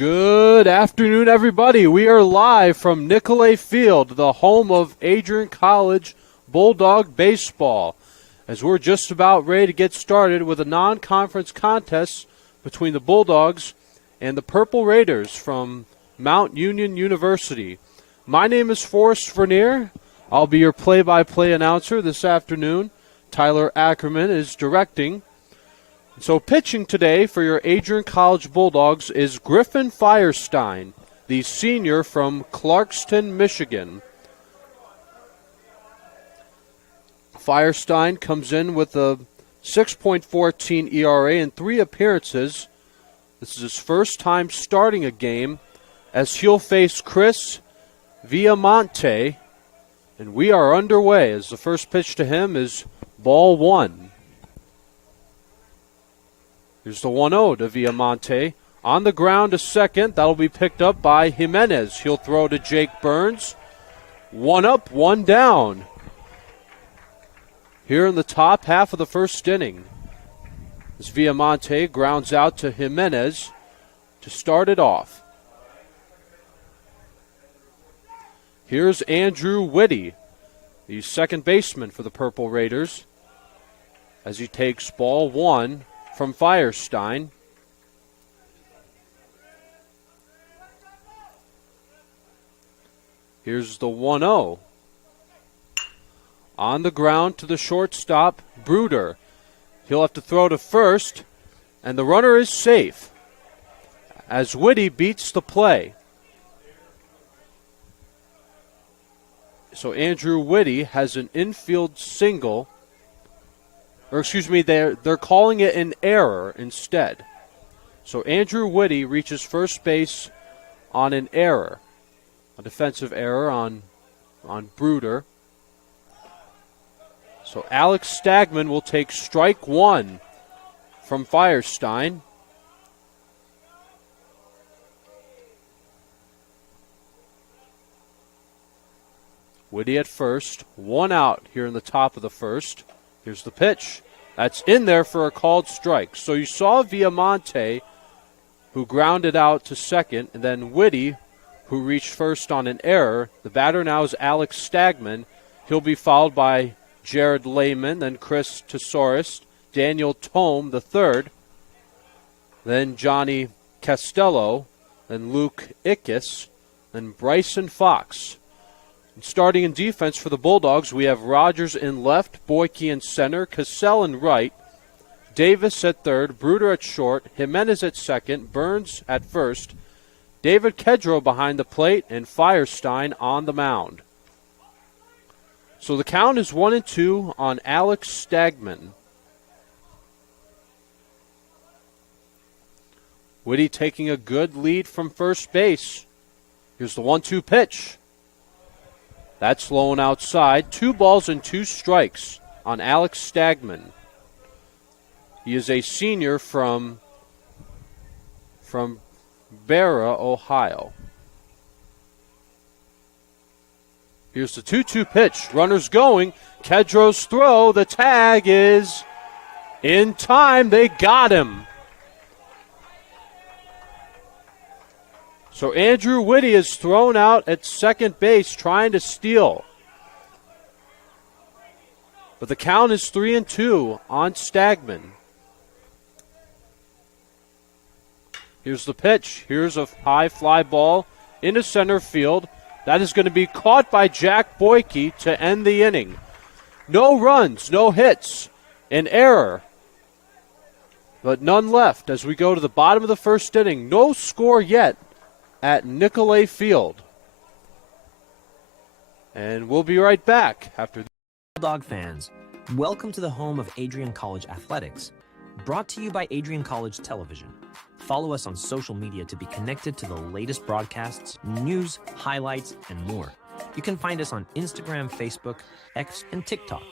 Good afternoon, everybody. We are live from Nicolay Field, the home of Adrian College Bulldog baseball. as we're just about ready to get started with a non-conference contest between the Bulldogs and the Purple Raiders from Mount Union University. My name is Forrest Vernier. I'll be your play-by-play announcer this afternoon. Tyler Ackerman is directing. So pitching today for your Adrian College Bulldogs is Griffin Firestein, the senior from Clarkston, Michigan. Firestein comes in with a 6.14 ERA in 3 appearances. This is his first time starting a game as he'll face Chris Villamonte. And we are underway as the first pitch to him is ball 1. Here's the 1-0 to Villamonte. On the ground to second. That'll be picked up by Jimenez. He'll throw to Jake Burns. 1 up, 1 down. Here in the top half of the first inning, as Villamonte grounds out to Jimenez to start it off. Here's Andrew Whitty, the second baseman for the Purple Raiders, as he takes ball 1 from Firestein. Here's the 1-0. On the ground to the shortstop, Bruder. He'll have to throw to first, and the runner is safe as Whitty beats the play. So Andrew Whitty has an infield single, or excuse me, they're calling it an error instead. So Andrew Whitty reaches first base on an error, a defensive error on Bruder. So Alex Stagman will take strike 1 from Firestein. Whitty at first, 1 out here in the top of the first. Here's the pitch. That's in there for a called strike. So you saw Villamonte, who grounded out to second, and then Whitty, who reached first on an error. The batter now is Alex Stagman. He'll be followed by Jared Lehman, then Chris Tesaurus, Daniel Tome III, then Johnny Castello, then Luke Ickes, then Bryson Fox. And starting in defense for the Bulldogs, we have Rogers in left, Boyke in center, Cassell in right, Davis at third, Bruder at short, Jimenez at second, Burns at first, David Kedrow behind the plate, and Firestein on the mound. So the count is 1-2 on Alex Stagman. Whitty taking a good lead from first base. Here's the 1-2 pitch. That's low and outside. 2 balls and 2 strikes on Alex Stagman. He is a senior from Beara, Ohio. Here's the 2-2 pitch. Runners going. Kedrow's throw. The tag is in time. They got him. So Andrew Whitty is thrown out at second base trying to steal. But the count is 3-2 on Stagman. Here's the pitch. Here's a high fly ball into center field. That is going to be caught by Jack Boyke to end the inning. No runs, no hits, an error, but none left as we go to the bottom of the first inning. No score yet at Nicolay Field. And we'll be right back after this. Bulldog fans, welcome to the home of Adrian College Athletics, brought to you by Adrian College Television. Follow us on social media to be connected to the latest broadcasts, news, highlights, and more. You can find us on Instagram, Facebook, X, and TikTok.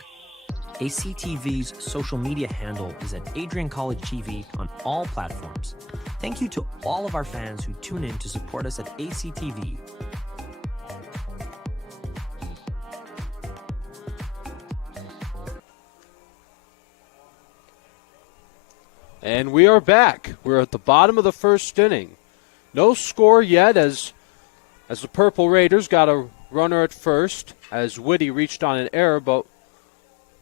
ACTV's social media handle is at Adrian College TV on all platforms. Thank you to all of our fans who tune in to support us at ACTV. And we are back. We're at the bottom of the first inning. No score yet as the Purple Raiders got a runner at first as Whitty reached on an error, but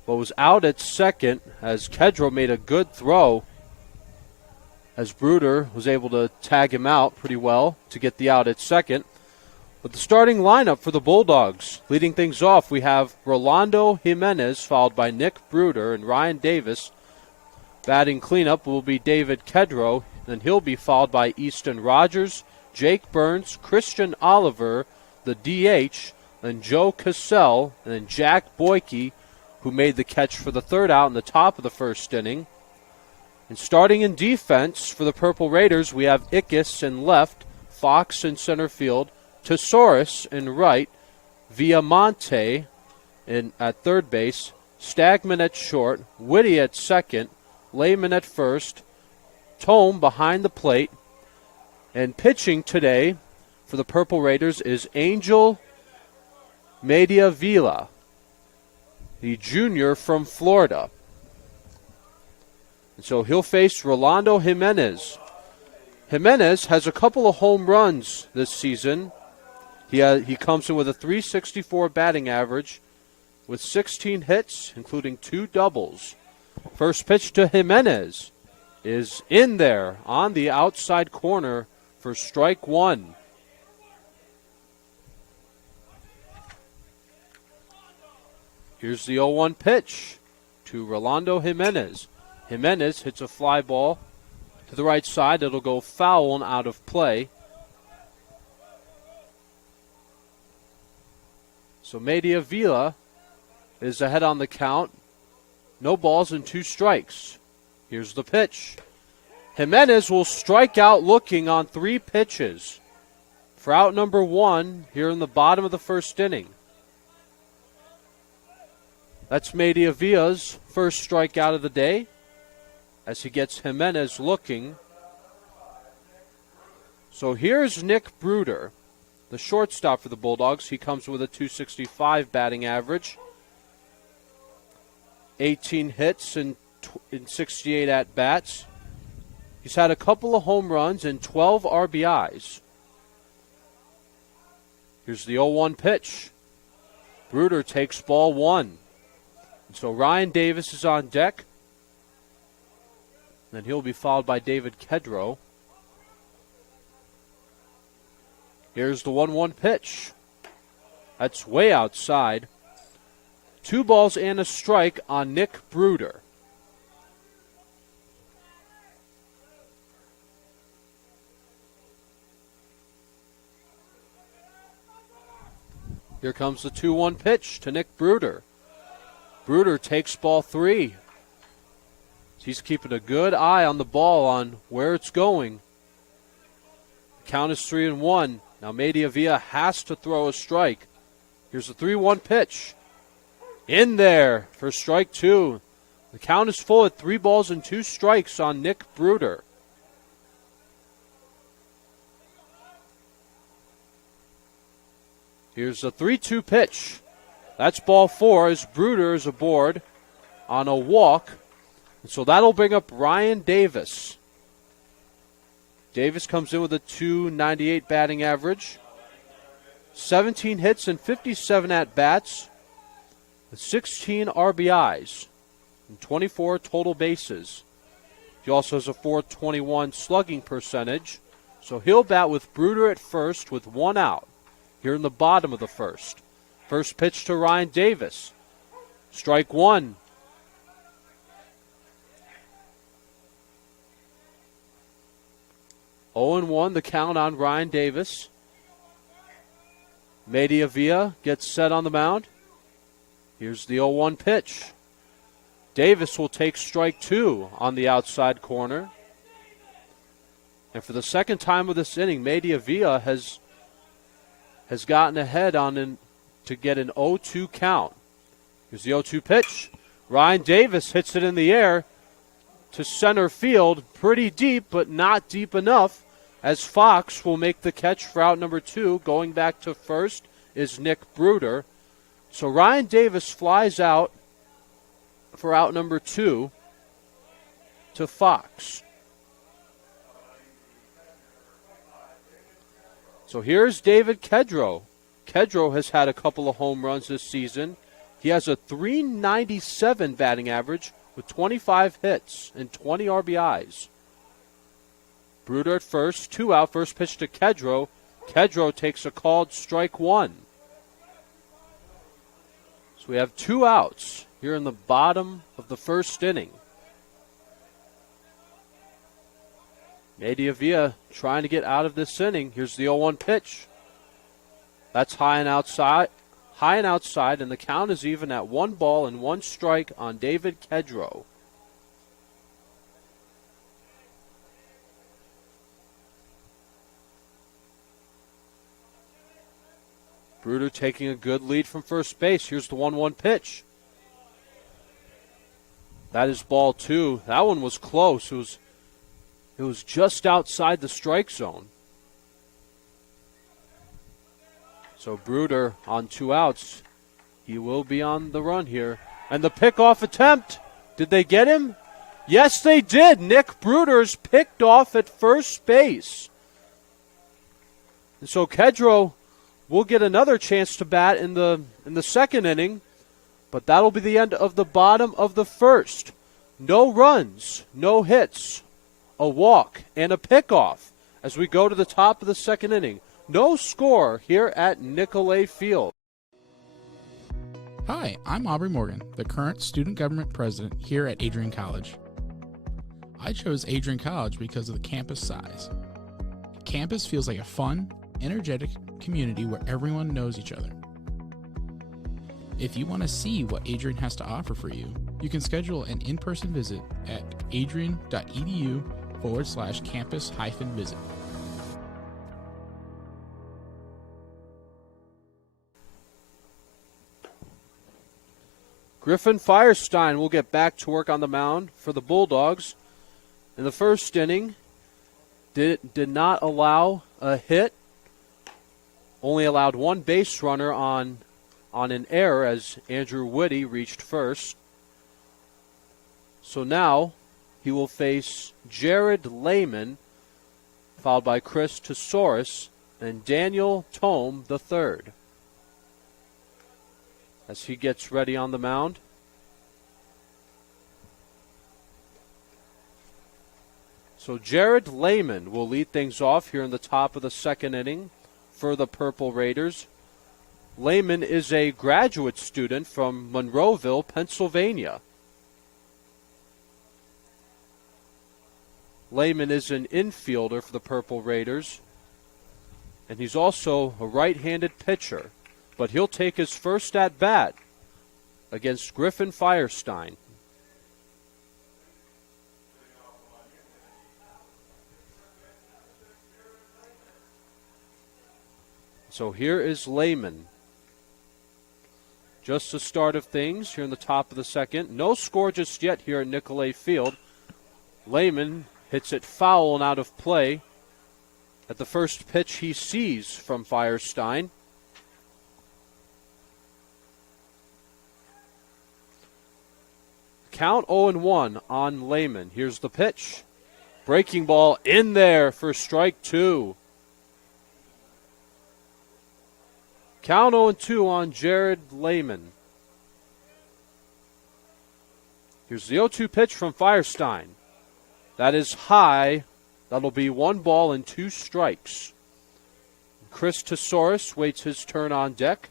but was out at second as Kedro made a good throw, as Bruder was able to tag him out pretty well to get the out at second. But the starting lineup for the Bulldogs, leading things off, we have Rolando Jimenez, followed by Nick Bruder and Ryan Davis. Batting cleanup will be David Kedro, then he'll be followed by Easton Rogers, Jake Burns, Christian Oliver, the DH, then Joe Cassell, and then Jack Boyke, who made the catch for the third out in the top of the first inning. And starting in defense for the Purple Raiders, we have Ickes in left, Fox in center field, Tesaurus in right, Villamonte at third base, Stagman at short, Whitty at second, Lehman at first, Tome behind the plate, and pitching today for the Purple Raiders is Angel Mediavilla, the junior from Florida. And so he'll face Rolando Jimenez. Jimenez has a couple of home runs this season. He comes in with a .364 batting average with 16 hits, including 2 doubles. First pitch to Jimenez is in there on the outside corner for strike one. Here's the 0-1 pitch to Rolando Jimenez. Jimenez hits a fly ball to the right side. It'll go foul and out of play. So Mediavilla is ahead on the count. No balls and 2 strikes. Here's the pitch. Jimenez will strike out looking on 3 pitches for out number 1 here in the bottom of the first inning. That's Mediavilla's first strikeout of the day as he gets Jimenez looking. So here's Nick Bruder, the shortstop for the Bulldogs. He comes with a .265 batting average, 18 hits and 68 at-bats. He's had a couple of home runs and 12 RBIs. Here's the 0-1 pitch. Bruder takes ball 1. And so Ryan Davis is on deck. Then he'll be followed by David Kedro. Here's the 1-1 pitch. That's way outside. 2 balls and a strike on Nick Bruder. Here comes the 2-1 pitch to Nick Bruder. Bruder takes ball 3. He's keeping a good eye on the ball on where it's going. The count is 3-1. Now Mediavilla has to throw a strike. Here's the 3-1 pitch. In there for strike 2. The count is full at 3 balls and 2 strikes on Nick Bruder. Here's the 3-2 pitch. That's ball 4 as Bruder is aboard on a walk. And so that'll bring up Ryan Davis. Davis comes in with a .298 batting average, 17 hits and 57 at-bats, with 16 RBIs and 24 total bases. He also has a .421 slugging percentage. So he'll bat with Bruder at first with 1 out here in the bottom of the first. First pitch to Ryan Davis. Strike 1. (0-1) the count on Ryan Davis. Mediavilla gets set on the mound. Here's the 0-1 pitch. Davis will take strike 2 on the outside corner. And for the second time of this inning, Mediavilla has gotten ahead to get an 0-2 count. Here's the 0-2 pitch. Ryan Davis hits it in the air to center field, pretty deep, but not deep enough, as Fox will make the catch for out number 2. Going back to first is Nick Bruder. So Ryan Davis flies out for out number 2 to Fox. So here's David Kedro. Kedro has had a couple of home runs this season. He has a .397 batting average with 25 hits and 20 RBIs. Bruder at first, 2 out, first pitch to Kedro. Kedro takes a called strike 1. So we have 2 outs here in the bottom of the first inning. Mediavilla trying to get out of this inning. Here's the 0-1 pitch. That's high and outside, and the count is even at 1 ball and 1 strike on David Kedro. Bruder taking a good lead from first base. Here's the 1-1 pitch. That is ball 2. That one was close. It was just outside the strike zone. So Bruder on 2 outs. He will be on the run here. And the pickoff attempt. Did they get him? Yes, they did. Nick Bruder's picked off at first base. And so Kedro will get another chance to bat in the second inning, but that'll be the end of the bottom of the first. No runs, no hits, a walk, and a pickoff as we go to the top of the second inning. No score here at Nicolay Field. Hi, I'm Aubrey Morgan, the current student government president here at Adrian College. I chose Adrian College because of the campus size. Campus feels like a fun, energetic community where everyone knows each other. If you want to see what Adrian has to offer for you, you can schedule an in-person visit at adrian.edu/campus-visit. Griffin Firestein will get back to work on the mound for the Bulldogs. In the first inning, did not allow a hit. Only allowed 1 base runner on an error as Andrew Whitty reached first. So now he will face Jared Lehman, followed by Chris Tesauris and Daniel Tome III. As he gets ready on the mound. So Jared Lehman will lead things off here in the top of the second inning for the Purple Raiders. Lehman is a graduate student from Monroeville, Pennsylvania. Lehman is an infielder for the Purple Raiders, and he's also a right-handed pitcher, but he'll take his first at-bat against Griffin Firestein. So here is Lehman. Just the start of things here in the top of the second. No score just yet here at Nicolay Field. Lehman hits it foul and out of play at the first pitch he sees from Firestein. Count 0-1 on Lehman. Here's the pitch. Breaking ball in there for strike 2. Count 0-2 on Jared Lehman. Here's the 0-2 pitch from Firestein. That is high. That'll be 1 ball and 2 strikes. Chris Tesauris waits his turn on deck.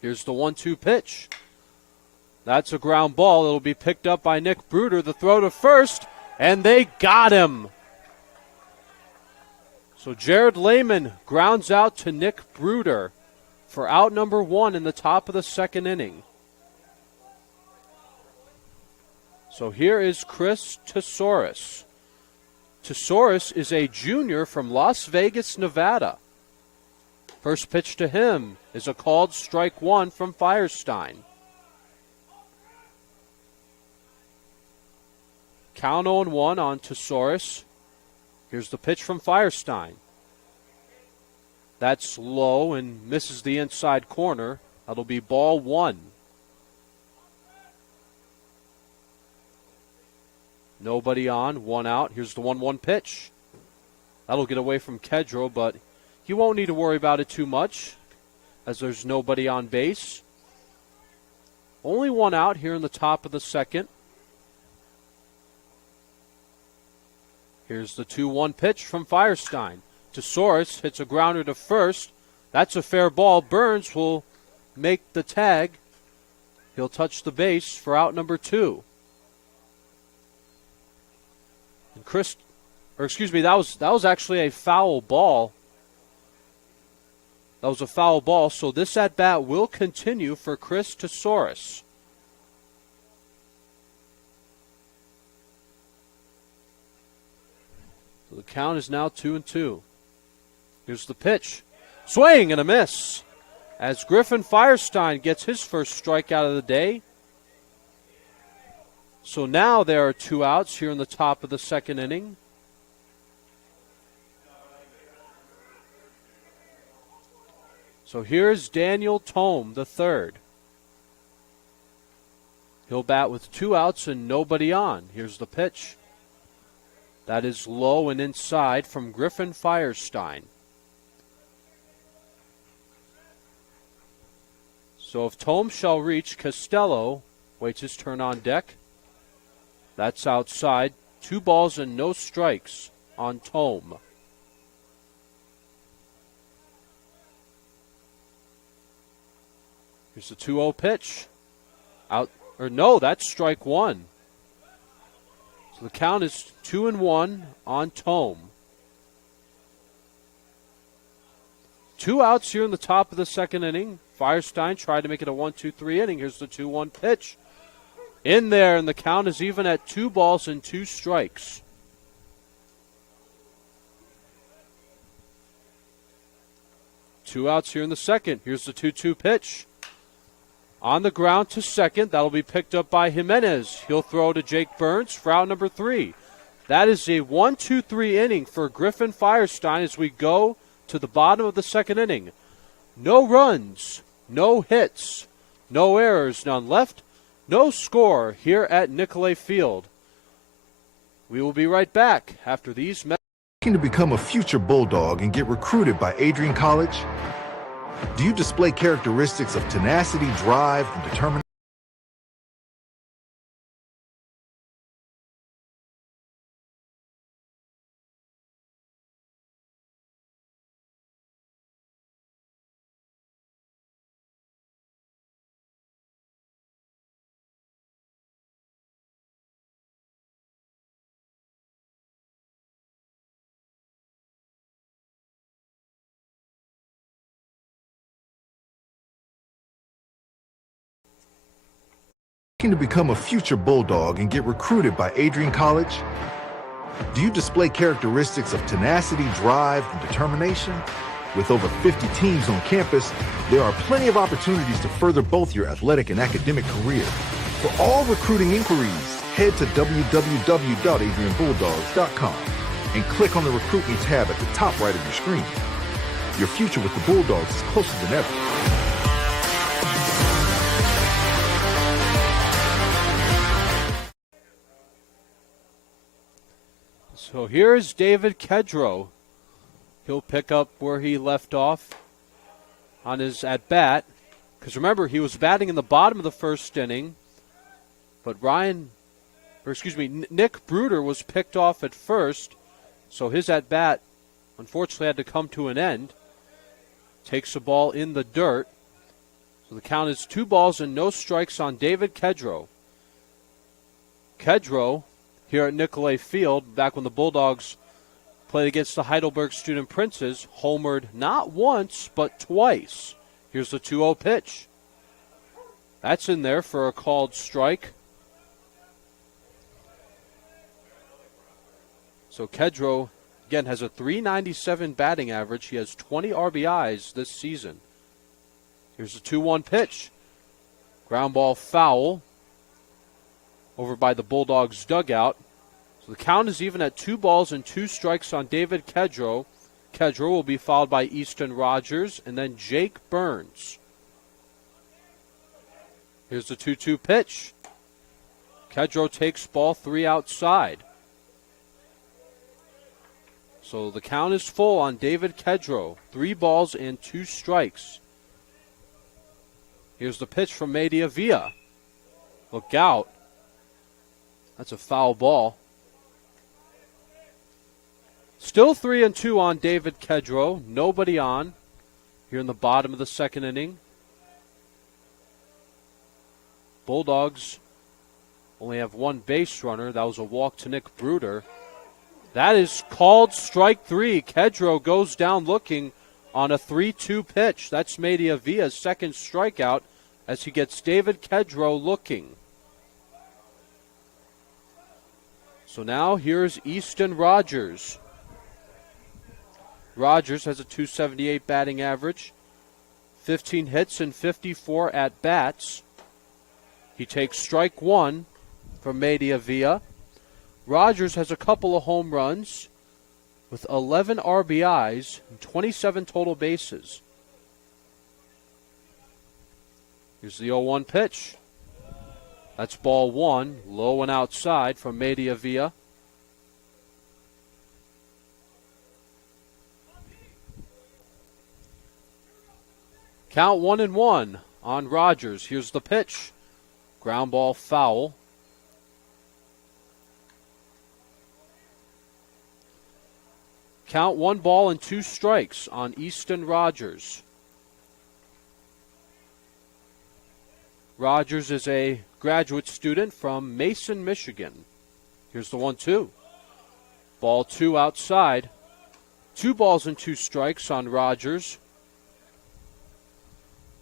Here's the 1-2 pitch. That's a ground ball. It'll be picked up by Nick Bruder. The throw to first, and they got him. So Jared Lehman grounds out to Nick Bruder for out number 1 in the top of the second inning. So here is Chris Tesauris. Tesauris is a junior from Las Vegas, Nevada. First pitch to him is a called strike 1 from Firestein. Count 0-1 on Tesauris. Here's the pitch from Firestein. That's low and misses the inside corner. That'll be ball 1. Nobody on, 1 out. Here's the 1-1 pitch. That'll get away from Kedro, but he won't need to worry about it too much as there's nobody on base. Only one out here in the top of the second. Here's the 2-1 pitch from Firestein. Tesauris hits a grounder to first. That's a fair ball. Burns will make the tag. He'll touch the base for out number 2. And that was actually a foul ball. That was a foul ball, so this at-bat will continue for Chris Tesauris. So the count is now 2-2. Here's the pitch. Swing and a miss as Griffin Firestein gets his first strikeout of the day. So now there are 2 outs here in the top of the second inning. So here's Daniel Tome, the third. He'll bat with 2 outs and nobody on. Here's the pitch. That is low and inside from Griffin Firestein. So if Tome shall reach, Costello waits his turn on deck. That's outside. 2 balls and no strikes on Tome. Here's the 2-0 pitch. That's strike 1. So the count is 2-1 on Tome. 2 outs here in the top of the second inning. Firestein tried to make it a 1-2-3 inning. Here's the 2-1 pitch. In there, and the count is even at 2 balls and 2 strikes. Two outs here in the second. Here's the 2-2 pitch. On the ground to second. That'll be picked up by Jimenez. He'll throw to Jake Burns for out number 3. That is a 1-2-3 inning for Griffin Firestein as we go to the bottom of the second inning. No runs, no hits, no errors, none left. No score here at Nicolay Field. We will be right back after these messages. Looking to become a future Bulldog and get recruited by Adrian College? Do you display characteristics of tenacity, drive, and determination? Looking to become a future Bulldog and get recruited by Adrian College? Do you display characteristics of tenacity, drive, and determination? With over 50 teams on campus, there are plenty of opportunities to further both your athletic and academic career. For all recruiting inquiries, head to www.adrianbulldogs.com and click on the Recruit Me tab at the top right of your screen. Your future with the Bulldogs is closer than ever. So here is David Kedro. He'll pick up where he left off on his at-bat. Because remember, he was batting in the bottom of the first inning. But Nick Bruder was picked off at first. So his at-bat, unfortunately, had to come to an end. Takes a ball in the dirt. So the count is 2 balls and no strikes on David Kedro. Kedro, here at Nicolay Field, back when the Bulldogs played against the Heidelberg Student Princes, homered not once, but twice. Here's the 2-0 pitch. That's in there for a called strike. So Kedro, again, has a .397 batting average. He has 20 RBIs this season. Here's the 2-1 pitch. Ground ball foul over by the Bulldogs dugout. So the count is even at 2 balls and 2 strikes on David Kedro. Kedro will be followed by Easton Rogers and then Jake Burns. Here's the 2-2 pitch. Kedro takes ball 3 outside. So the count is full on David Kedro. 3 balls and 2 strikes. Here's the pitch from Media Villa. Look out. That's a foul ball. Still 3-2 on David Kedro. Nobody on here in the bottom of the second inning. Bulldogs only have one base runner. That was a walk to Nick Bruder. That is called strike three. Kedro goes down looking on a 3-2 pitch. That's Media Villa's second strikeout as he gets David Kedro looking. So now here's Easton Rogers. Rogers has a .278 batting average, 15 hits and 54 at-bats. He takes strike one from Media Villa. Rogers has a couple of home runs with 11 RBIs and 27 total bases. Here's the 0-1 pitch. That's ball one, low and outside from Media Villa. Count 1-1 on Rogers. Here's the pitch. Ground ball foul. Count 1 ball and 2 strikes on Easton Rogers. Rogers is a graduate student from Mason, Michigan. Here's the 1-2. Ball 2 outside. 2 balls and 2 strikes on Rogers.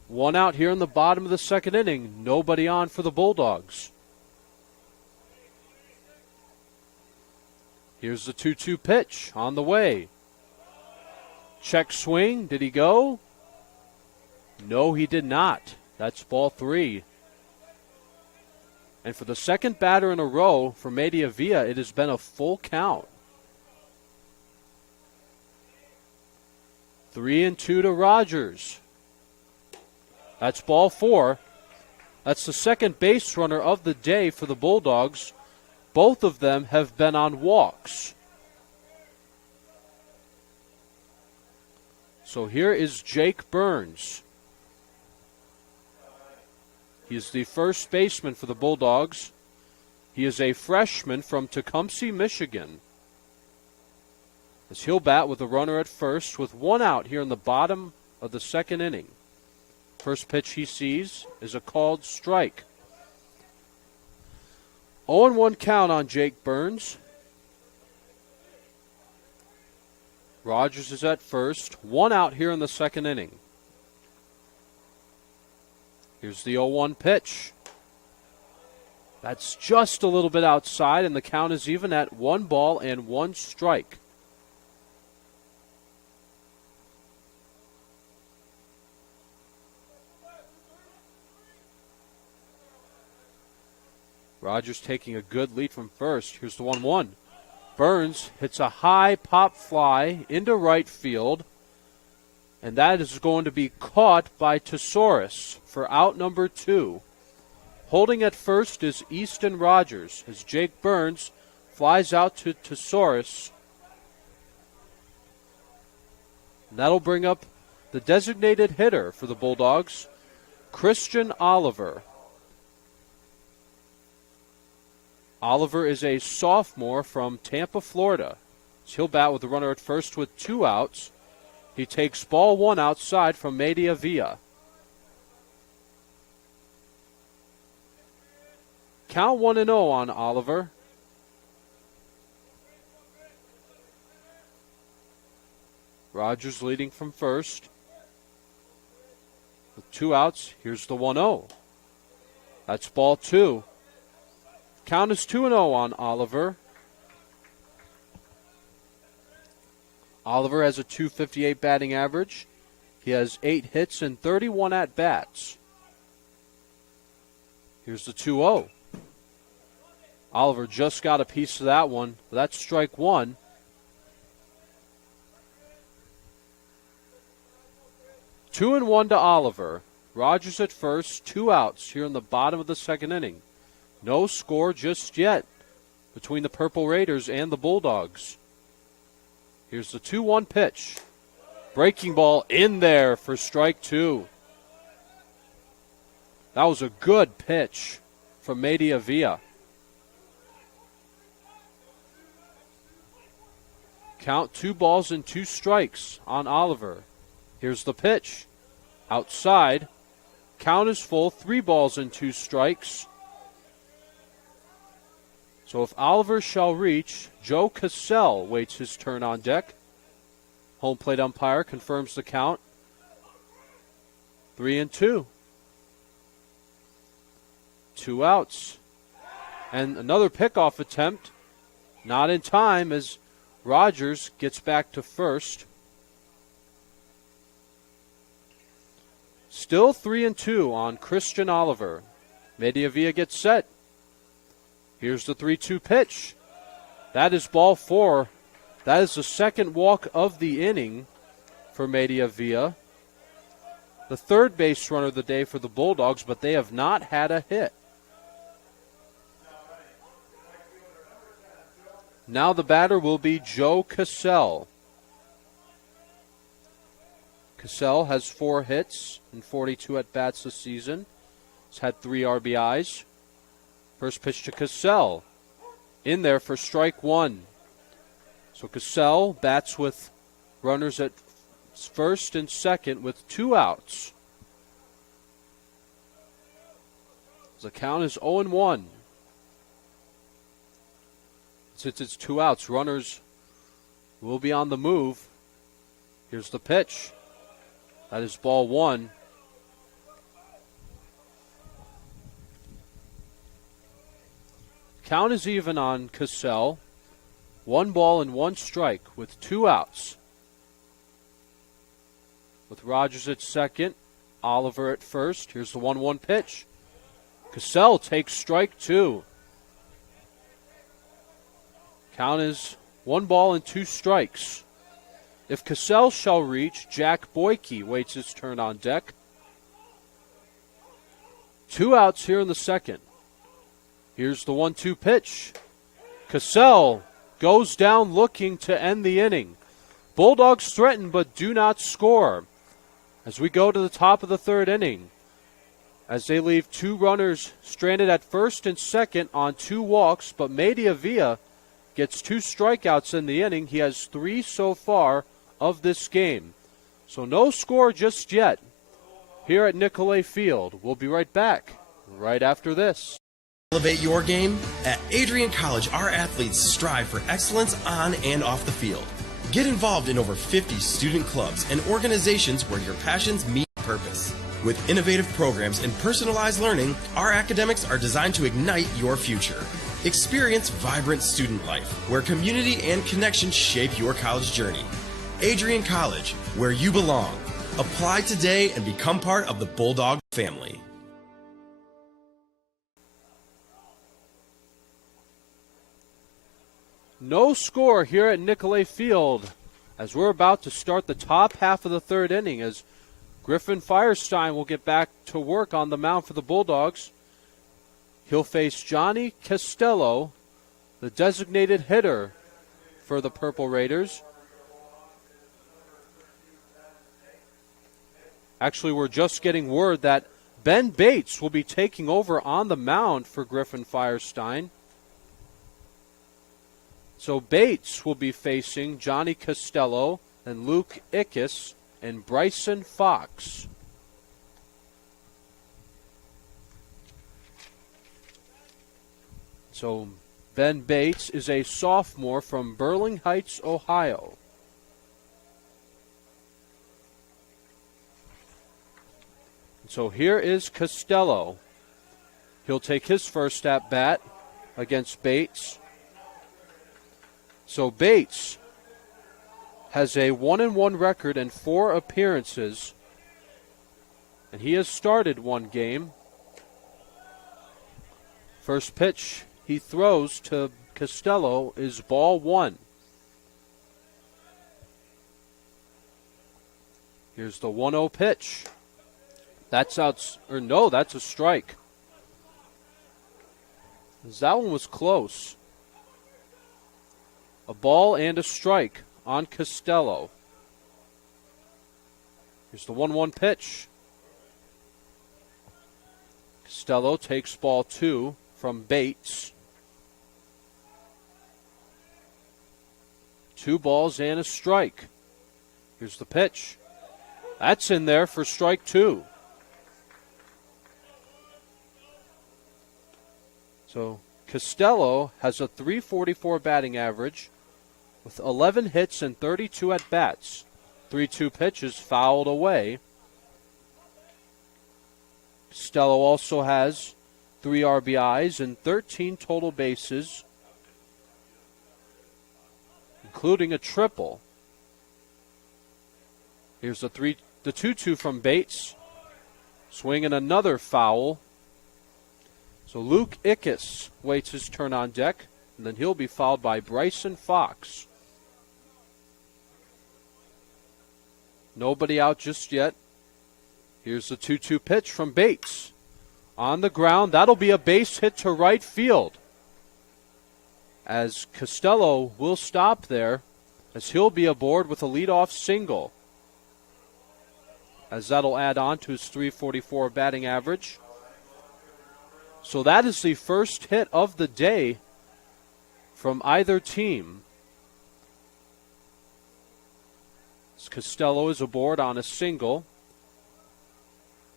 1 out here in the bottom of the second inning. Nobody on for the Bulldogs. Here's the 2-2 pitch on the way. Check swing. Did he go? No, he did not. That's ball 3. And for the second batter in a row for Media Villa, it has been a full count. 3-2 to Rogers. That's ball 4. That's the second base runner of the day for the Bulldogs. Both of them have been on walks. So here is Jake Burns. He is the first baseman for the Bulldogs. He is a freshman from Tecumseh, Michigan. As he'll bat with a runner at first with 1 out here in the bottom of the second inning. First pitch he sees is a called strike. 0-1 count on Jake Burns. Rogers is at first. 1 out here in the second inning. Here's the 0-1 pitch. That's just a little bit outside, and the count is even at 1 ball and 1 strike. Rogers taking a good lead from first. Here's the 1-1. Burns hits a high pop fly into right field, and that is going to be caught by Tesaurus for out number 2. Holding at first is Easton Rogers as Jake Burns flies out to Tesaurus. And that'll bring up the designated hitter for the Bulldogs, Christian Oliver. Oliver is a sophomore from Tampa, Florida. So he'll bat with the runner at first with 2 outs. He takes ball 1 outside from Media Villa. Count 1-0 on Oliver. Rogers leading from first. With 2 outs, here's the 1-0. That's ball 2. Count is 2-0 on Oliver. Oliver has a .258 batting average. He has 8 hits and 31 at-bats. Here's the 2-0. Oliver just got a piece of that one. That's strike 1. Two and 1 to Oliver. Rogers at first, 2 outs here in the bottom of the second inning. No score just yet between the Purple Raiders and the Bulldogs. Here's the 2-1 pitch. Breaking ball in there for strike 2. That was a good pitch from Media Villa. Count 2 balls and 2 strikes on Oliver. Here's the pitch. Outside. Count is full. 3 balls and 2 strikes. So if Oliver shall reach, Joe Cassell waits his turn on deck. Home plate umpire confirms the count. 3-2. 2 outs. And another pickoff attempt. Not in time as Rogers gets back to first. Still 3-2 on Christian Oliver. Mediavilla gets set. Here's the 3-2 pitch. That is ball 4. That is the second walk of the inning for Mediavilla. The third base runner of the day for the Bulldogs, but they have not had a hit. Now the batter will be Joe Cassell. Cassell has 4 hits and 42 at-bats this season. He's had 3 RBIs. First pitch to Cassell. In there for strike 1. So Cassell bats with runners at first and second with 2 outs. The count is 0-1. Since it's 2 outs, runners will be on the move. Here's the pitch. That is ball 1. Count is even on Cassell. 1 ball and 1 strike with 2 outs. With Rogers at second, Oliver at first. Here's the 1-1 pitch. Cassell takes strike 2. Count is 1 ball and 2 strikes. If Cassell shall reach, Jack Boyke waits his turn on deck. 2 outs here in the second. Here's the 1-2 pitch. Cassell goes down looking to end the inning. Bulldogs threaten but do not score. As we go to the top of the 3rd inning, as they leave 2 runners stranded at first and second on 2 walks, but Mediavilla gets 2 strikeouts in the inning. He has 3 so far of this game. So no score just yet here at Nicolay Field. We'll be right back right after this. Elevate your game? At Adrian College, our athletes strive for excellence on and off the field. Get involved in over 50 student clubs and organizations where your passions meet purpose. With innovative programs and personalized learning, our academics are designed to ignite your future. Experience vibrant student life, where community and connection shape your college journey. Adrian College, where you belong. Apply today and become part of the Bulldog family. No score here at Nicolay Field as we're about to start the top half of the 3rd inning, as Griffin Firestein will get back to work on the mound for the Bulldogs. He'll face Johnny Costello, the designated hitter for the Purple Raiders. Actually, we're just getting word that Ben Bates will be taking over on the mound for Griffin Firestein. So Bates will be facing Johnny Costello and Luke Ickes and Bryson Fox. So Ben Bates is a sophomore from Burling Heights, Ohio. So here is Costello. He'll take his first at bat against Bates. So Bates has a 1-1 record and 4 appearances, and he has started 1 game. First pitch he throws to Costello is ball 1. Here's the 1-0 pitch. That's that's a strike. That one was close. A ball and a strike on Costello. Here's the 1-1 pitch. Costello takes ball 2 from Bates. 2 balls and a strike. Here's the pitch. That's in there for strike 2. So Costello has a .344 batting average with 11 hits and 32 at-bats. 3-2 pitches fouled away. Costello also has 3 RBIs and 13 total bases, including a triple. Here's the 2-2 from Bates. Swinging another foul. So Luke Ickes waits his turn on deck, and then he'll be fouled by Bryson Fox. Nobody out just yet. Here's the 2-2 pitch from Bates. On the ground, that'll be a base hit to right field, as Costello will stop there, as he'll be aboard with a leadoff single, as that'll add on to his .344 batting average. So that is the first hit of the day from either team. Costello is aboard on a single.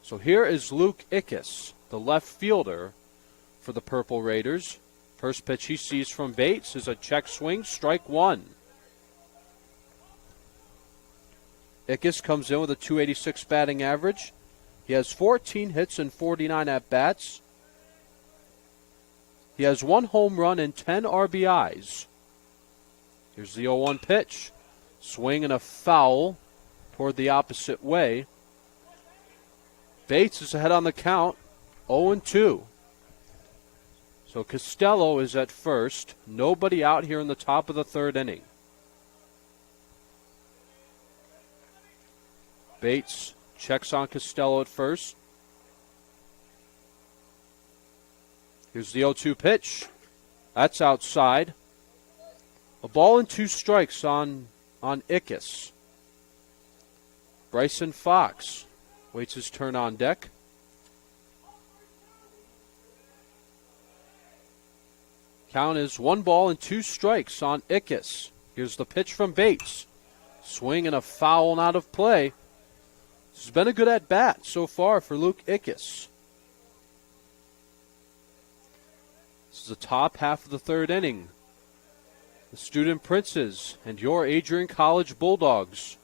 So here is Luke Ickes, the left fielder for the Purple Raiders. First pitch he sees from Bates is a check swing, strike 1. Ickes comes in with a .286 batting average. He has 14 hits and 49 at-bats. He has 1 home run and 10 RBIs. Here's the 0-1 pitch. Swing and a foul toward the opposite way. Bates is ahead on the count, 0-2. So Costello is at first. Nobody out here in the top of the 3rd inning. Bates checks on Costello at first. Here's the 0-2 pitch. That's outside. A ball and 2 strikes on Ickes. Bryson Fox waits his turn on deck. Count is 1 ball and 2 strikes on Ickes. Here's the pitch from Bates. Swing and a foul and out of play. This has been a good at-bat so far for Luke Ickes. This is the top half of the 3rd inning. The Student Princes and your Adrian College Bulldogs.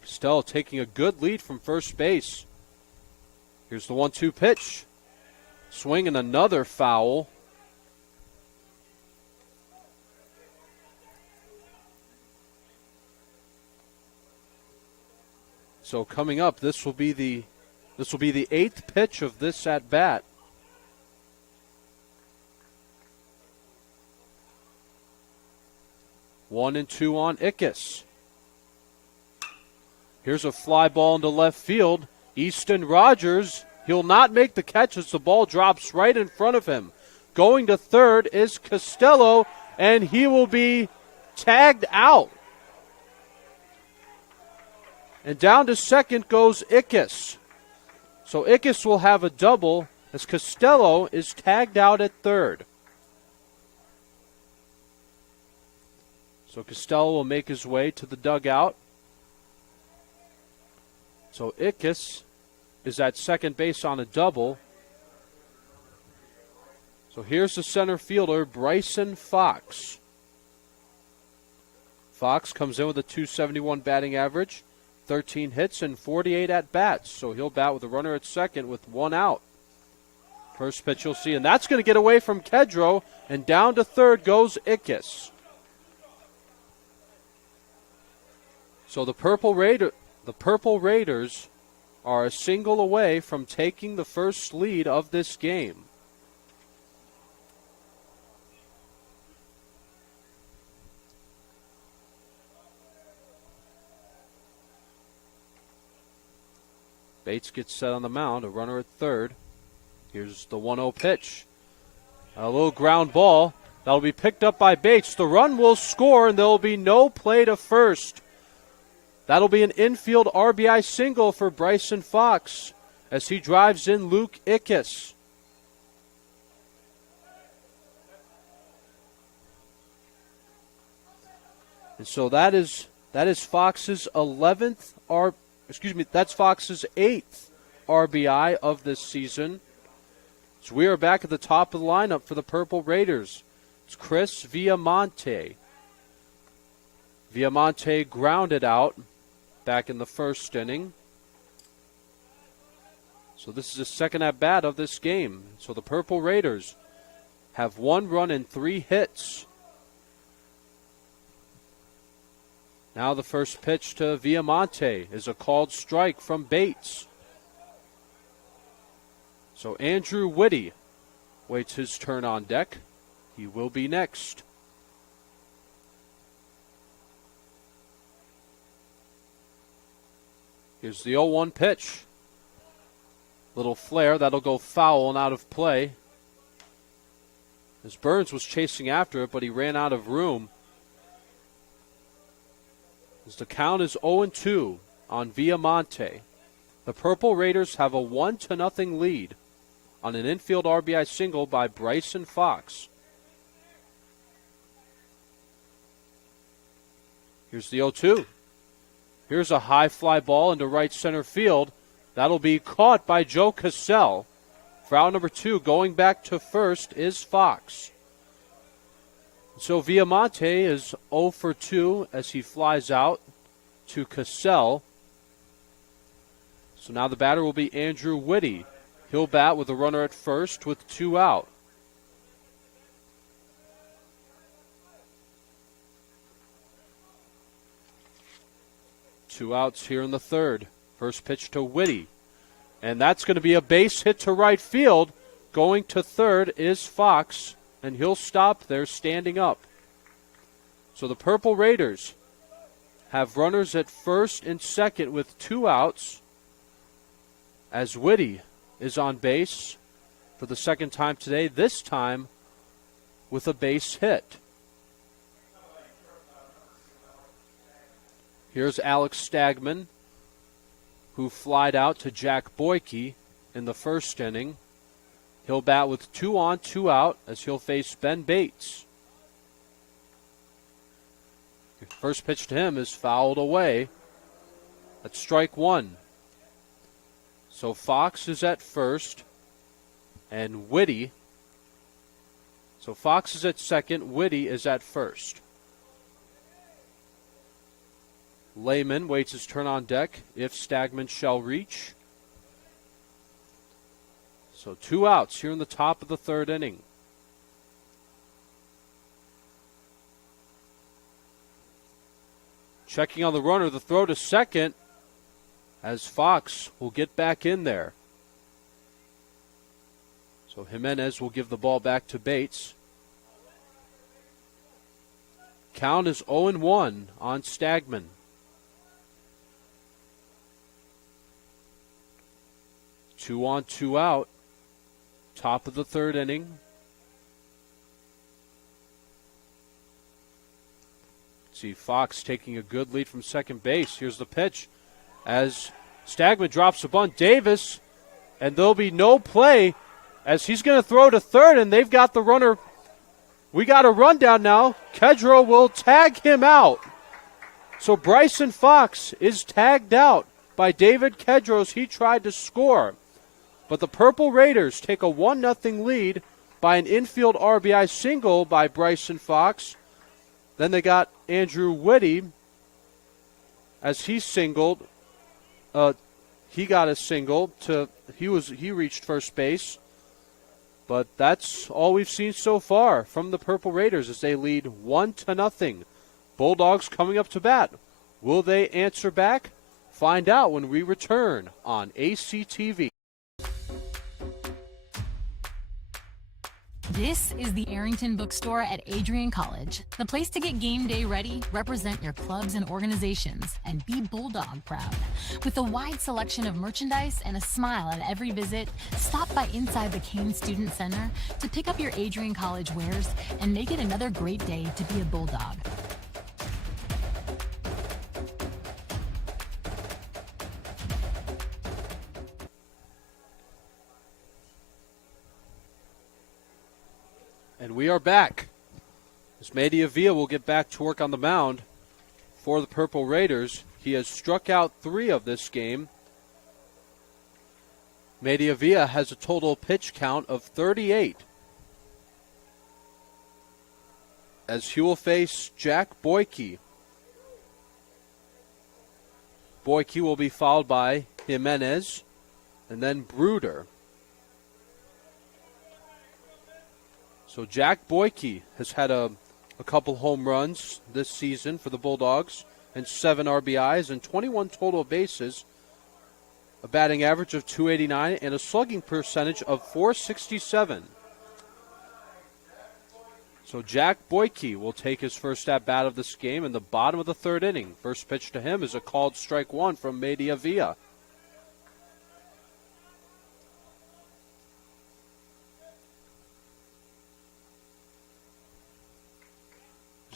Costello taking a good lead from first base. Here's the 1-2 pitch. Swing and another foul. So coming up, this will be the 8th pitch of this at bat. One and 2 on Ickes. Here's a fly ball into left field. Easton Rogers, he'll not make the catch as the ball drops right in front of him. Going to third is Costello, and he will be tagged out. And down to second goes Ickes. So Ickes will have a double as Costello is tagged out at third. So Costello will make his way to the dugout. So Ickes is at second base on a double. So here's the center fielder, Bryson Fox. Fox comes in with a .271 batting average, 13 hits and 48 at-bats. So he'll bat with a runner at second with 1 out. First pitch you'll see, and that's going to get away from Kedro, and down to third goes Ickes. So the Purple Raiders are a single away from taking the first lead of this game. Bates gets set on the mound, a runner at third. Here's the 1-0 pitch. A little ground ball. That'll be picked up by Bates. The run will score, and there will be no play to first. That'll be an infield RBI single for Bryson Fox as he drives in Luke Ickes. And so that is Fox's 11th, that's Fox's 8th RBI of this season. So we are back at the top of the lineup for the Purple Raiders. It's Chris Villamonte. Villamonte grounded out back in the first inning. So this is the second at-bat of this game. So the Purple Raiders have 1 run and 3 hits. Now the first pitch to Villamonte is a called strike from Bates. So Andrew Whitty waits his turn on deck. He will be next. Here's the 0-1 pitch. Little flare, that'll go foul and out of play. As Burns was chasing after it, but he ran out of room. As the count is 0-2 on Villamonte. The Purple Raiders have a 1-0 lead on an infield RBI single by Bryson Fox. Here's the 0-2. Here's a high fly ball into right center field. That'll be caught by Joe Cassell. For out number 2, going back to first is Fox. So Villamonte is 0 for 2 as he flies out to Cassell. So now the batter will be Andrew Whitty. He'll bat with a runner at first with 2 out. Two outs here in the third. First pitch to Whitty. And that's going to be a base hit to right field. Going to third is Fox, and he'll stop there standing up. So the Purple Raiders have runners at first and second with 2 outs as Whitty is on base for the second time today, this time with a base hit. Here's Alex Stagman, who flied out to Jack Boyke in the first inning. He'll bat with 2 on, 2 out as he'll face Ben Bates. First pitch to him is fouled away. That's strike 1. So Fox is at first and Whitty. So Fox is at second, Whitty is at first. Lehman waits his turn on deck if Stagman shall reach. So 2 outs here in the top of the third inning. Checking on the runner, the throw to second as Fox will get back in there. So Jimenez will give the ball back to Bates. Count is 0-1 on Stagman. Two on, 2 out. Top of the third inning. See Fox taking a good lead from second base. Here's the pitch as Stagman drops a bunt. Davis, and there'll be no play as he's going to throw to third, and they've got the runner. We got a rundown now. Kedro will tag him out. So Bryson Fox is tagged out by David Kedros. He tried to score. But the Purple Raiders take a 1-0 lead by an infield RBI single by Bryson Fox. Then they got Andrew Whitty as he singled. He got a single he reached first base. But that's all we've seen so far from the Purple Raiders as they lead 1-0. Bulldogs coming up to bat. Will they answer back? Find out when we return on ACTV. This is the Arrington Bookstore at Adrian College, the place to get game day ready, represent your clubs and organizations, and be Bulldog proud. With a wide selection of merchandise and a smile at every visit, stop by inside the Kane Student Center to pick up your Adrian College wares and make it another great day to be a Bulldog. And we are back. As Media Villa will get back to work on the mound for the Purple Raiders. He has struck out 3 of this game. Media Villa has a total pitch count of 38. As he will face Jack Boyke. Boyke will be followed by Jimenez and then Bruder. So Jack Boyke has had a couple home runs this season for the Bulldogs and 7 RBIs and 21 total bases, a batting average of .289 and a slugging percentage of .467. So Jack Boyke will take his first at-bat of this game in the bottom of the 3rd inning. First pitch to him is a called strike 1 from Media Villa.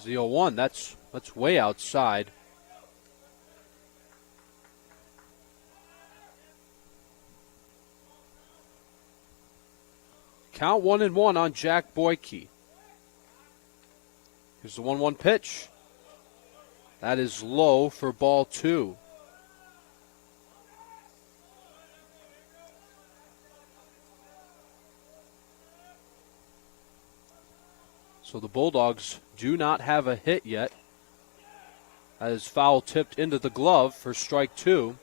The 0-1, that's way outside. Count 1-1 on Jack Boyke. Here's the 1-1 pitch. That is low for ball 2. So the Bulldogs do not have a hit yet. That is foul tipped into the glove for strike 2.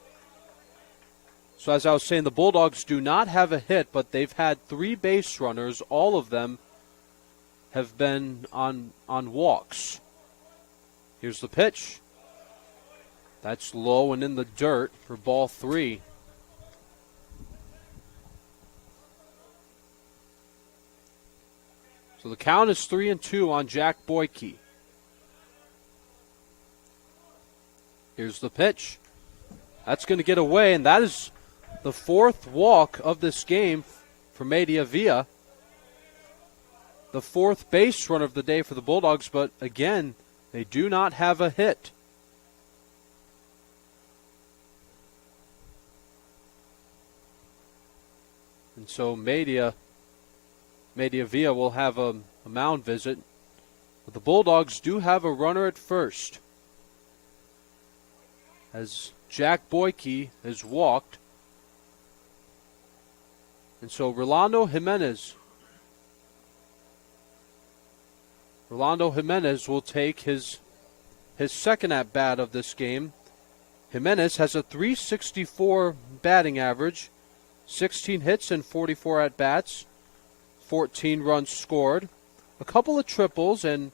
So as I was saying, the Bulldogs do not have a hit, but they've had 3 base runners. All of them have been on walks. Here's the pitch. That's low and in the dirt for ball 3. So the count is 3-2 on Jack Boyke. Here's the pitch. That's going to get away, and that is the 4th walk of this game for Media Villa. The 4th base runner of the day for the Bulldogs, but again, they do not have a hit. And so Media Villa will have a mound visit. But the Bulldogs do have a runner at first, as Jack Boyke has walked. And so Rolando Jimenez will take his second at-bat of this game. Jimenez has a .364 batting average, 16 hits and 44 at-bats, 14 runs scored, a couple of triples and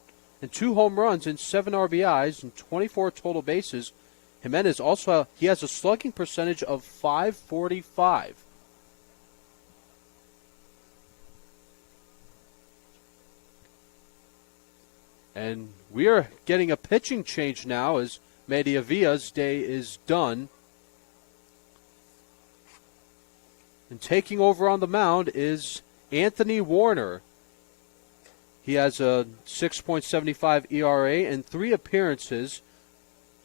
2 home runs and 7 RBIs and 24 total bases. Jimenez also he has a slugging percentage of .545. And we are getting a pitching change now as Media Villa's day is done. And taking over on the mound is Anthony Warner. He has a 6.75 ERA and 3 appearances,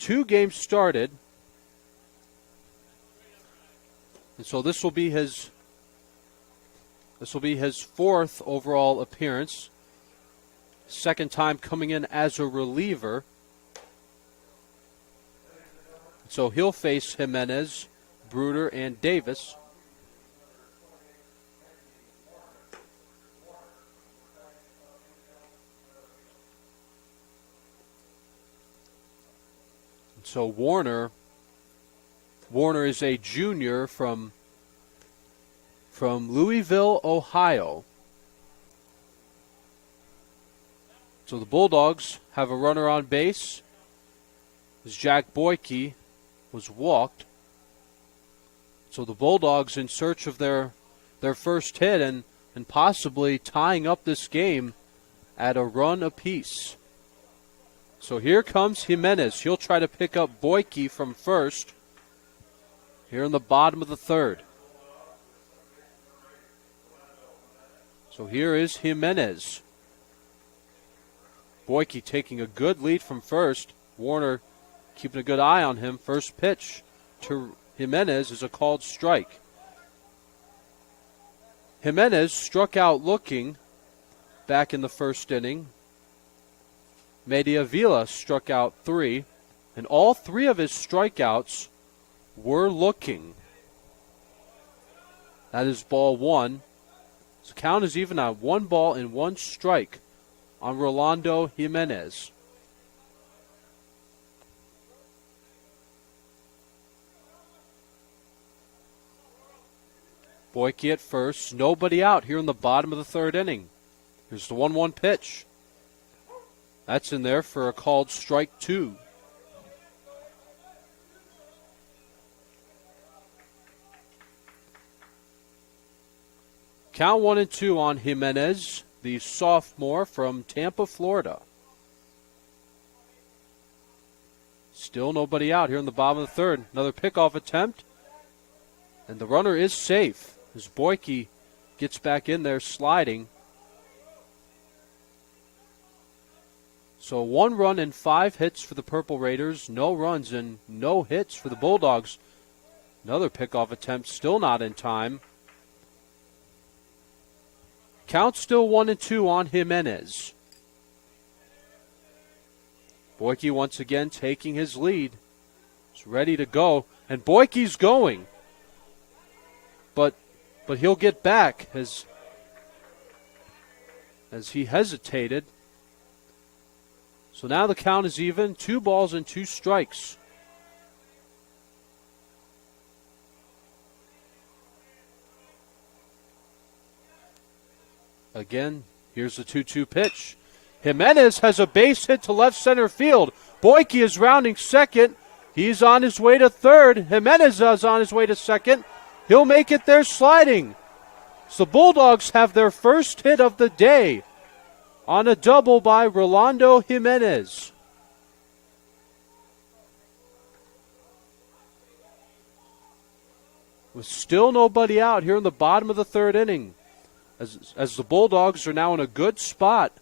2 games started. And so this will be his 4th overall appearance. Second time coming in as a reliever. So he'll face Jimenez, Bruder, and Davis. So Warner is a junior from Louisville, Ohio. So the Bulldogs have a runner on base as Jack Boyke was walked. So the Bulldogs in search of their first hit and possibly tying up this game at a run apiece. So here comes Jimenez. He'll try to pick up Boyke from first here in the bottom of the 3rd. So here is Jimenez. Boyke taking a good lead from first. Warner keeping a good eye on him. First pitch to Jimenez is a called strike. Jimenez struck out looking back in the first inning. Media Vila struck out 3, and all 3 of his strikeouts were looking. That is ball 1. The count is even at 1 ball and 1 strike on Rolando Jimenez. Boyke at first, nobody out here in the bottom of the 3rd inning. Here's the 1-1 pitch. That's in there for a called strike 2. Count 1-2 on Jimenez, the sophomore from Tampa, Florida. Still nobody out here in the bottom of the 3rd. Another pickoff attempt. And the runner is safe as Boyke gets back in there sliding. So 1 run and 5 hits for the Purple Raiders. No runs and no hits for the Bulldogs. Another pickoff attempt, still not in time. Count still 1-2 on Jimenez. Boyke once again taking his lead. He's ready to go. And Boyke's going. But he'll get back as he hesitated. So now the count is even. 2 balls and 2 strikes. Again, here's the 2-2 pitch. Jimenez has a base hit to left center field. Boyke is rounding second. He's on his way to third. Jimenez is on his way to second. He'll make it there sliding. So the Bulldogs have their first hit of the day on a double by Rolando Jimenez. With still nobody out here in the bottom of the 3rd inning. As the Bulldogs are now in a good spot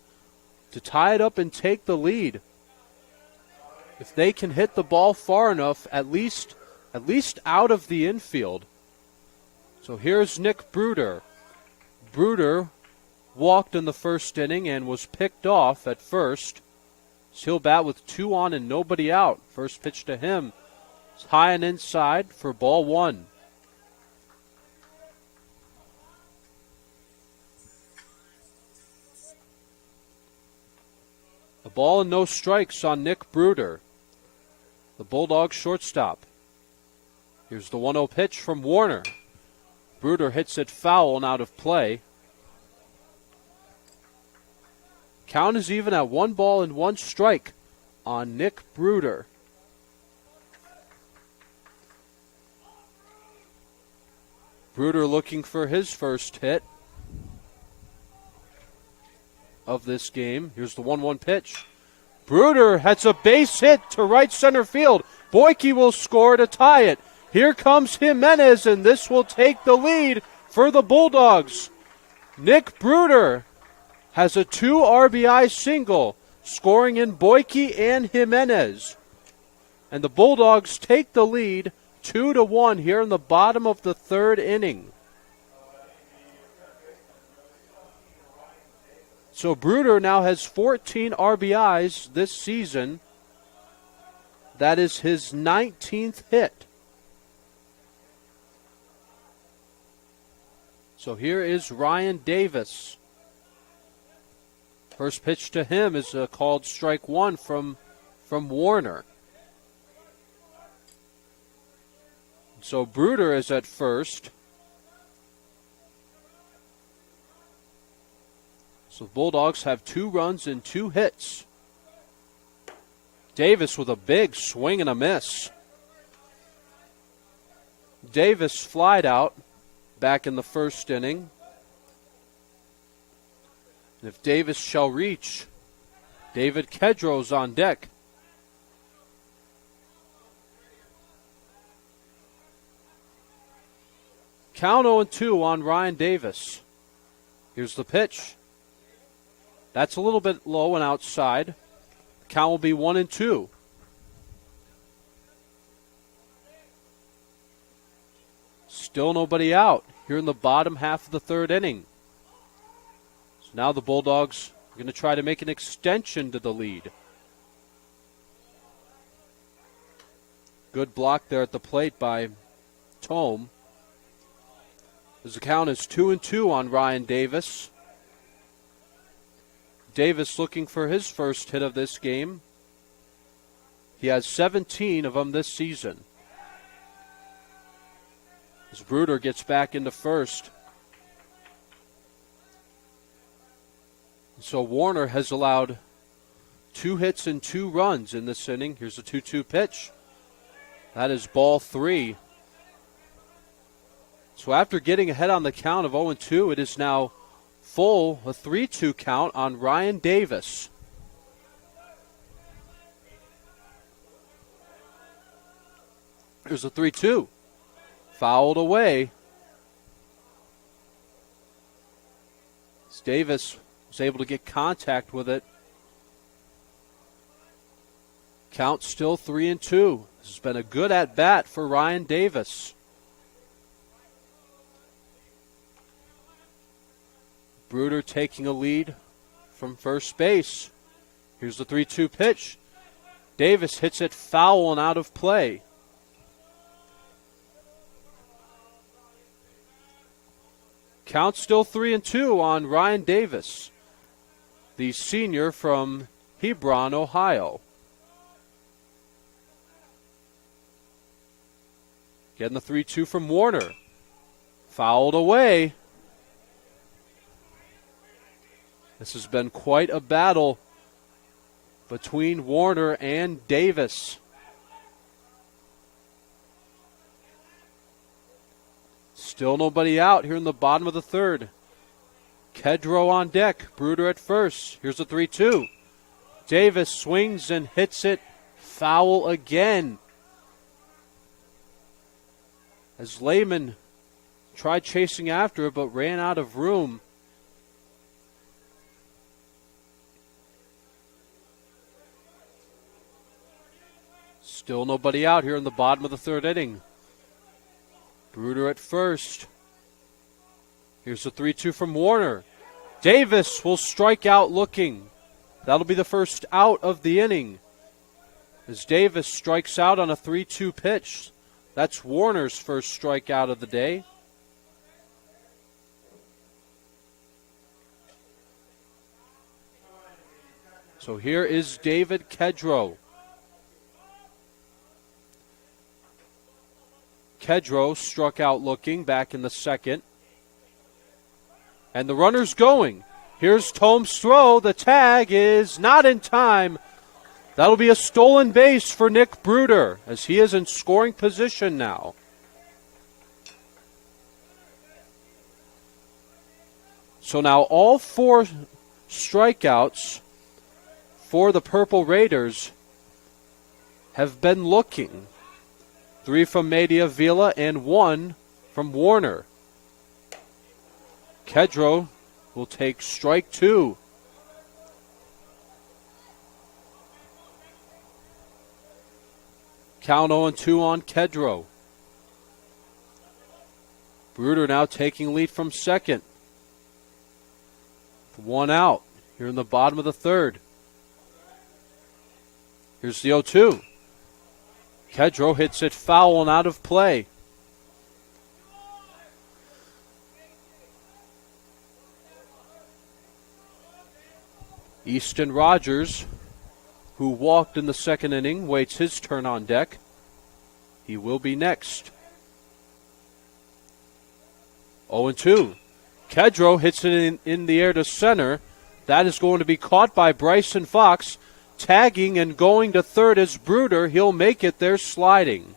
to tie it up and take the lead. If they can hit the ball far enough, at least out of the infield. So here's Nick Bruder. Bruder walked in the first inning and was picked off at first. So he'll bat with 2 on and nobody out. First pitch to him is high and inside for ball 1. A ball and no strikes on Nick Bruder, the Bulldogs shortstop. Here's the 1-0 pitch from Warner. Bruder hits it foul and out of play. Count is even at 1 ball and 1 strike on Nick Bruder. Bruder looking for his first hit of this game. Here's the 1-1 pitch. Bruder has a base hit to right center field. Boyke will score to tie it. Here comes Jimenez, and this will take the lead for the Bulldogs. Nick Bruder has a 2 RBI single, scoring in Boyke and Jimenez. And the Bulldogs take the lead 2-1 here in the bottom of the 3rd inning. So Bruder now has 14 RBIs this season. That is his 19th hit. So here is Ryan Davis. First pitch to him is a called strike 1 from Warner. So Bruder is at first. So the Bulldogs have 2 runs and 2 hits. Davis with a big swing and a miss. Davis flied out back in the first inning. And if Davis shall reach, David Kedro's on deck. Count 0-2 on Ryan Davis. Here's the pitch. That's a little bit low and outside. The count will be 1-2. Still nobody out here in the bottom half of the 3rd inning. So So now the Bulldogs are going to try to make an extension to the lead. Good block there at the plate by Tome. As the count is 2-2 on Ryan Davis. Davis looking for his first hit of this game. He has 17 of them this season. As Bruder gets back into first. So Warner has allowed 2 hits and 2 runs in this inning. Here's a 2-2 pitch. That is ball 3. So after getting ahead on the count of 0-2, it is now full, a 3-2 count on Ryan Davis. Here's a 3-2. Fouled away. As Davis was able to get contact with it. Count still 3-2. This has been a good at-bat for Ryan Davis. Bruder taking a lead from first base. Here's the 3-2 pitch. Davis hits it foul and out of play. Count still 3-2 on Ryan Davis, the senior from Hebron, Ohio. Getting the 3-2 from Warner. Fouled away. This has been quite a battle between Warner and Davis. Still nobody out here in the bottom of the third. Kedro on deck. Bruder at first. Here's a 3-2. Davis swings and hits it foul again. As Lehman tried chasing after it but ran out of room. Still nobody out here in the bottom of the third inning. Bruder at first. Here's the 3-2 from Warner. Davis will strike out looking. That'll be the first out of the inning. As Davis strikes out on a 3-2 pitch. That's Warner's first strikeout of the day. So here is David Kedro. Kedro struck out looking back in the second. And the runner's going. Here's Tome's throw. The tag is not in time. That'll be a stolen base for Nick Bruder as he is in scoring position now. So now all 4 strikeouts for the Purple Raiders have been looking. 3 from Media Vila and 1 from Warner. Kedro will take strike 2. Count 0-2 on Kedro. Bruder now taking lead from second. 1 out here in the bottom of the third. Here's the 0-2. Kedro hits it foul and out of play. Easton Rogers, who walked in the second inning, waits his turn on deck. He will be next. 0-2. Kedro hits it in the air to center. That is going to be caught by Bryson Fox. Tagging and going to third is Bruder. He'll make it there sliding.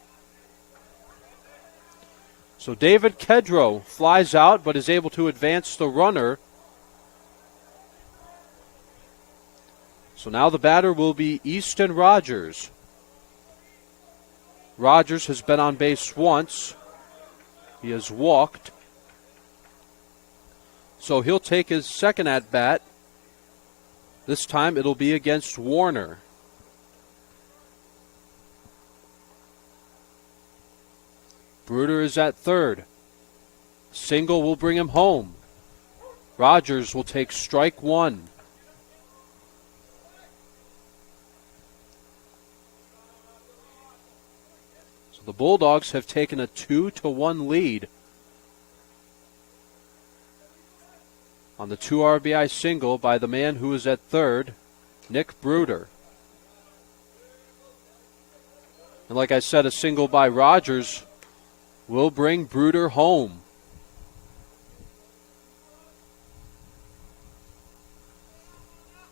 So David Kedro flies out but is able to advance the runner. So now the batter will be Easton Rogers. Rogers has been on base once. He has walked. So he'll take his second at bat. This time it'll be against Warner. Bruder is at third. Single will bring him home. Rogers will take strike one. So the Bulldogs have taken a 2-1 lead on the 2 RBI single by the man who is at third, Nick Bruder. And like I said, a single by Rogers will bring Bruder home.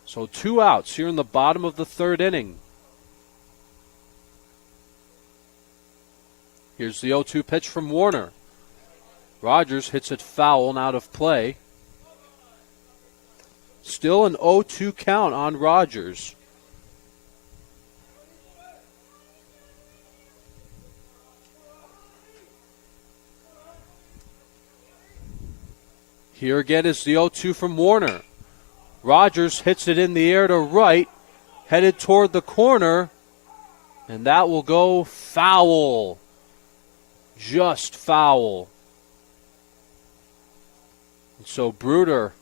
So 2 outs here in the bottom of the third inning. Here's the 0-2 pitch from Warner. Rogers hits it foul and out of play. Still an 0-2 count on Rogers. Here again is the 0-2 from Warner. Rogers hits it in the air to right, headed toward the corner, and that will go foul. Just foul. And so Bruder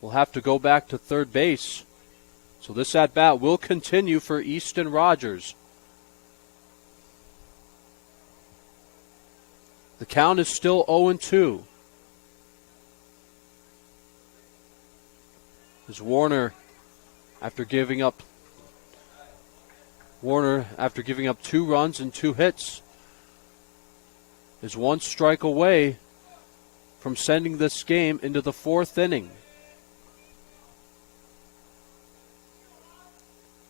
will have to go back to third base. So this at-bat will continue for Easton Rogers. The count is still 0-2. As Warner, after giving up 2 runs and 2 hits, is 1 strike away from sending this game into the 4th inning.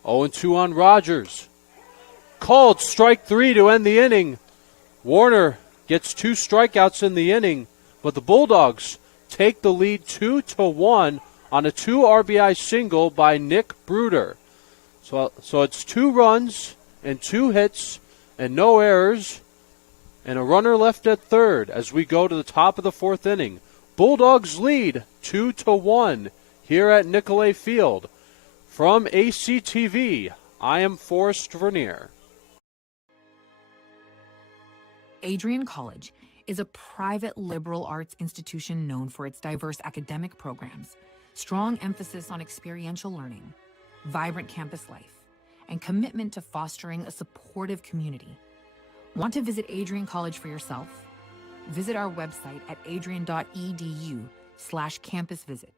0-2 on Rogers. Called strike 3 to end the inning. Warner gets 2 strikeouts in the inning, but the Bulldogs take the lead 2-1 on a 2 RBI single by Nick Bruder. So it's 2 runs and 2 hits and no errors and a runner left at third as we go to the top of the 4th inning. Bulldogs lead 2-1 here at Nicolay Field. From ACTV, I am Forrest Vernier. Adrian College is a private liberal arts institution known for its diverse academic programs, strong emphasis on experiential learning, vibrant campus life, and commitment to fostering a supportive community. Want to visit Adrian College for yourself? Visit our website at adrian.edu/campus visit.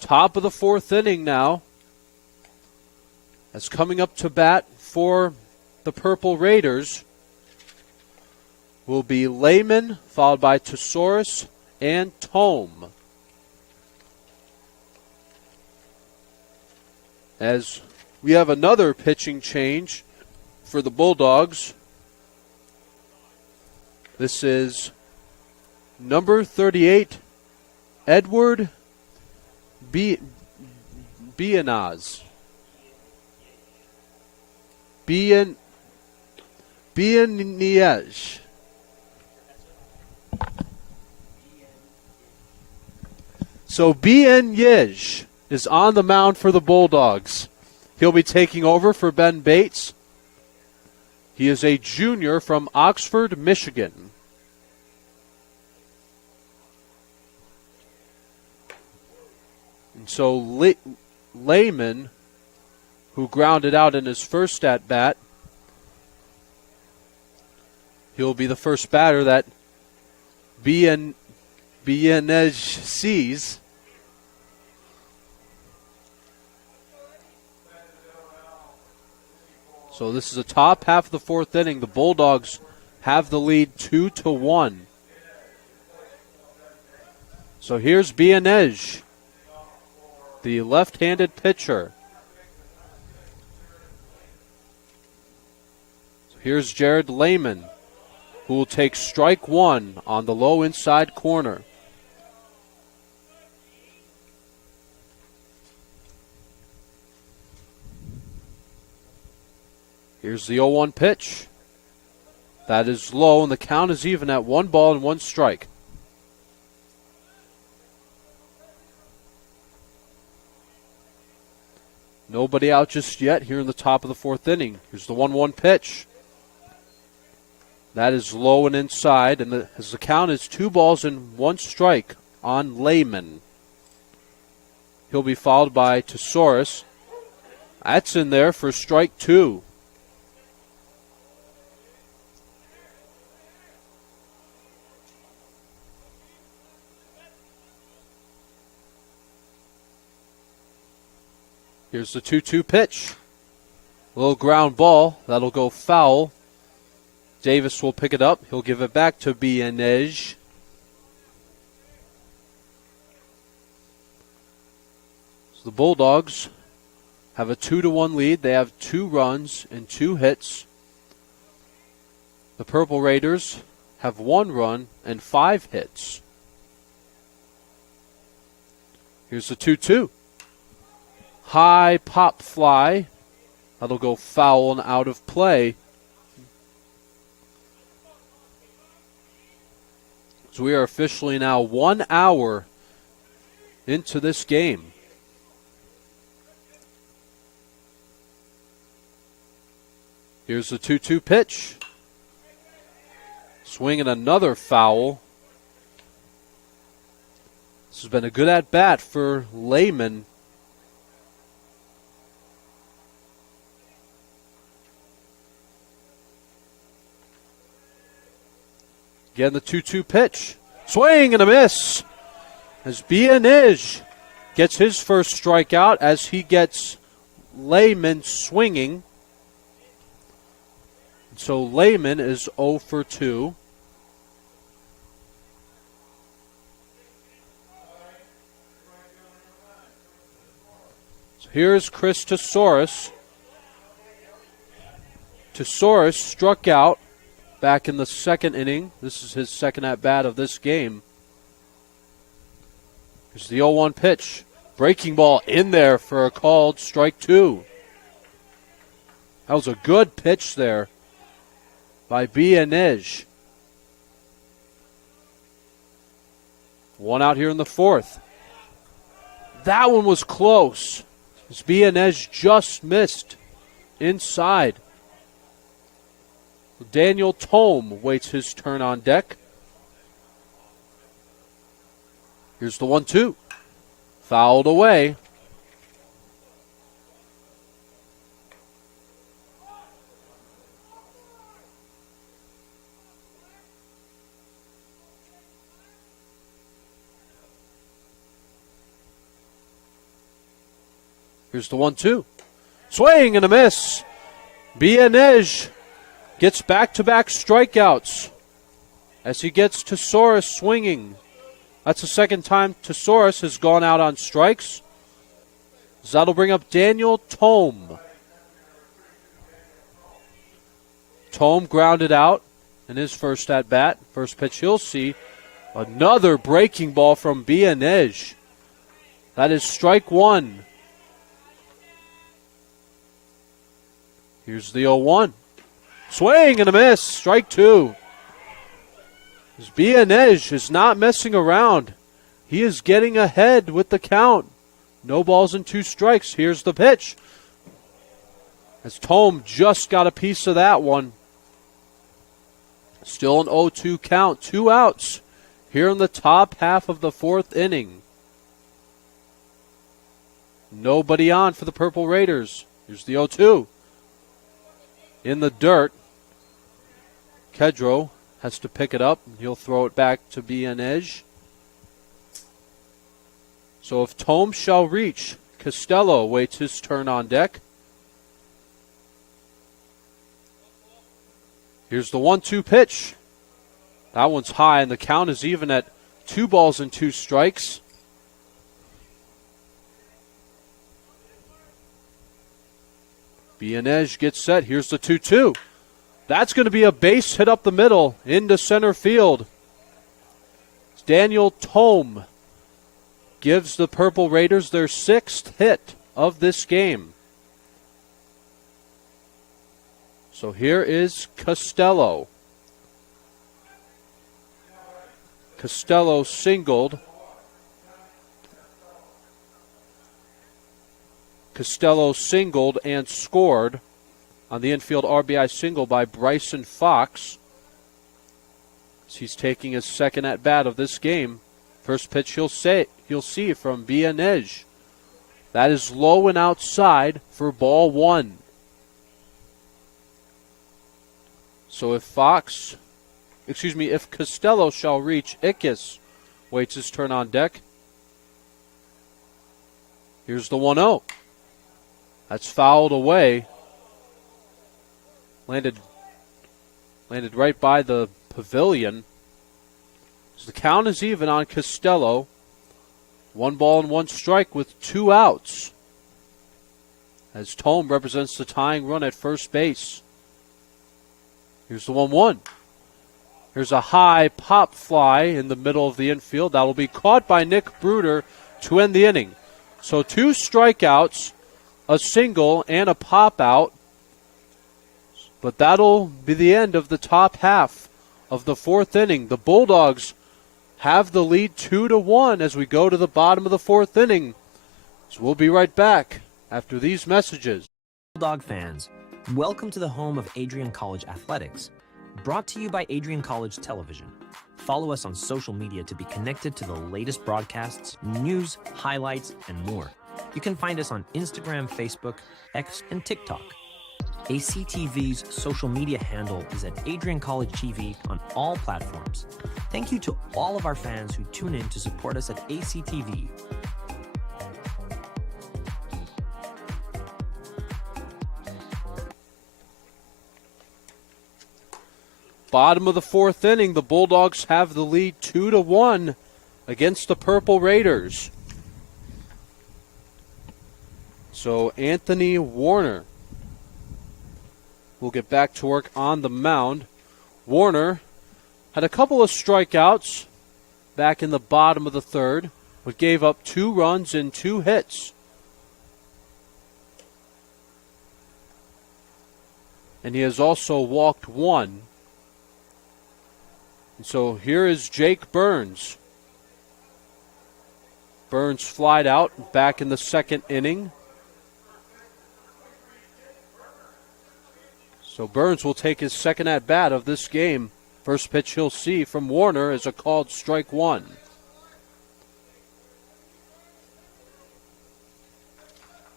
Top of the 4th inning now. As coming up to bat for the Purple Raiders will be Lehman, followed by Tesaurus and Tome. As we have another pitching change for the Bulldogs. This is number 38, Edward Bienaz. Bieniej. So Bieniej is on the mound for the Bulldogs. He'll be taking over for Ben Bates. He is a junior from Oxford, Michigan. And so Lehman, who grounded out in his first at-bat, he'll be the first batter that Bieniej sees. So this is the top half of the 4th inning. The Bulldogs have the lead 2-1. So here's Bieniej, the left-handed pitcher. So here's Jared Lehman, who will take strike 1 on the low inside corner. Here's the 0-1 pitch. That is low, and the count is even at 1 ball and 1 strike. Nobody out just yet here in the top of the fourth inning. Here's the 1-1 pitch. That is low and inside, and as the count is 2-1 strike on Lehman. He'll be followed by Tesaurus. That's in there for strike 2. Here's the 2-2 pitch. Little ground ball. That'll go foul. Davis will pick it up. He'll give it back to Bianej. So the Bulldogs have a 2-1 lead. They have 2 runs and 2 hits. The Purple Raiders have 1 run and 5 hits. Here's the 2-2. High pop fly. That'll go foul and out of play. So we are officially now 1 hour into this game. Here's the 2-2 pitch. Swing and another foul. This has been a good at-bat for Lehman. Again, the 2-2 pitch. Swing and a miss. As Bianej gets his first strikeout as he gets Lehman swinging. So Lehman is 0 for 2. So here's Chris Tesaurus. Tesaurus struck out back in the second inning. This is his second at-bat of this game. Here's the 0-1 pitch. Breaking ball in there for a called strike 2. That was a good pitch there by Bianej. 1 out here in the fourth. That one was close. As Bianej just missed inside. Daniel Tome waits his turn on deck. Here's the 1-2. Fouled away. Here's the 1-2. Swing and a miss. Bianej gets back-to-back strikeouts as he gets Tesaurus swinging. That's the second time Tesaurus has gone out on strikes. So that'll bring up Daniel Tome. Tome grounded out in his first at-bat. First pitch he'll see. Another breaking ball from Bianej. That is strike 1. Here's the 0-1. Swing and a miss. Strike 2. Bianej is not messing around. He is getting ahead with the count. No balls and 2 strikes. Here's the pitch. As Tome just got a piece of that one. Still an 0-2 count. 2 outs here in the top half of the fourth inning. Nobody on for the Purple Raiders. Here's the 0-2. In the dirt. Kedro has to pick it up. He'll throw it back to Bianej. So if Tome shall reach, Costello waits his turn on deck. Here's the 1-2 pitch. That one's high, and the count is even at 2 balls and 2 strikes. Bianej gets set. Here's the 2-2. That's going to be a base hit up the middle into center field. Daniel Tome gives the Purple Raiders their 6th hit of this game. So here is Costello. Costello singled. Costello singled and scored on the infield RBI single by Bryson Fox. He's taking his second at bat of this game. First pitch he'll see from Bianej. That is low and outside for ball one. So if Costello shall reach, Ickes waits his turn on deck. Here's the 1-0. That's fouled away. Landed right by the pavilion. So the count is even on Costello. 1 ball and 1 strike with 2 outs. As Tome represents the tying run at first base. Here's the 1-1. Here's a high pop fly in the middle of the infield. That will be caught by Nick Bruder to end the inning. So 2 strikeouts, a single, and a pop out. But that'll be the end of the top half of the 4th inning. The Bulldogs have the lead 2-1 as we go to the bottom of the 4th inning. So we'll be right back after these messages. Bulldog fans, welcome to the home of Adrian College Athletics. Brought to you by Adrian College Television. Follow us on social media to be connected to the latest broadcasts, news, highlights, and more. You can find us on Instagram, Facebook, X, and TikTok. ACTV's social media handle is at Adrian College TV on all platforms. Thank you to all of our fans who tune in to support us at ACTV. Bottom of the 4th inning, the Bulldogs have the lead 2-1 against the Purple Raiders. So Anthony Warner will get back to work on the mound. Warner had a couple of strikeouts back in the bottom of the 3rd, but gave up 2 runs and 2 hits. And he has also walked 1. And so here is Jake Burns. Burns flied out back in the 2nd inning. So Burns will take his second at bat of this game. First pitch he'll see from Warner is a called strike 1.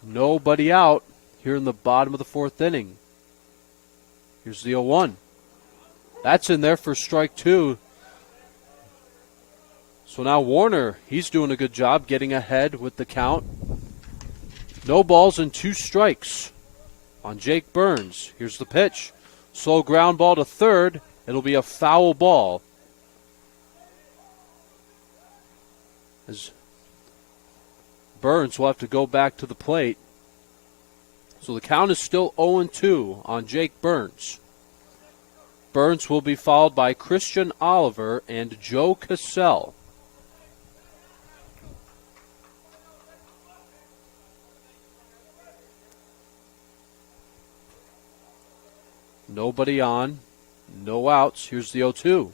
Nobody out here in the bottom of the 4th inning. Here's the 0-1. That's in there for strike 2. So now Warner, he's doing a good job getting ahead with the count. No balls and 2 strikes on Jake Burns. Here's the pitch. Slow ground ball to 3rd. It'll be a foul ball. As Burns will have to go back to the plate. So the count is still 0-2 on Jake Burns. Burns will be followed by Christian Oliver and Joe Cassell. Nobody on, no outs. Here's the 0-2.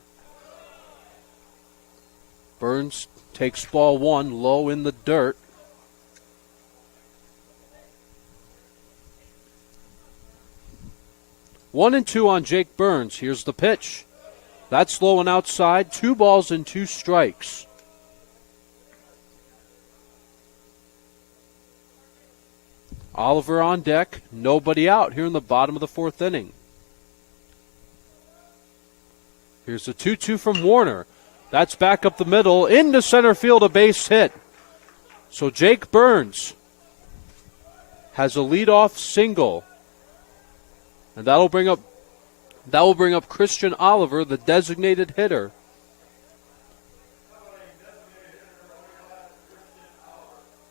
Burns takes ball 1 low in the dirt. One and 2 on Jake Burns. Here's the pitch. That's low and outside. 2 balls and 2 strikes. Oliver on deck. Nobody out here in the bottom of the 4th inning. Here's the 2-2 from Warner. That's back up the middle. Into center field, a base hit. So Jake Burns has a leadoff single. And that will bring up Christian Oliver, the designated hitter.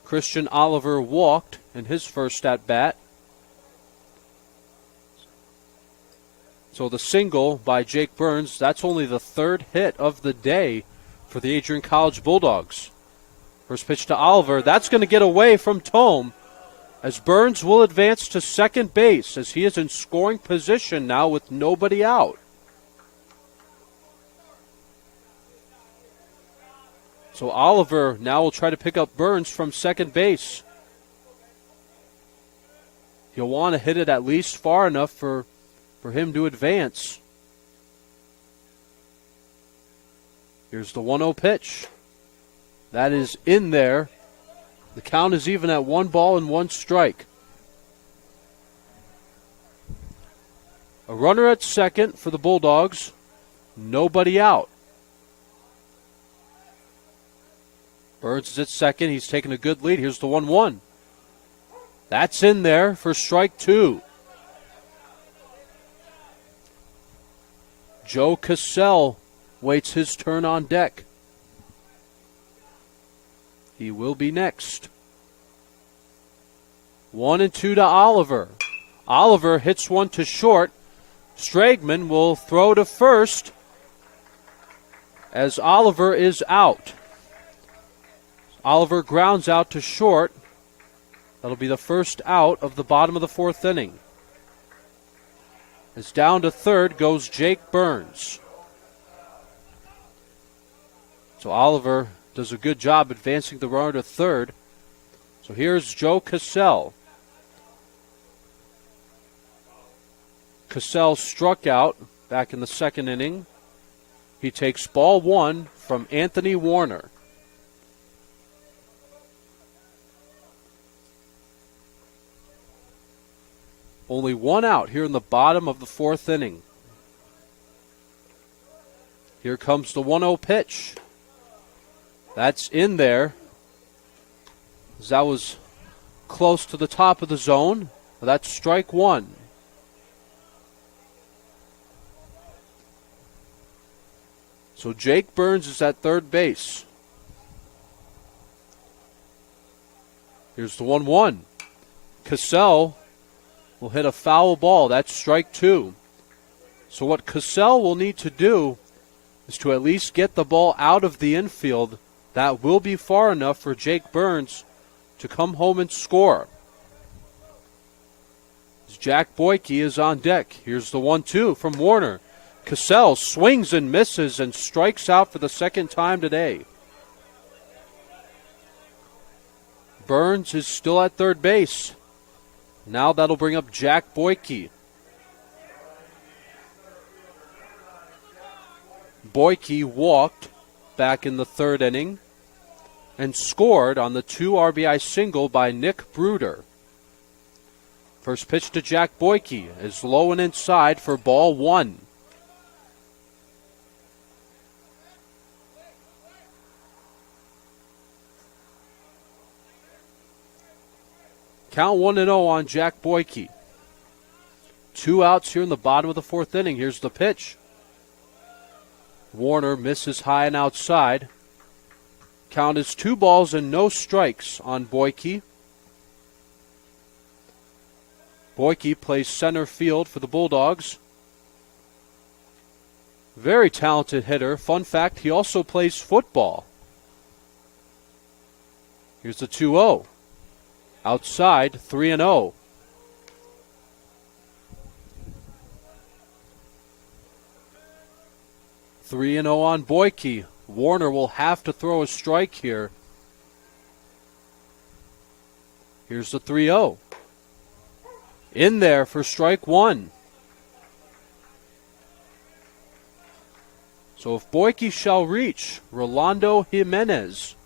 Christian Oliver walked in his first at bat. So the single by Jake Burns, that's only the 3rd hit of the day for the Adrian College Bulldogs. First pitch to Oliver, that's going to get away from Tome, as Burns will advance to second base as he is in scoring position now with nobody out. So Oliver now will try to pick up Burns from second base. He'll want to hit it at least far enough for him to advance. Here's the 1-0 pitch. That is in there. The count is even at 1 ball and 1 strike. A runner at second for the Bulldogs. Nobody out. Burns is at second. He's taking a good lead. Here's the 1-1. That's in there for strike 2. Joe Cassell waits his turn on deck. He will be next. 1-2 to Oliver. Oliver hits one to short. Stragman will throw to first as Oliver is out. Oliver grounds out to short. That'll be the first out of the bottom of the 4th inning. As down to third goes Jake Burns. So Oliver does a good job advancing the runner to third. So here's Joe Cassell. Cassell struck out back in the 2nd inning. He takes ball 1 from Anthony Warner. Only 1 out here in the bottom of the 4th inning. Here comes the 1-0 pitch. That's in there. That was close to the top of the zone. That's strike 1. So Jake Burns is at third base. Here's the 1-1. Cassell will hit a foul ball. That's strike 2. So what Cassell will need to do is to at least get the ball out of the infield. That will be far enough for Jake Burns to come home and score. As Jack Boyke is on deck. Here's the 1-2 from Warner. Cassell swings and misses and strikes out for the 2nd time today. Burns is still at third base. Now that'll bring up Jack Boyke. Boyke walked back in the 3rd inning and scored on the 2 RBI single by Nick Bruder. First pitch to Jack Boyke is low and inside for ball 1. Count 1-0 on Jack Boyke. 2 outs here in the bottom of the 4th inning. Here's the pitch. Warner misses high and outside. Count is 2 balls and no strikes on Boyke. Boyke plays center field for the Bulldogs. Very talented hitter. Fun fact, he also plays football. Here's the 2-0. Outside, 3-0. On Boyke. Warner will have to throw a strike here. Here's the 3-0. In there for strike 1. So if Boyke shall reach, Rolando Jimenez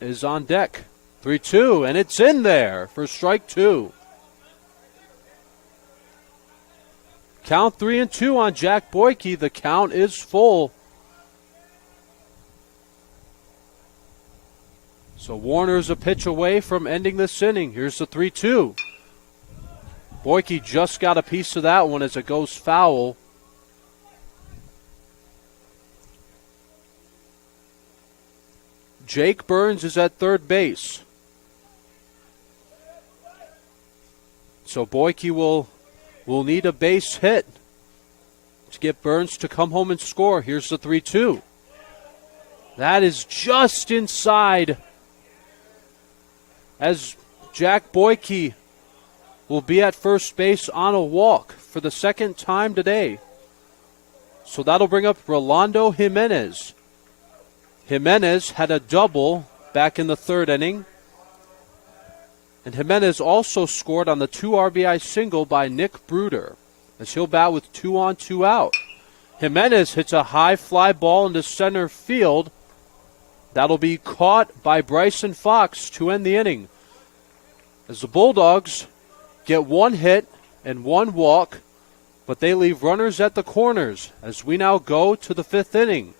is on deck. 3-2, and it's in there for strike 2. Count 3-2 on Jack Boyke. The count is full. So Warner's a pitch away from ending this inning. Here's the 3-2. Boyke just got a piece of that one as it goes foul. Jake Burns is at third base. So Boyke will need a base hit to get Burns to come home and score. Here's the 3-2. That is just inside as Jack Boyke will be at first base on a walk for the 2nd time today. So that'll bring up Rolando Jimenez. Jimenez had a double back in the 3rd inning. And Jimenez also scored on the 2 RBI single by Nick Bruder, as he'll bat with 2 on, 2 out. Jimenez hits a high fly ball into center field. That'll be caught by Bryson Fox to end the inning, as the Bulldogs get 1 hit and 1 walk, but they leave runners at the corners as we now go to the 5th inning.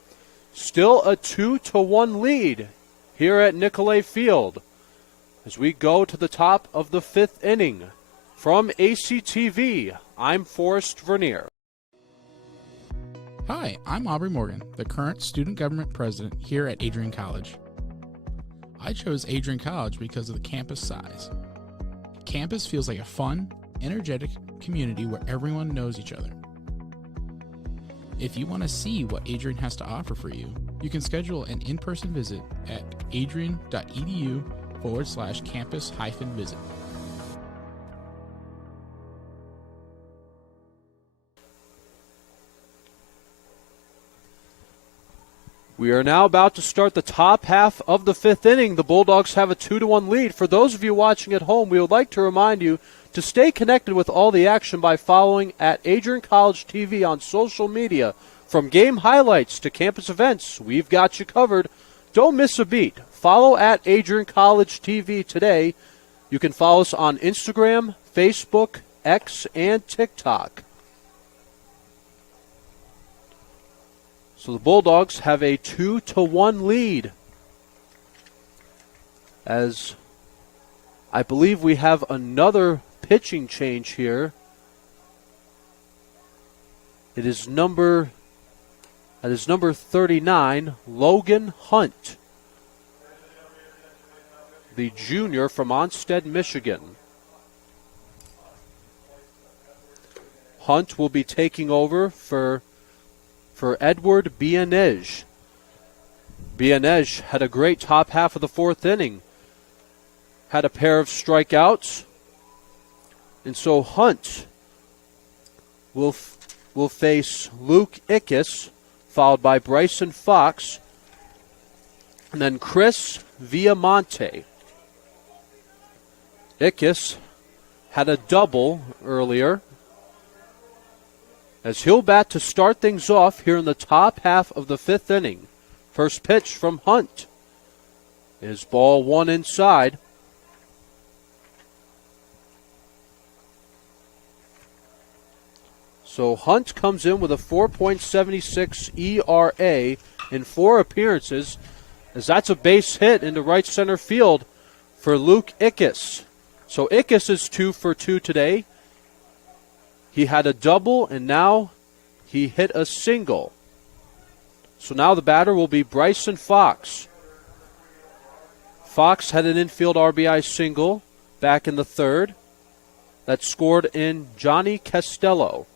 Still a 2-1 lead here at Nicolay Field as we go to the top of the 5th inning. From ACTV, I'm Forrest Vernier. Hi, I'm Aubrey Morgan, the current student government president here at Adrian College. I chose Adrian College because of the campus size. Campus feels like a fun, energetic community where everyone knows each other. If you want to see what Adrian has to offer for you, you can schedule an in-person visit at adrian.edu/campus-visit. We are now about to start the top half of the 5th inning. The Bulldogs have a 2-1 lead. For those of you watching at home, we would like to remind you to stay connected with all the action by following at Adrian College TV on social media. From game highlights to campus events, we've got you covered. Don't miss a beat. Follow at Adrian College TV today. You can follow us on Instagram, Facebook, X, and TikTok. So the Bulldogs have a 2-1 lead, as I believe we have another pitching change here. That is number 39, Logan Hunt, the junior from Onstead, Michigan. Hunt will be taking over for Edward Bianej. Bianej had a great top half of the 4th inning. Had a pair of strikeouts. And so Hunt will face Luke Ickes, followed by Bryson Fox, and then Chris Villamonte. Ickes had a double earlier, as he'll bat to start things off here in the top half of the 5th inning. First pitch from Hunt is ball 1 inside. So Hunt comes in with a 4.76 ERA in 4 appearances, as that's a base hit into right center field for Luke Ickes. So Ickes is 2 for 2 today. He had a double, and now he hit a single. So now the batter will be Bryson Fox. Fox had an infield RBI single back in the 3rd that scored in Johnny Castello,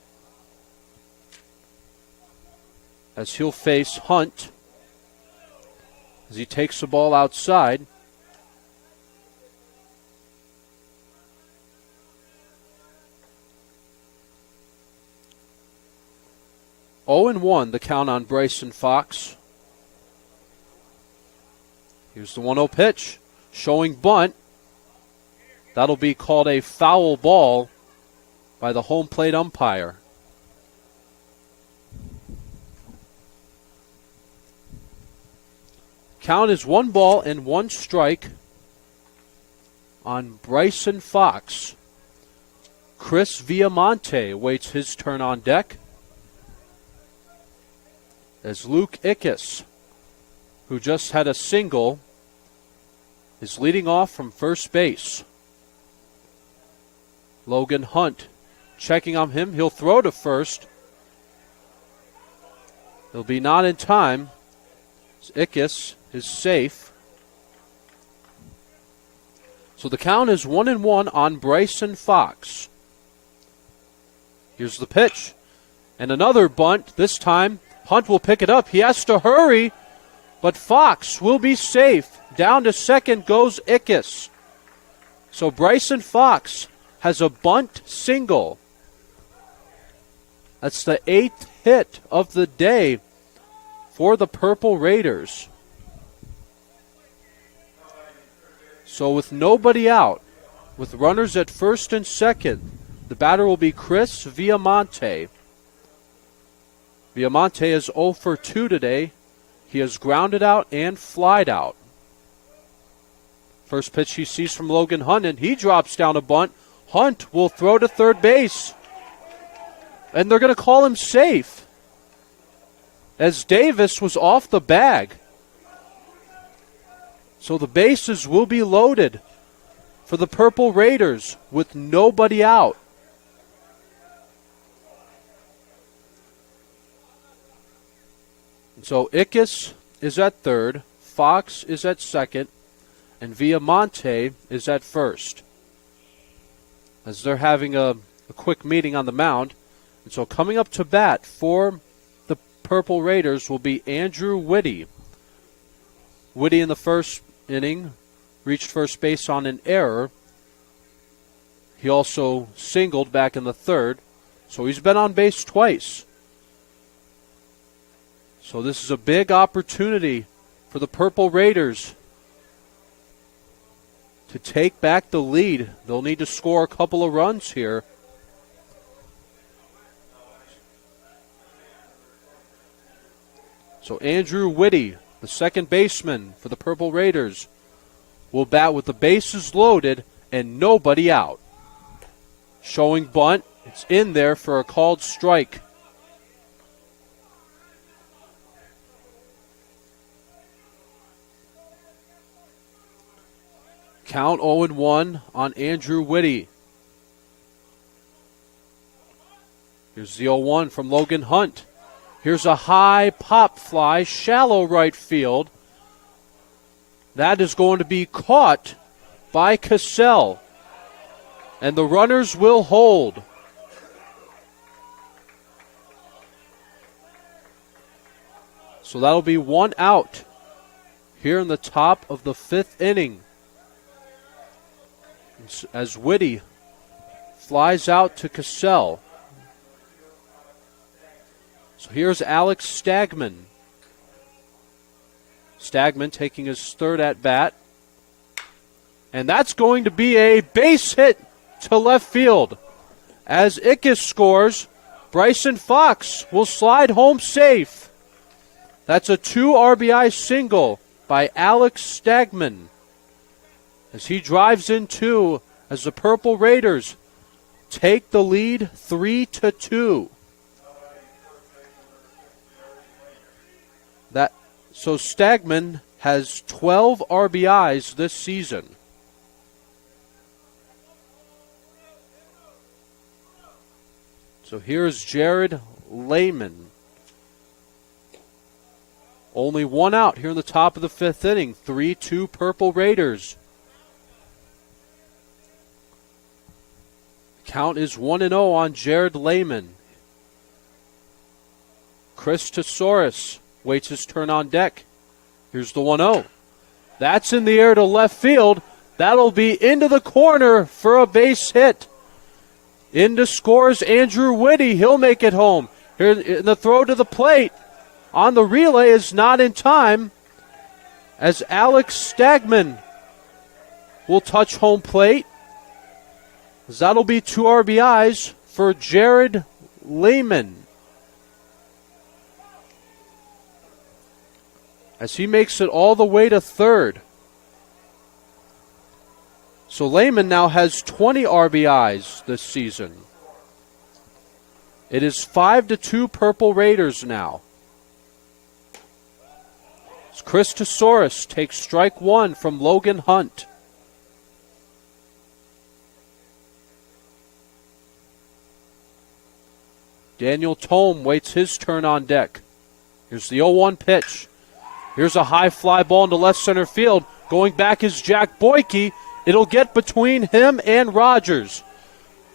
as he'll face Hunt as he takes the ball outside. Oh and 1 the count on Bryson Fox. Here's the 1-0 pitch, showing bunt. That'll be called a foul ball by the home plate umpire. Count is 1 ball and 1 strike on Bryson Fox. Chris Villamonte awaits his turn on deck, as Luke Ickes, who just had a single, is leading off from first base. Logan Hunt checking on him. He'll throw to first. He'll be not in time. Ickes is safe. So the count is 1-1 on Bryson Fox. Here's the pitch. And another bunt. This time Hunt will pick it up. He has to hurry, but Fox will be safe. Down to second goes Ickes. So Bryson Fox has a bunt single. That's the 8th hit of the day for the Purple Raiders. So with nobody out, with runners at first and second. The batter will be Chris Viamonte. Viamonte is 0 for 2 today. He has grounded out and flied out. First pitch he sees from Logan Hunt, and he drops down a bunt. Hunt will throw to third base. And they're going to call him safe, as Davis was off the bag. So the bases will be loaded for the Purple Raiders with nobody out. So Ickes is at third, Fox is at second, and Viamonte is at first, as they're having a quick meeting on the mound. And so coming up to bat for the Purple Raiders will be Andrew Whitty. Whitty in the first inning reached first base on an error. He also singled back in the third, so he's been on base twice. So this is a big opportunity for the Purple Raiders to take back the lead. They'll need to score a couple of runs here. So Andrew Whitty, the second baseman for the Purple Raiders, will bat with the bases loaded and nobody out. Showing bunt. It's in there for a called strike. Count 0-1 on Andrew Whitty. Here's the 0-1 from Logan Hunt. Here's a high pop fly, shallow right field. That is going to be caught by Cassell. And the runners will hold. So that'll be one out here in the top of the fifth inning, as Whitty flies out to Cassell. So here's Alex Stagman. Stagman taking his third at bat. And that's going to be a base hit to left field. As Ickes scores, Bryson Fox will slide home safe. That's a 2 RBI single by Alex Stagman, as he drives in two, as the Purple Raiders take the lead 3-2. So Stagman has 12 RBIs this season. So here's Jared Lehman. Only one out here in the top of the fifth inning. 3-2 Purple Raiders. Count is 1-0 on Jared Lehman. Chris Tesaurus waits his turn on deck. Here's the 1-0. That's in the air to left field. That'll be into the corner for a base hit. Into scores Andrew Whitty. He'll make it home. Here in the throw to the plate on the relay is not in time, as Alex Stagman will touch home plate. That'll be 2 RBIs for Jared Lehman, as he makes it all the way to third. So Lehman now has 20 RBIs this season. It is 5-2 Purple Raiders now. As Chris Tesaurus takes strike one from Logan Hunt. Daniel Tome waits his turn on deck. Here's the 0-1 pitch. Here's a high fly ball into left center field. Going back is Jack Boyke. It'll get between him and Rogers.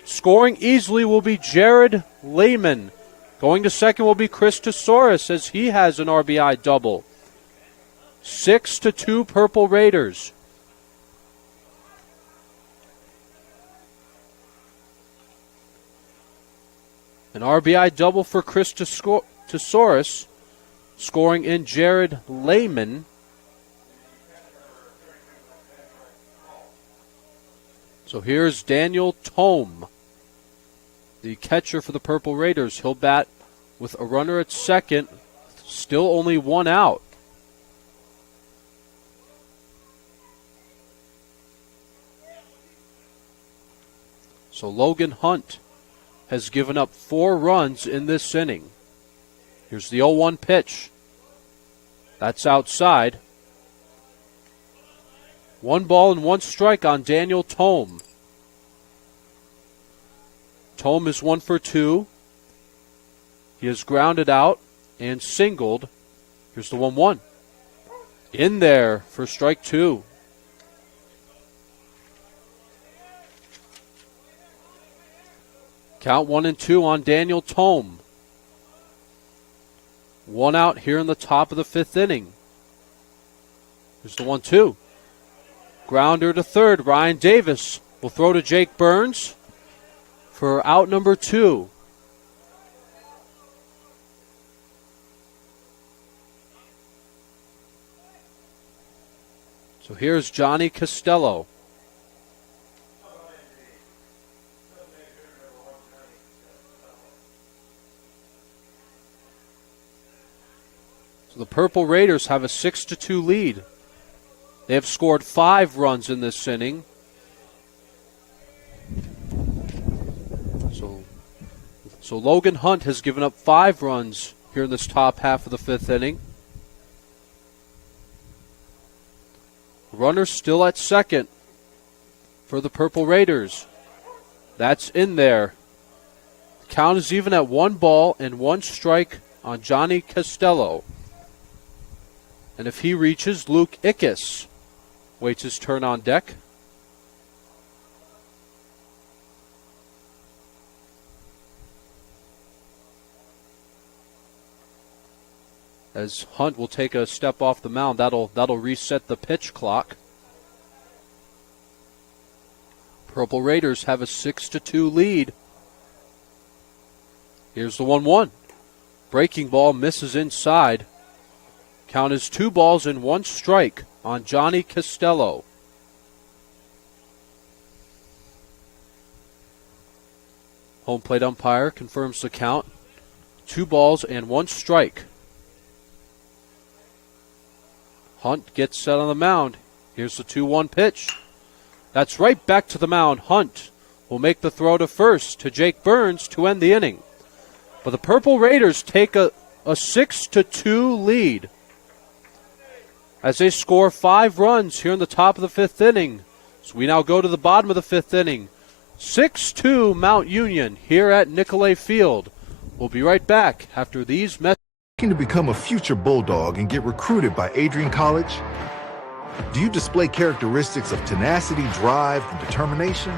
Scoring easily will be Jared Lehman. Going to second will be Chris Tesaurus, as he has an RBI double. 6-2 Purple Raiders. An RBI double for Chris Tesaurus, scoring in Jared Lehman. So here's Daniel Tome, the catcher for the Purple Raiders. He'll bat with a runner at second, still only one out. So Logan Hunt has given up 4 runs in this inning. Here's the 0-1 pitch. That's outside. 1 ball and 1 strike on Daniel Tome. Tome is 1 for 2. He has grounded out and singled. Here's the 1-1. In there for strike 2. Count 1-2 on Daniel Tome. 1 out here in the top of the 5th inning. Here's the 1-2. Grounder to third. Ryan Davis will throw to Jake Burns for out number 2. So here's Johnny Costello. So the Purple Raiders have a 6-2 lead. They have scored 5 runs in this inning. So Logan Hunt has given up 5 runs here in this top half of the 5th inning. Runner still at second for the Purple Raiders. That's in there. The count is even at 1 ball and 1 strike on Johnny Costello. And if he reaches, Luke Ickes waits his turn on deck. As Hunt will take a step off the mound, that'll reset the pitch clock. Purple Raiders have a 6-2 lead. Here's the 1-1. Breaking ball misses inside. Count is 2 balls and 1 strike on Johnny Costello. Home plate umpire confirms the count. 2 balls and 1 strike. Hunt gets set on the mound. Here's the 2-1 pitch. That's right back to the mound. Hunt will make the throw to first to Jake Burns to end the inning. But the Purple Raiders take a 6-2 lead as they score 5 runs here in the top of the 5th inning. So we now go to the bottom of the 5th inning. 6-2 Mount Union here at Nicolay Field. We'll be right back after these messages. Looking to become a future Bulldog and get recruited by Adrian College? Do you display characteristics of tenacity, drive, and determination?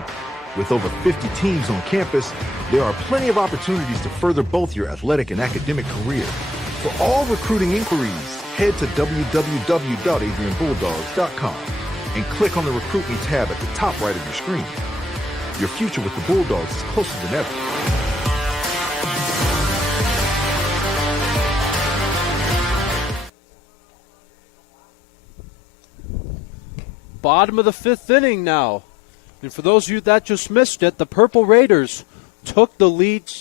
With over 50 teams on campus, there are plenty of opportunities to further both your athletic and academic career. For all recruiting inquiries, head to www.adrianbulldogs.com and click on the Recruit Me tab at the top right of your screen. Your future with the Bulldogs is closer than ever. Bottom of the 5th inning now. And for those of you that just missed it, the Purple Raiders took the lead.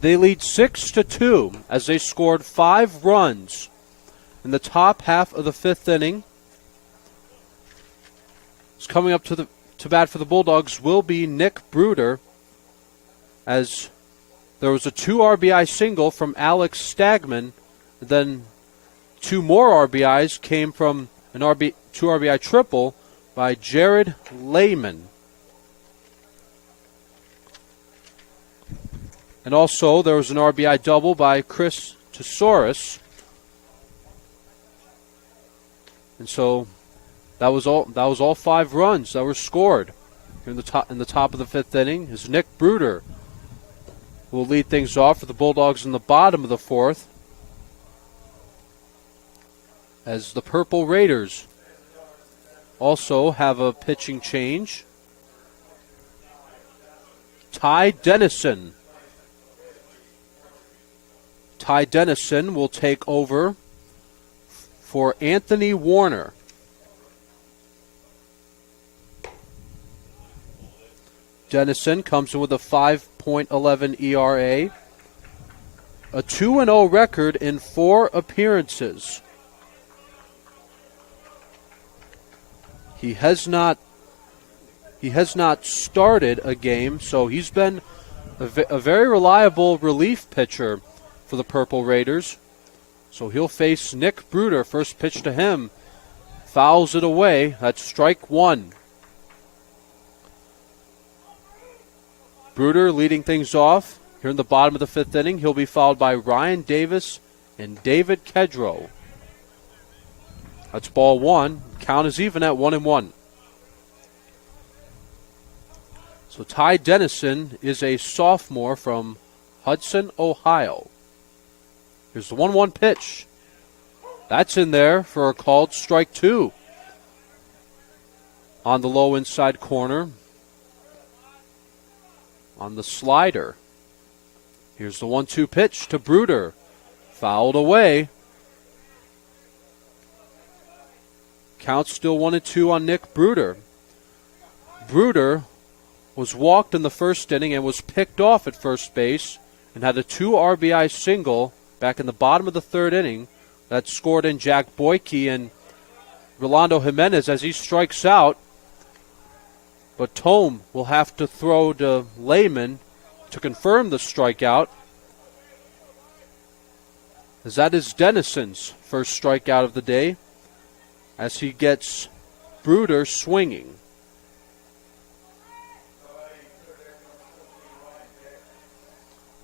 They lead 6-2 as they scored 5 runs in the top half of the 5th inning. It's coming up to bat for the Bulldogs will be Nick Bruder, as there was a 2 RBI single from Alex Stagman. Then 2 more RBIs came from an 2 RBI triple by Jared Lehman. And also there was an RBI double by Chris Tesaurus. And so that was all 5 runs that were scored here in the top of the 5th inning. Is Nick Bruder who will lead things off for the Bulldogs in the bottom of the 4th, as the Purple Raiders also have a pitching change. Ty Dennison will take over for Anthony Warner. Dennison comes in with a 5.11 ERA, a 2-0 record in 4 appearances. He has not started a game, so he's been a very reliable relief pitcher for the Purple Raiders. So he'll face Nick Bruder. First pitch to him, fouls it away. That's strike 1. Bruder leading things off here in the bottom of the 5th inning. He'll be followed by Ryan Davis and David Kedrow. That's ball 1. Count is even at 1-1. So Ty Dennison is a sophomore from Hudson, Ohio. Here's the 1-1 pitch. That's in there for a called strike 2. On the low inside corner. On the slider. Here's the 1-2 pitch to Bruder. Fouled away. Count still 1-2 on Nick Bruder. Bruder was walked in the first inning and was picked off at first base and had a 2 RBI single back in the bottom of the 3rd inning that scored in Jack Boyke and Rolando Jimenez as he strikes out. But Tome will have to throw to Lehman to confirm the strikeout, as that is Dennison's first strikeout of the day as he gets Bruder swinging.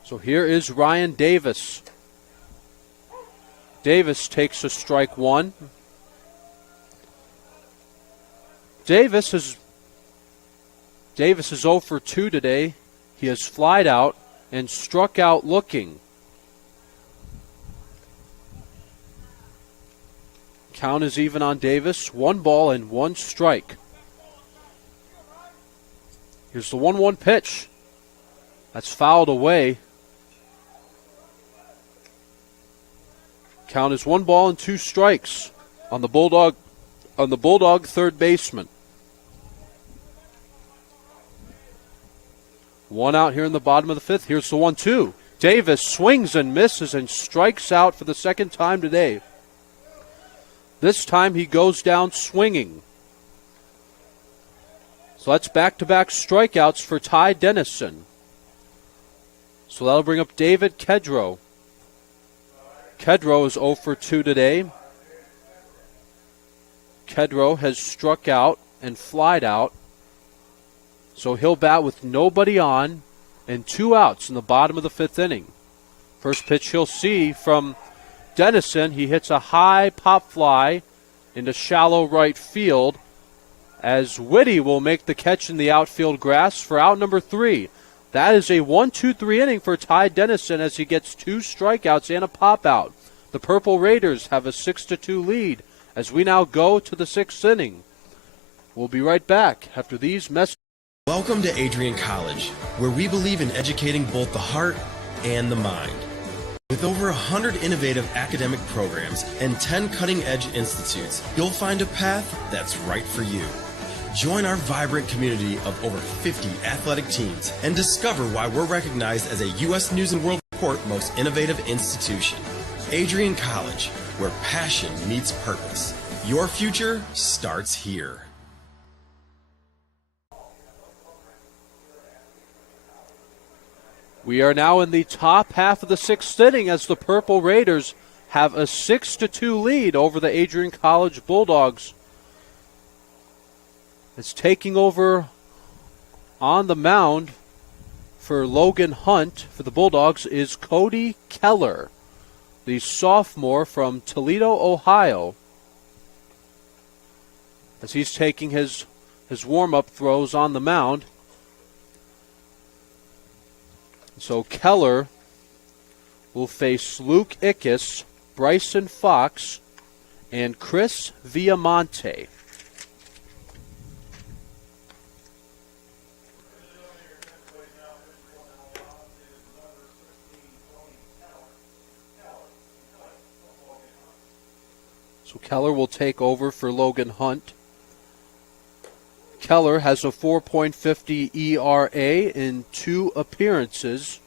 So here is Ryan Davis. Davis takes a strike 1. Davis is 0 for 2 today. He has flied out and struck out looking. Count is even on Davis. 1 ball and 1 strike. Here's the 1-1 pitch. That's fouled away. Count is 1 ball and 2 strikes on the Bulldog third baseman. 1 out here in the bottom of the 5th. Here's the 1-2. Davis swings and misses and strikes out for the 2nd time today. This time he goes down swinging. So that's back-to-back strikeouts for Ty Dennison. So that'll bring up David Kedrow. Kedrow is 0 for 2 today. Kedrow has struck out and flied out. So he'll bat with nobody on and 2 outs in the bottom of the 5th inning. First pitch he'll see from Dennison. He hits a high pop fly into shallow right field as Whitty will make the catch in the outfield grass for out number 3. That is a 1-2-3 inning for Ty Dennison as he gets 2 strikeouts and a pop-out. The Purple Raiders have a 6-2 lead as we now go to the 6th inning. We'll be right back after these messages. Welcome to Adrian College, where we believe in educating both the heart and the mind. With over 100 innovative academic programs and 10 cutting-edge institutes, you'll find a path that's right for you. Join our vibrant community of over 50 athletic teams and discover why we're recognized as a U.S. News & World Report Most Innovative Institution. Adrian College, where passion meets purpose. Your future starts here. We are now in the top half of the 6th inning as the Purple Raiders have a 6-2 lead over the Adrian College Bulldogs. It's taking over on the mound for Logan Hunt for the Bulldogs is Cody Keller, the sophomore from Toledo, Ohio, as he's taking his warm-up throws on the mound. So Keller will face Luke Ickes, Bryson Fox, and Chris Villamonte. So Keller will take over for Logan Hunt. Keller has a 4.50 ERA in 2 appearances.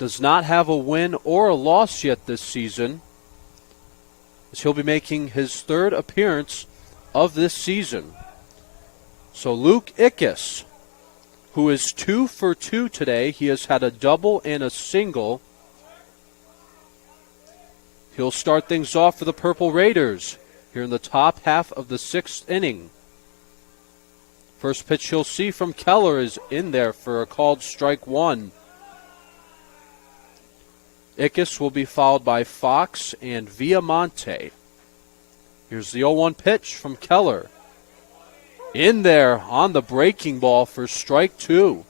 Does not have a win or a loss yet this season, as he'll be making his 3rd appearance of this season. So Luke Ickes, who is 2 for 2 today, he has had a double and a single. He'll start things off for the Purple Raiders here in the top half of the 6th inning. First pitch he'll see from Keller is in there for a called strike 1. Ickes will be followed by Fox and Villamonte. Here's the 0-1 pitch from Keller. In there on the breaking ball for strike 2.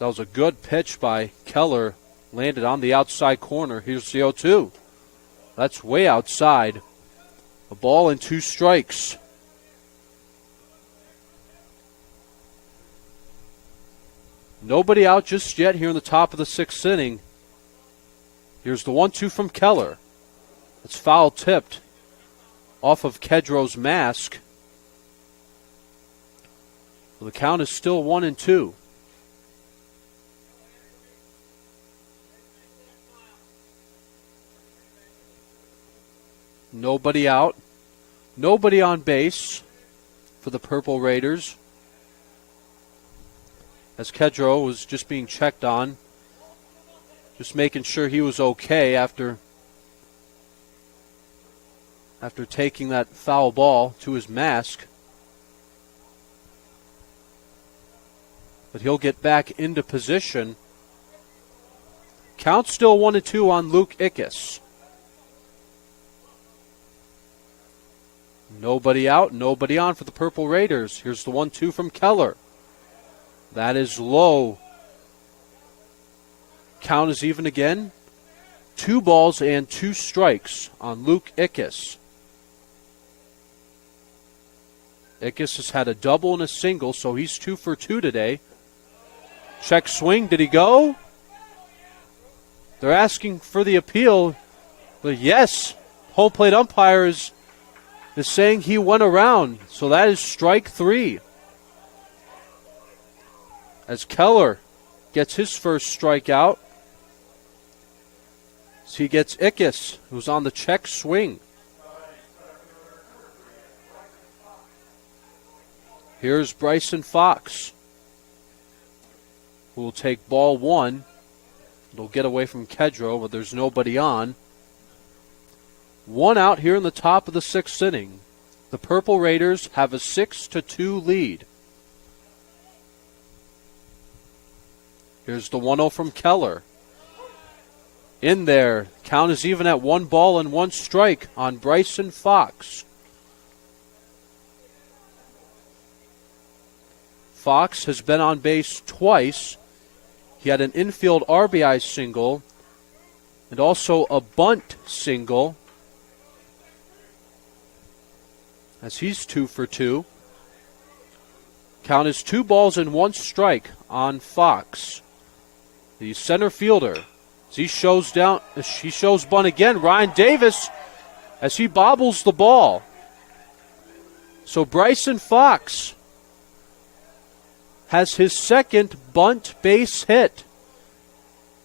That was a good pitch by Keller. Landed on the outside corner. Here's the 0-2. That's way outside. A ball and 2 strikes. Nobody out just yet here in the top of the 6th inning. Here's the 1-2 from Keller. It's foul tipped off of Kedro's mask. Well, the count is still 1-2. Nobody out. Nobody on base for the Purple Raiders, as Kedro was just being checked on, just making sure he was okay after taking that foul ball to his mask. But he'll get back into position. Count still 1-2 on Luke Ickes. Nobody out, nobody on for the Purple Raiders. Here's the 1-2 from Keller. That is low. Count is even again. 2 balls and 2 strikes on Luke Ickes. Ickes has had a double and a single, so he's 2 for 2 today. Check swing, did he go? They're asking for the appeal, but yes, home plate umpire is saying he went around, so that is strike 3. As Keller gets his first strikeout, so he gets Ickes, who's on the check swing. Here's Bryson Fox, who will take ball 1. It'll get away from Kedro, but there's nobody on. 1 out here in the top of the 6th inning. The Purple Raiders have a 6-2 lead. Here's the 1-0 from Keller. In there. Count is even at 1 ball and 1 strike on Bryson Fox. Fox has been on base twice. He had an infield RBI single and also a bunt single, as he's 2 for 2. Count is 2 balls and 1 strike on Fox. The center fielder, as he shows bunt again, Ryan Davis, as he bobbles the ball. So Bryson Fox has his 2nd bunt base hit,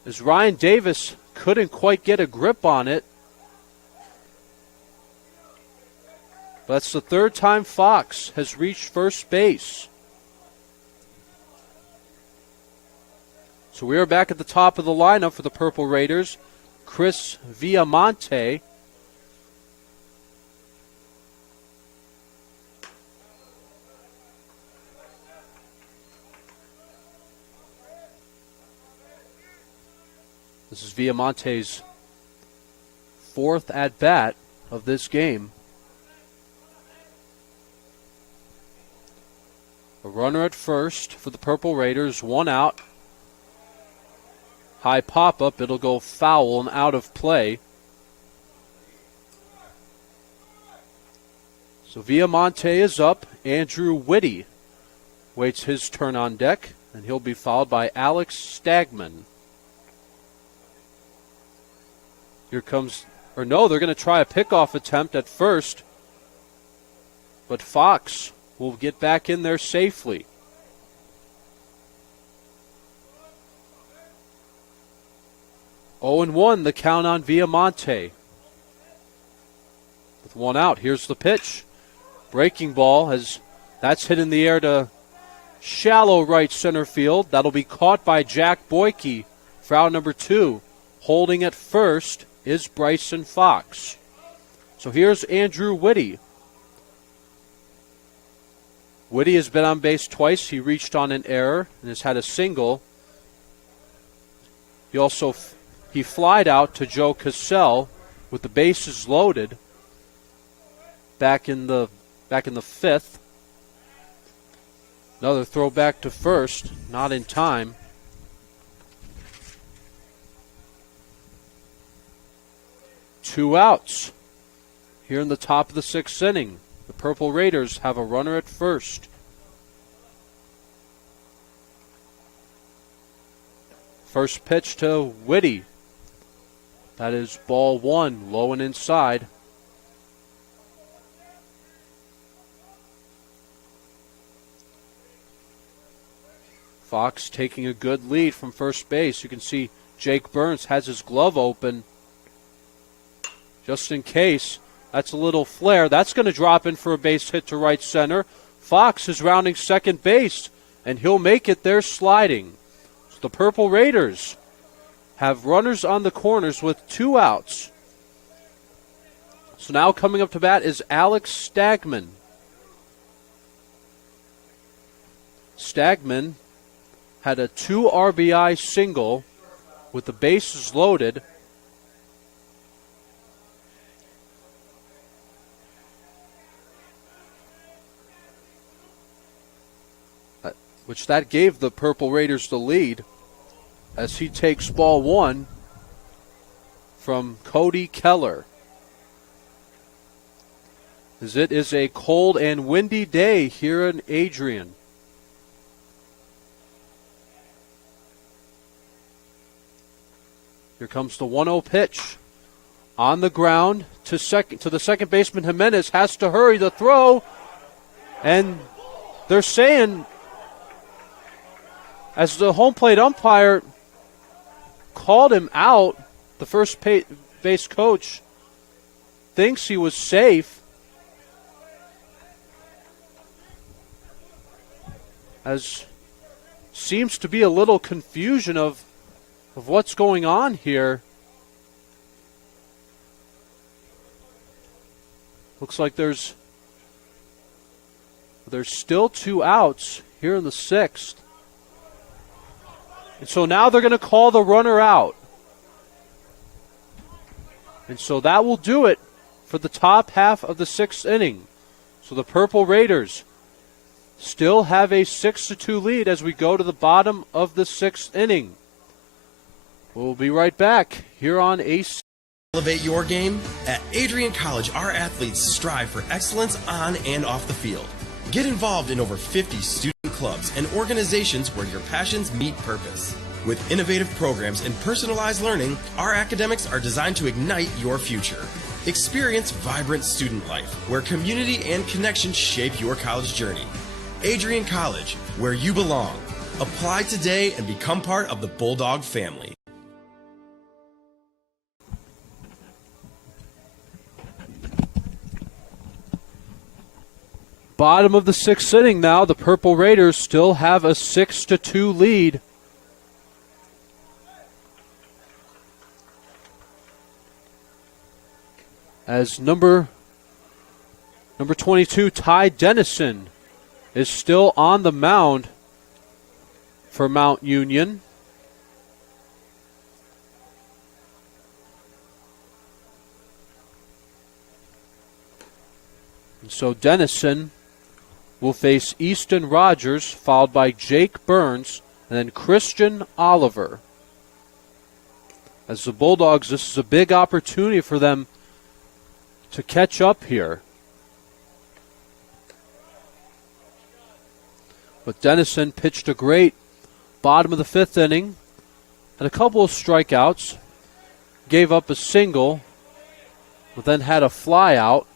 as Ryan Davis couldn't quite get a grip on it. But that's the 3rd time Fox has reached first base. So we are back at the top of the lineup for the Purple Raiders. Chris Villamonte. This is Villamonte's 4th at-bat of this game. A runner at first for the Purple Raiders, 1 out. High pop-up, it'll go foul and out of play. So Villamonte is up. Andrew Whitty waits his turn on deck, and he'll be followed by Alex Stagman. or no, they're going to try a pickoff attempt at first. But Fox will get back in there safely. Oh and 1, the count on Viamonte. With one out, here's the pitch. Breaking ball, as that's hit in the air to shallow right center field. That'll be caught by Jack Boyke for out number 2. Holding at first is Bryson Fox. So here's Andrew Whitty. Whitty has been on base twice. He reached on an error and has had a single. He flied out to Joe Cassell with the bases loaded back in the 5th. Another throw back to first, not in time. Two outs here in the top of the 6th inning. The Purple Raiders have a runner at first. First pitch to Whitty. That is ball 1, low and inside. Fox taking a good lead from first base. You can see Jake Burns has his glove open just in case. That's a little flare. That's going to drop in for a base hit to right center. Fox is rounding second base, and he'll make it there sliding. So the Purple Raiders have runners on the corners with 2 outs. So now coming up to bat is Alex Stagman. Stagman had a 2 RBI single with the bases loaded. Which that gave the Purple Raiders the lead as he takes ball 1 from Cody Keller. As it is a cold and windy day here in Adrian. Here comes the 1-0 pitch. On the ground to the second baseman. Jimenez has to hurry the throw. And they're saying, as the home plate umpire called him out, the first base coach thinks he was safe. As seems to be a little confusion of what's going on here. Looks like there's still 2 outs here in the 6th. And so now they're going to call the runner out. And so that will do it for the top half of the 6th inning. So the Purple Raiders still have a 6-2 lead as we go to the bottom of the 6th inning. We'll be right back here on AC. Elevate your game? At Adrian College, our athletes strive for excellence on and off the field. Get involved in over 50 student clubs and organizations where your passions meet purpose. With innovative programs and personalized learning, our academics are designed to ignite your future. Experience vibrant student life, where community and connection shape your college journey. Adrian College, where you belong. Apply today and become part of the Bulldog family. Bottom of the 6th inning now. The Purple Raiders still have a 6-2 lead. As number 22, Ty Dennison, is still on the mound for Mount Union. And so Dennison will face Easton Rogers, followed by Jake Burns, and then Christian Oliver. As the Bulldogs, this is a big opportunity for them to catch up here. But Dennison pitched a great bottom of the 5th inning, had a couple of strikeouts, gave up a single, but then had a fly out.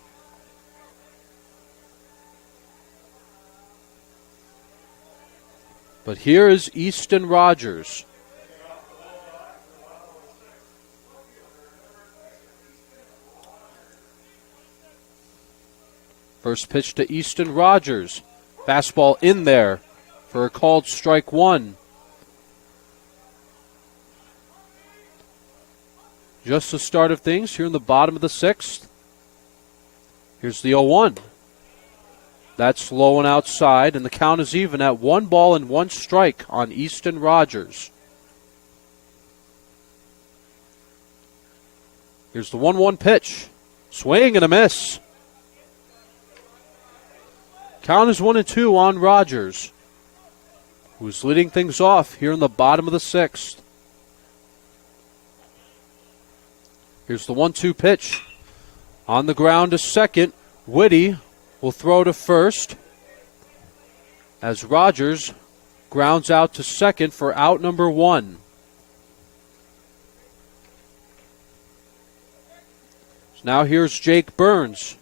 But here is Easton Rogers. First pitch to Easton Rogers. Fastball in there for a called strike one. Just the start of things here in the bottom of the sixth. Here's the 0-1. That's low and outside, and the count is even at 1 ball and 1 strike on Easton Rogers. Here's the 1-1 pitch. Swing and a miss. Count is 1-2 on Rogers, who's leading things off here in the bottom of the sixth. Here's the 1-2 pitch. On the ground to second. Whitty will throw to first as Rogers grounds out to second for out number 1. So now here's Jake Burns.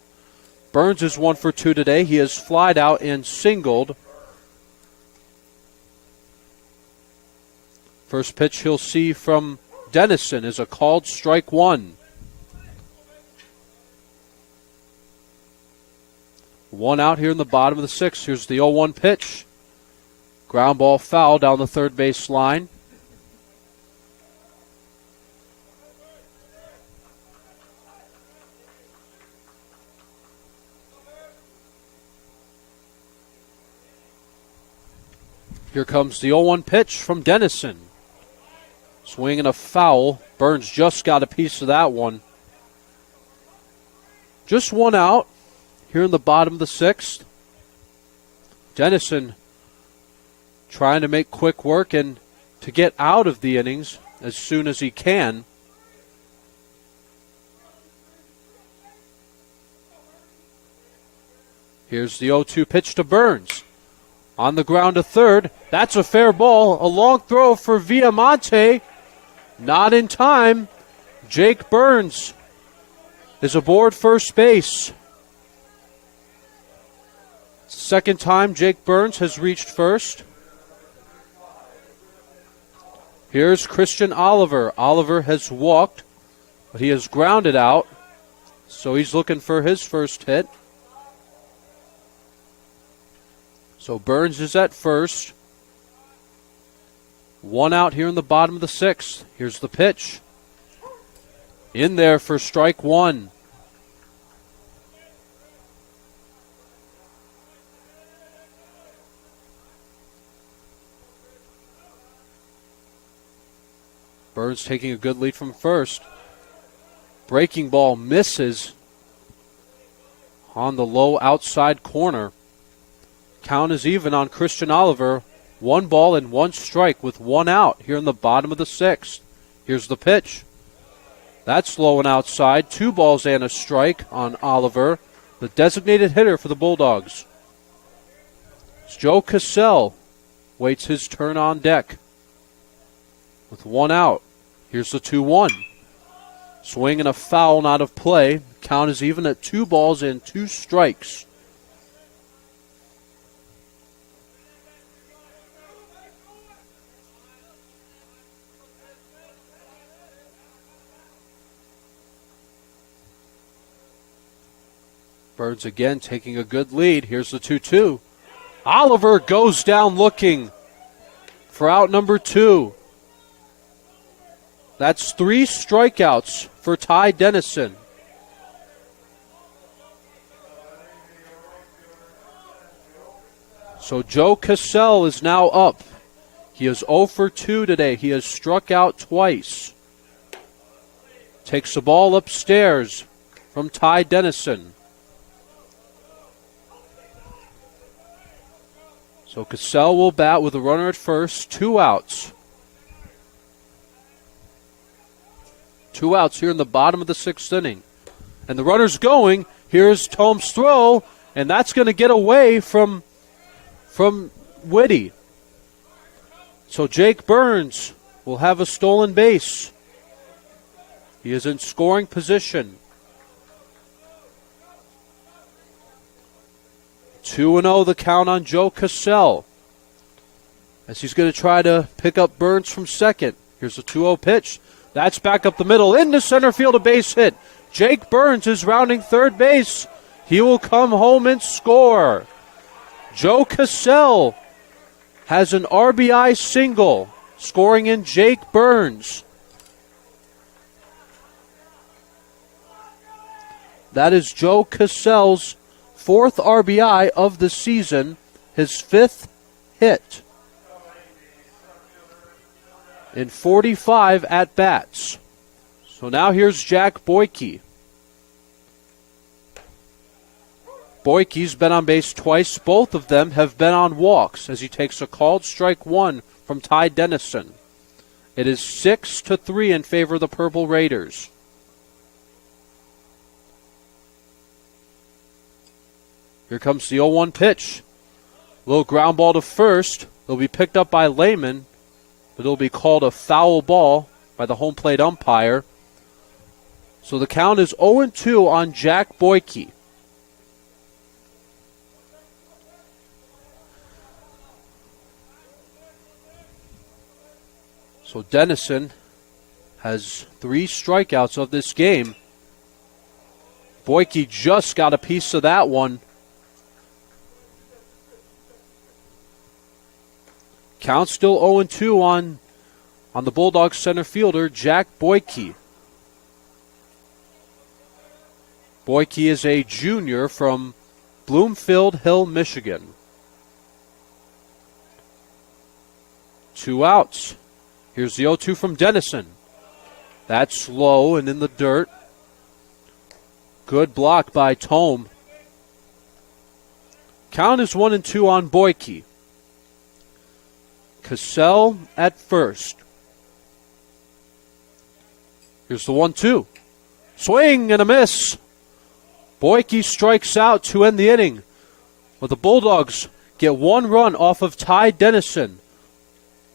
Burns is 1 for 2 today. He has flied out and singled. First pitch he'll see from Dennison is a called strike one. 1 out here in the bottom of the sixth. Here's the 0-1 pitch. Ground ball foul down the third base line. Here comes the 0-1 pitch from Dennison. Swing and a foul. Burns just got a piece of that one. Just 1 out here in the bottom of the sixth. Dennison trying to make quick work and to get out of the innings as soon as he can. Here's the 0-2 pitch to Burns. On the ground to third. That's a fair ball. A long throw for Villamonte. Not in time. Jake Burns is aboard first base. Second time Jake Burns has reached first. Here's Christian Oliver. Oliver has walked, but he has grounded out, so he's looking for his first hit. So Burns is at first. 1 out here in the bottom of the sixth. Here's the pitch. In there for strike one. Burns taking a good lead from first. Breaking ball misses on the low outside corner. Count is even on Christian Oliver. 1 ball and 1 strike with 1 out here in the bottom of the sixth. Here's the pitch. That's low and outside. 2 balls and a strike on Oliver, the designated hitter for the Bulldogs. Joe Cassell waits his turn on deck with 1 out. Here's the 2-1. Swing and a foul, not of play. Count is even at 2 balls and 2 strikes. Burns again taking a good lead. Here's the 2-2. Oliver goes down looking for out number 2. That's 3 strikeouts for Ty Dennison. So Joe Cassell is now up. He is 0 for 2 today. He has struck out twice. Takes the ball upstairs from Ty Dennison. So Cassell will bat with a runner at first. 2 outs. 2 outs here in the bottom of the sixth inning. And the runner's going. Here's Tome's throw, and that's going to get away from Whitty. So Jake Burns will have a stolen base. He is in scoring position. 2-0 the count on Joe Cassell, as he's going to try to pick up Burns from second. Here's a 2-0 pitch. That's back up the middle into center field, a base hit. Jake Burns is rounding third base. He will come home and score. Joe Cassell has an RBI single, scoring in Jake Burns. That is Joe Cassell's fourth RBI of the season, his fifth hit in 45 at-bats. So now here's Jack Boyke. Boyke's been on base twice. Both of them have been on walks as he takes a called strike one from Ty Dennison. It is 6-3 in favor of the Purple Raiders. Here comes the 0-1 pitch. Little ground ball to first. It'll be picked up by Lehman, but it'll be called a foul ball by the home plate umpire. So the count is 0-2 on Jack Boyke. So Dennison has 3 strikeouts of this game. Boyke just got a piece of that one. Count still 0-2 on the Bulldogs center fielder, Jack Boyke. Boyke is a junior from Bloomfield Hill, Michigan. 2 outs. Here's the 0-2 from Dennison. That's low and in the dirt. Good block by Tome. Count is 1-2 on Boyke. Cassell at first. Here's the 1-2. Swing and a miss. Boyke strikes out to end the inning. But the Bulldogs get 1 run off of Ty Dennison.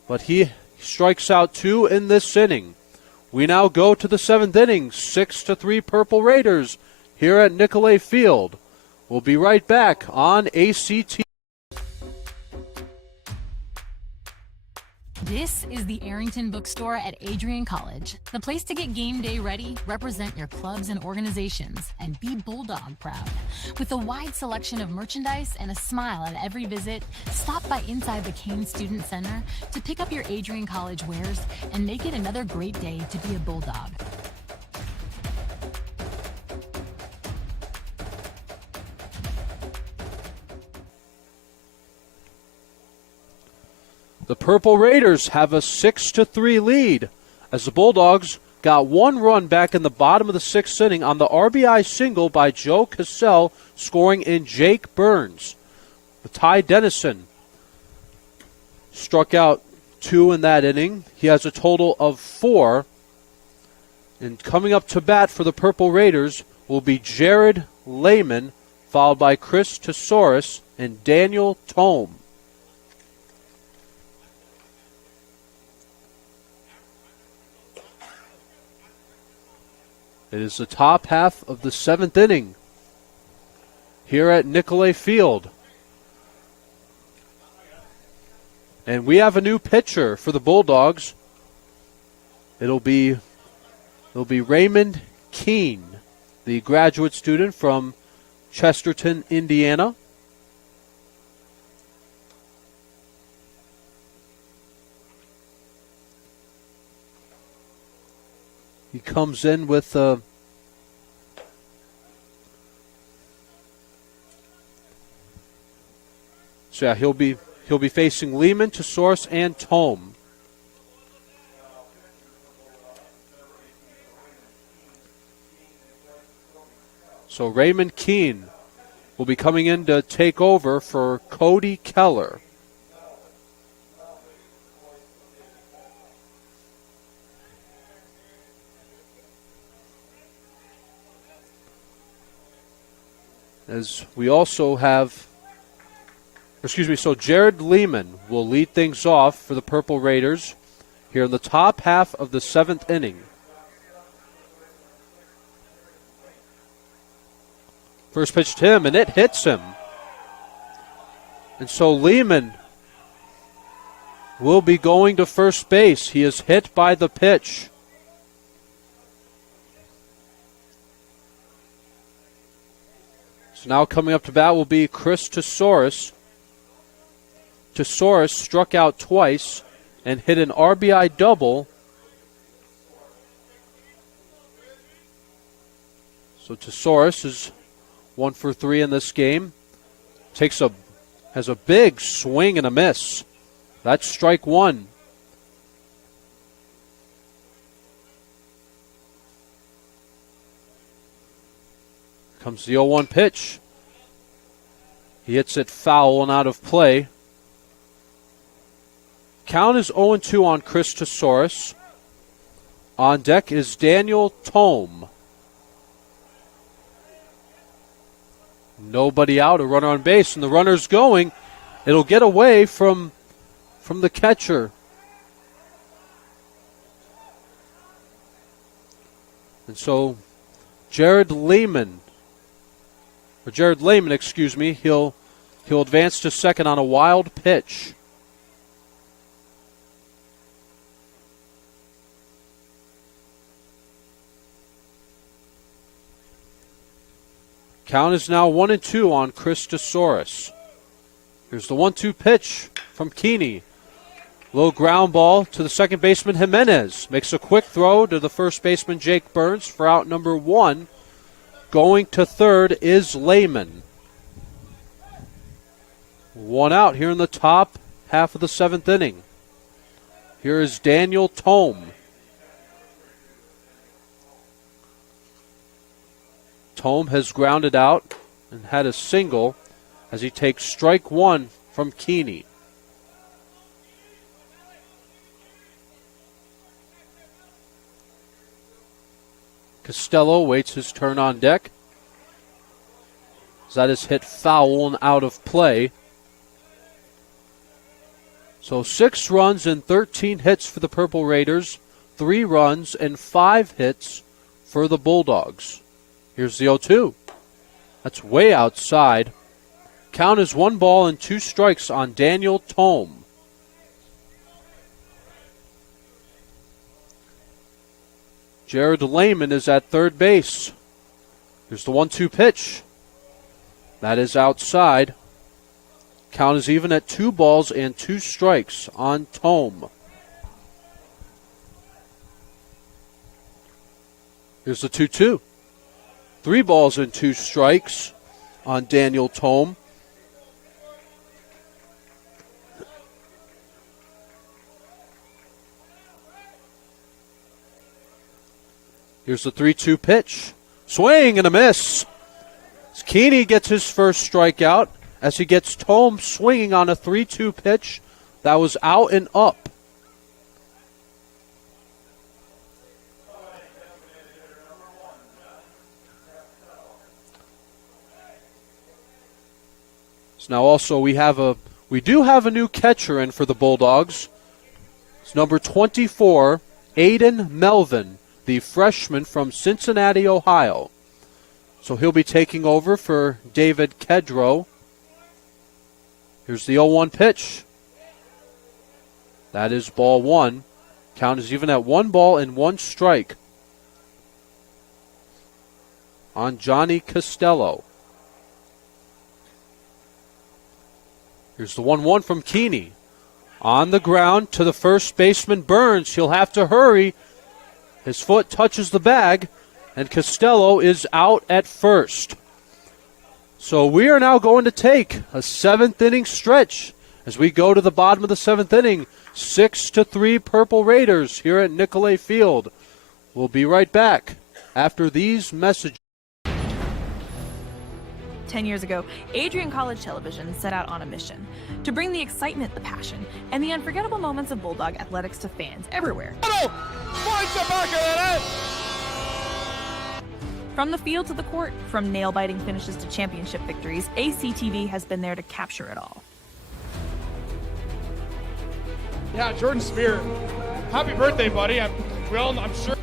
But he strikes out 2 in this inning. We now go to the 7th inning. 6-3 Purple Raiders here at Nicolay Field. We'll be right back on ACT. This is the Arrington Bookstore at Adrian College, the place to get game day ready, represent your clubs and organizations, and be Bulldog proud. With a wide selection of merchandise and a smile at every visit, stop by inside the Kane Student Center to pick up your Adrian College wares and make it another great day to be a Bulldog. The Purple Raiders have a 6-3 lead as the Bulldogs got 1 run back in the bottom of the 6th inning on the RBI single by Joe Cassell, scoring in Jake Burns. Ty Dennison struck out 2 in that inning. He has a total of 4. And coming up to bat for the Purple Raiders will be Jared Lehman, followed by Chris Tesauris and Daniel Tome. It is the top half of the 7th inning here at Nicolay Field. And we have a new pitcher for the Bulldogs. It'll be Raymond Keene, the graduate student from Chesterton, Indiana. He comes in with so yeah, he'll be facing Lehman, Tesauris, and Tome. So Raymond Keene will be coming in to take over for Cody Keller. As we also have, so Jared Lehman will lead things off for the Purple Raiders here in the top half of the 7th inning. First pitch to him, and it hits him. And so Lehman will be going to first base. He is hit by the pitch. So now coming up to bat will be Chris Tesaurus. Tesaurus struck out twice and hit an RBI double. So Tesaurus is 1 for 3 in this game. Has a big swing and a miss. That's strike one. Comes the 0-1 pitch. He hits it foul and out of play. Count is 0-2 on Chris Tesaurus. On deck is Daniel Tome. Nobody out, a runner on base, and the runner's going. It'll get away from the catcher. And so Jared Lehman, excuse me, he'll advance to second on a wild pitch. Count is now 1-2 on Chris Tesaurus. Here's the 1-2 pitch from Keeney. Low ground ball to the second baseman Jimenez. Makes a quick throw to the first baseman Jake Burns for out number 1. Going to third is Lehman. 1 out here in the top half of the 7th inning. Here is Daniel Tome. Tome has grounded out and had a single as he takes strike one from Keeney. Costello waits his turn on deck. That is hit foul and out of play. So 6 runs and 13 hits for the Purple Raiders, 3 runs and 5 hits for the Bulldogs. Here's the 0-2. That's way outside. Count is 1 ball and 2 strikes on Daniel Tome. Jared Lehman is at third base. Here's the 1-2 pitch. That is outside. Count is even at 2 balls and 2 strikes on Tome. Here's the 2-2. 3 balls and 2 strikes on Daniel Tome. Here's the 3-2 pitch. Swing and a miss. Keeney gets his first strikeout as he gets Tome swinging on a 3-2 pitch that was out and up. So now also we do have a new catcher in for the Bulldogs. It's number 24, Aiden Melvin, the freshman from Cincinnati, Ohio. So he'll be taking over for David Kedrow. Here's the 0-1 pitch. That is ball 1. Count is even at 1 ball and 1 strike on Johnny Costello. Here's the 1-1 from Keeney. On the ground to the first baseman Burns. He'll have to hurry. His foot touches the bag, and Costello is out at first. So we are now going to take a 7th inning stretch as we go to the bottom of the 7th inning. 6-3 Purple Raiders here at Nicolay Field. We'll be right back after these messages. 10 years ago, Adrian College Television set out on a mission to bring the excitement, the passion, and the unforgettable moments of Bulldog athletics to fans everywhere. From the field to the court, from nail-biting finishes to championship victories, ACTV has been there to capture it all. Yeah, Jordan Spear, happy birthday, buddy. I'm sure.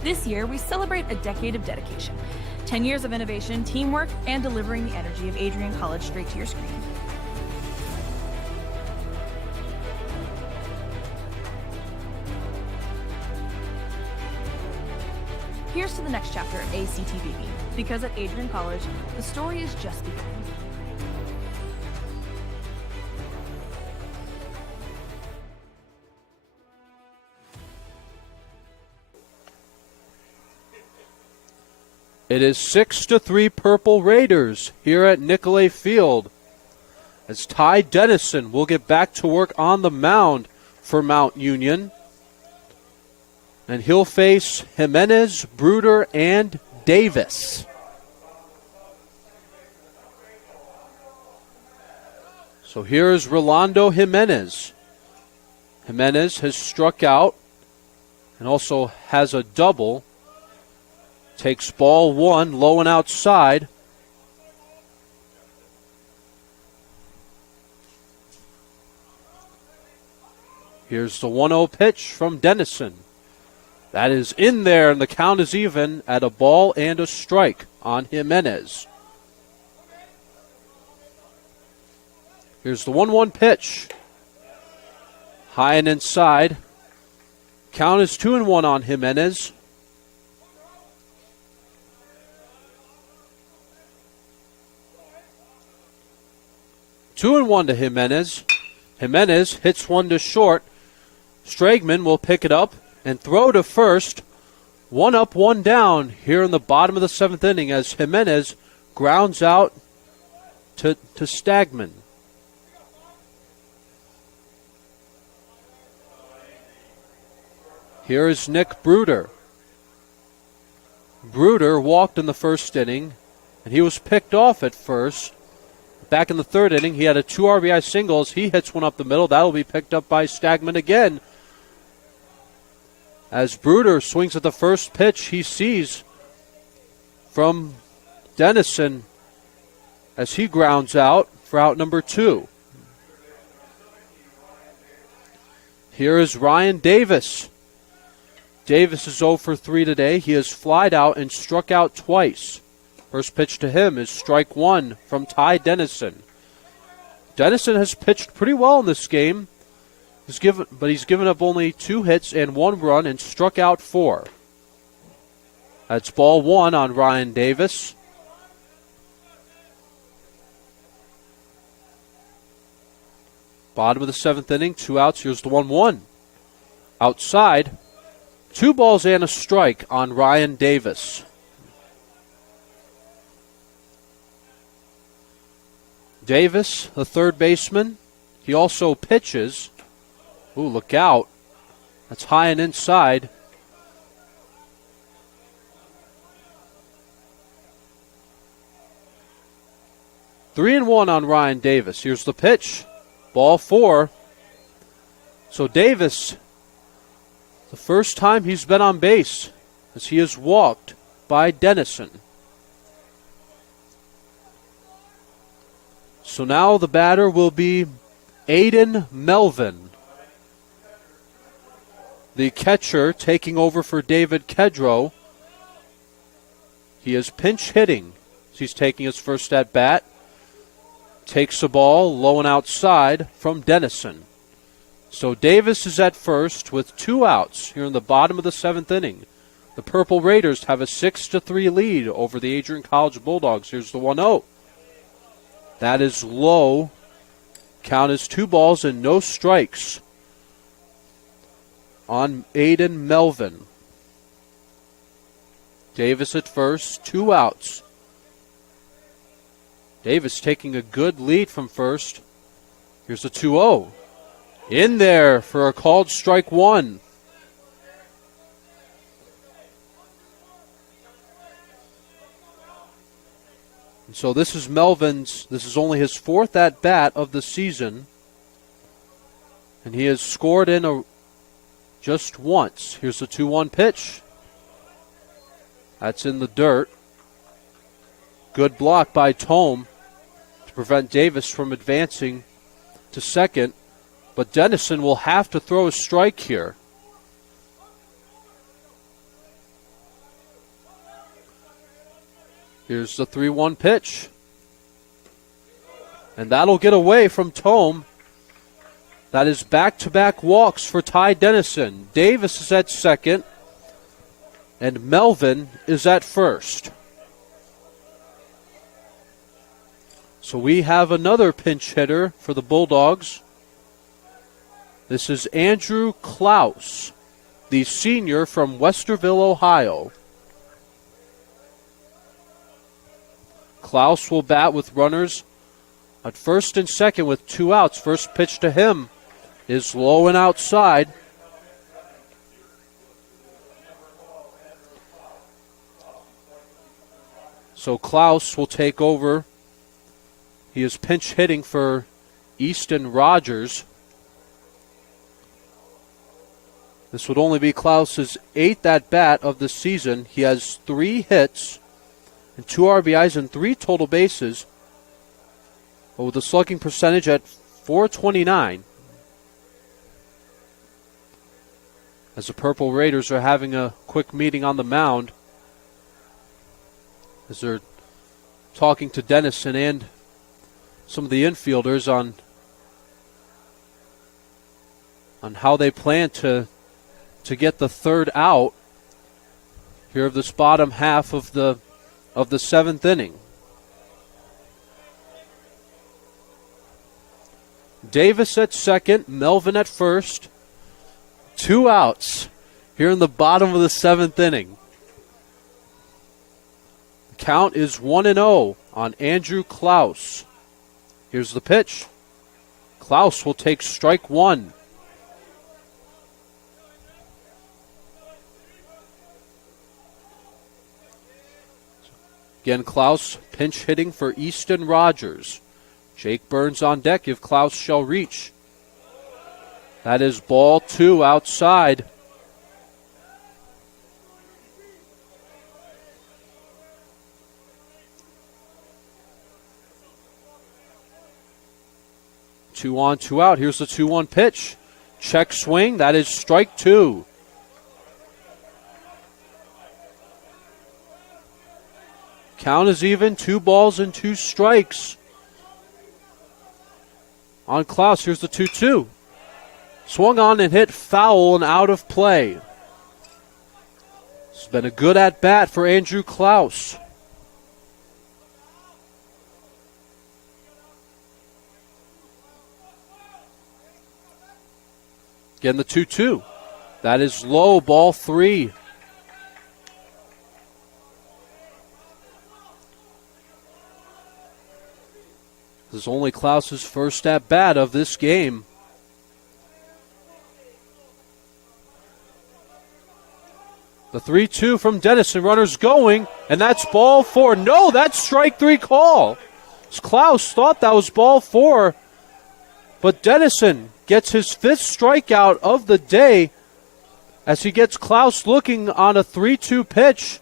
This year, we celebrate a decade of dedication 10 years of innovation, teamwork, and delivering the energy of Adrian College straight to your screen. Here's to the next chapter of ACTVB, because at Adrian College, the story is just beginning. It is 6-3 Purple Raiders here at Nicolay Field, as Ty Dennison will get back to work on the mound for Mount Union. And he'll face Jimenez, Bruder, and Davis. So here is Rolando Jimenez. Jimenez has struck out and also has a double. Takes ball one, low and outside. Here's the 1-0 pitch from Dennison. That is in there, and the count is even at a ball and a strike on Jimenez. Here's the 1-1 pitch. High and inside. Count is 2-1 on Jimenez. Two and one to Jimenez. Jimenez hits one to short. Stragman will pick it up and throw to first. One up, one down here in the bottom of the seventh inning as Jimenez grounds out to Stagman. Here is Nick Bruder. Bruder walked in the first inning, and he was picked off at first. Back in the third inning, he had a 2 RBI singles. He hits one up the middle. That'll be picked up by Stagman again. As Bruder swings at the first pitch he sees from Dennison as he grounds out for out number 2. Here is Ryan Davis. Davis is 0 for 3 today. He has flied out and struck out twice. First pitch to him is strike one from Ty Dennison. Dennison has pitched pretty well in this game. He's given up only 2 hits and 1 run and struck out 4. That's ball one on Ryan Davis. Bottom of the seventh inning, 2 outs. Here's the 1-1. Outside, 2 balls and a strike on Ryan Davis. Davis, the third baseman, he also pitches. Ooh, look out. That's high and inside. Three and one on Ryan Davis. Here's the pitch. Ball 4. So Davis, the first time he's been on base as he is walked by Dennison. So now the batter will be Aiden Melvin. The catcher taking over for David Kedrow. He is pinch hitting. He's taking his first at bat. Takes the ball low and outside from Dennison. So Davis is at first with 2 outs here in the bottom of the seventh inning. The Purple Raiders have a 6-3 lead over the Adrian College Bulldogs. Here's the 1-0. That is low. Count is 2 balls and no strikes on Aiden Melvin. Davis at first, 2 outs. Davis taking a good lead from first. Here's the 2-0. In there for a called strike one. And so this is only his 4th at bat of the season. And he has scored in just once. Here's the 2-1 pitch. That's in the dirt. Good block by Tome to prevent Davis from advancing to second. But Dennison will have to throw a strike here. Here's the 3-1 pitch. And that'll get away from Tome. That is back-to-back walks for Ty Dennison. Davis is at second, and Melvin is at first. So we have another pinch hitter for the Bulldogs. This is Andrew Klaus, the senior from Westerville, Ohio. Klaus will bat with runners at first and second with 2 outs. First pitch to him is low and outside. So Klaus will take over. He is pinch hitting for Easton Rogers. This would only be Klaus's 8th at-bat of the season. He has 3 hits and 2 RBIs and 3 total bases, but with a slugging percentage at .429. As the Purple Raiders are having a quick meeting on the mound, as they're talking to Dennison and some of the infielders on how they plan to get the 3rd out here of this bottom half of the 7th inning. Davis at second, Melvin at first. 2 outs here in the bottom of the 7th inning. The count is 1-0 on Andrew Klaus. Here's the pitch. Klaus will take strike 1. Again, Klaus pinch hitting for Easton Rogers. Jake Burns on deck if Klaus shall reach. That is ball 2 outside. Two on, 2 out. Here's the 2-1 pitch. Check swing. That is strike 2. Count is even. 2 balls and 2 strikes on Klaus. Here's the 2-2. Swung on and hit foul and out of play. It's been a good at-bat for Andrew Klaus. Again, the 2-2. That is low, ball 3. This is only Klaus's first at-bat of this game. The 3-2 from Dennison. Runners going, and that's ball 4. No, that's strike 3 call. Klaus thought that was ball 4, but Dennison gets his 5th strikeout of the day as he gets Klaus looking on a 3-2 pitch.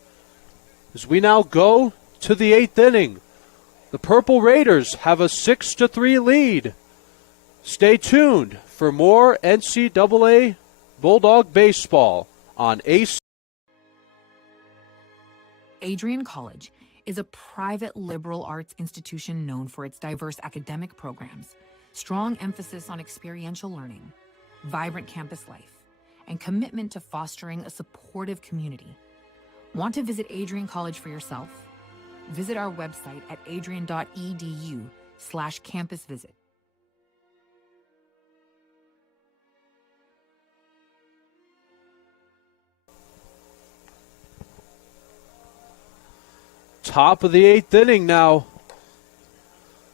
As we now go to the 8th inning. The Purple Raiders have a 6-3 lead. Stay tuned for more NCAA Bulldog baseball on ACE. Adrian College is a private liberal arts institution known for its diverse academic programs, strong emphasis on experiential learning, vibrant campus life, and commitment to fostering a supportive community. Want to visit Adrian College for yourself? Visit our website at adrian.edu/campus visit. Top of the 8th inning now.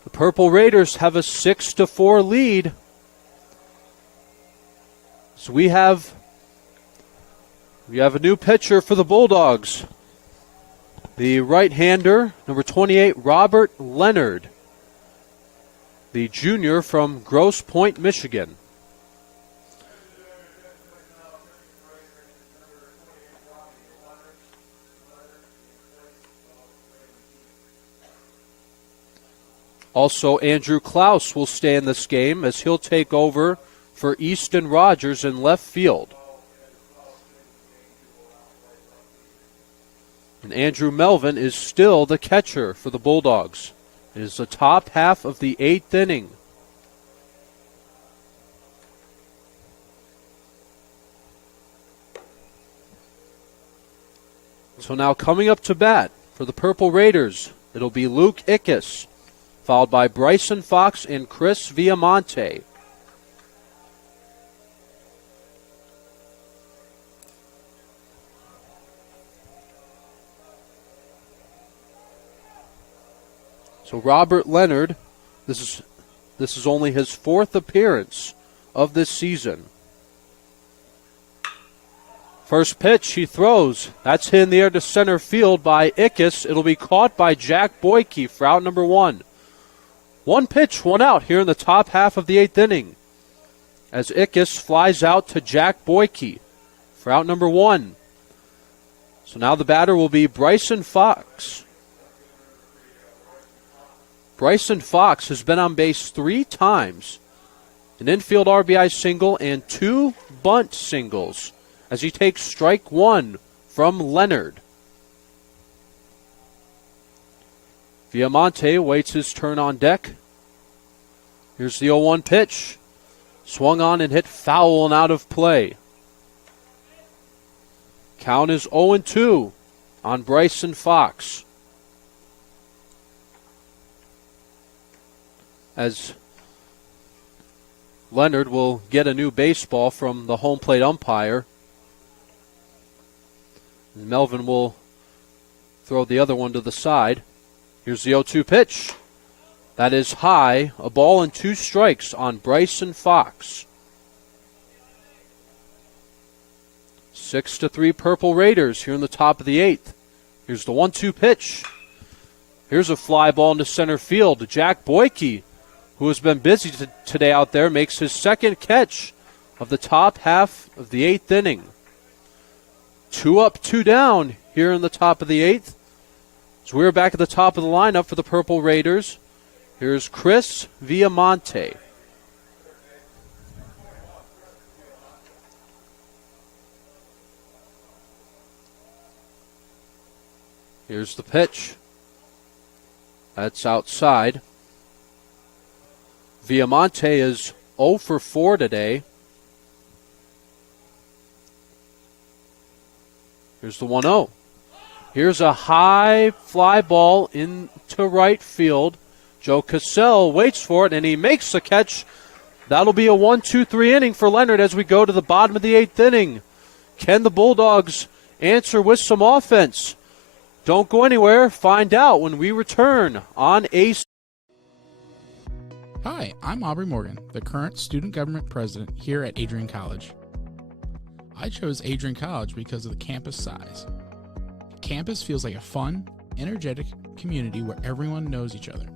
The Purple Raiders have a 6-4 lead. So we have a new pitcher for the Bulldogs. The right-hander, number 28, Robert Leonard, the junior from Grosse Pointe, Michigan. Also, Andrew Klaus will stay in this game as he'll take over for Easton Rogers in left field. And Andrew Melvin is still the catcher for the Bulldogs. It is the top half of the 8th inning. So now coming up to bat for the Purple Raiders, it'll be Luke Ickes, followed by Bryson Fox and Chris Viamonte. So Robert Leonard, this is only his 4th appearance of this season. First pitch, he throws. That's hit in the air to center field by Ickes. It'll be caught by Jack Boyke for out number 1. 1 pitch, 1 out here in the top half of the 8th inning. As Ickes flies out to Jack Boyke for out number 1. So now the batter will be Bryson Fox. Bryson Fox has been on base 3 times, an infield RBI single and 2 bunt singles, as he takes strike 1 from Leonard. Viamonte waits his turn on deck. Here's the 0-1 pitch. Swung on and hit foul and out of play. Count is 0-2 on Bryson Fox. As Leonard will get a new baseball from the home plate umpire. And Melvin will throw the other one to the side. Here's the 0-2 pitch. That is high, a ball and 2 strikes on Bryson Fox. 6-3 Purple Raiders here in the top of the 8th. Here's the 1-2 pitch. Here's a fly ball into center field. Jack Boyke, who has been busy today out there, makes his 2nd catch of the top half of the 8th inning. 2 up, 2 down here in the top of the 8th. So we're back at the top of the lineup for the Purple Raiders. Here's Chris Viamonte. Here's the pitch. That's outside. Viamonte is 0 for 4 today. Here's the 1-0. Here's a high fly ball into right field. Joe Cassell waits for it, and he makes the catch. That'll be a 1-2-3 inning for Leonard as we go to the bottom of the 8th inning. Can the Bulldogs answer with some offense? Don't go anywhere. Find out when we return on Ace. Hi, I'm Aubrey Morgan, the current student government president here at Adrian College. I chose Adrian College because of the campus size. Campus feels like a fun, energetic community where everyone knows each other.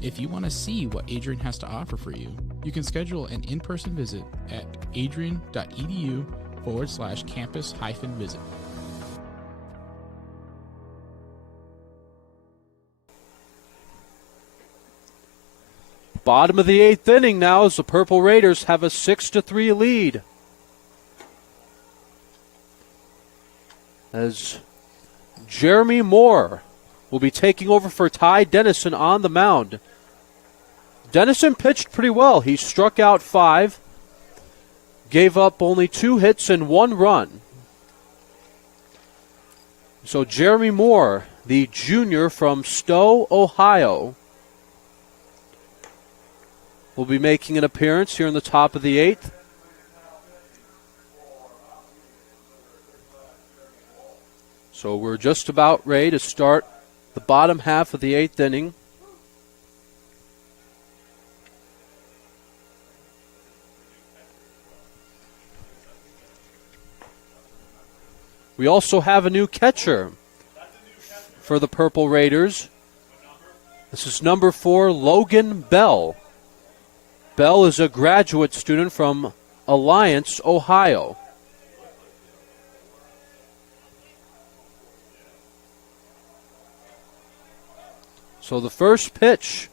If you want to see what Adrian has to offer for you, you can schedule an in-person visit at adrian.edu/campus-visit. Bottom of the 8th inning now as the Purple Raiders have a 6-3 lead. As Jeremy Moore will be taking over for Ty Dennison on the mound. Dennison pitched pretty well. He struck out 5, gave up only 2 hits and 1 run. So Jeremy Moore, the junior from Stowe, Ohio, will be making an appearance here in the top of the 8th. So we're just about ready to start the bottom half of the 8th inning. We also have a new catcher for the Purple Raiders. This is number 4, Logan Bell. Bell is a graduate student from Alliance, Ohio. So the first pitch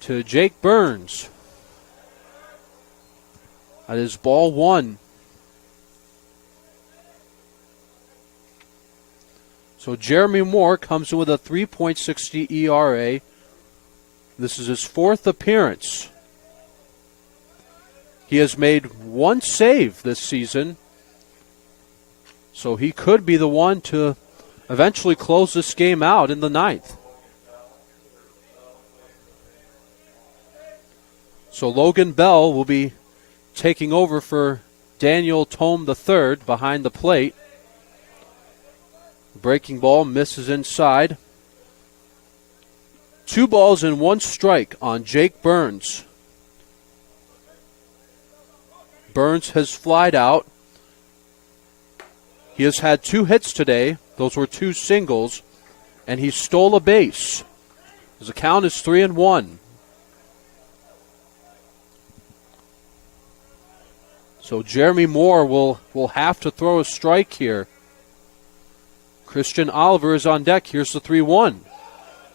to Jake Burns. That is ball 1. So Jeremy Moore comes in with a 3.60 ERA. This is his 4th appearance. He has made 1 save this season, so he could be the one to eventually close this game out in the 9th. So Logan Bell will be taking over for Daniel Tome III behind the plate. Breaking ball misses inside. 2 balls and 1 strike on Jake Burns. Burns has flied out. He has had 2 hits today. Those were 2 singles. And he stole a base. The count is 3-1. So Jeremy Moore will have to throw a strike here. Christian Oliver is on deck. Here's the 3-1.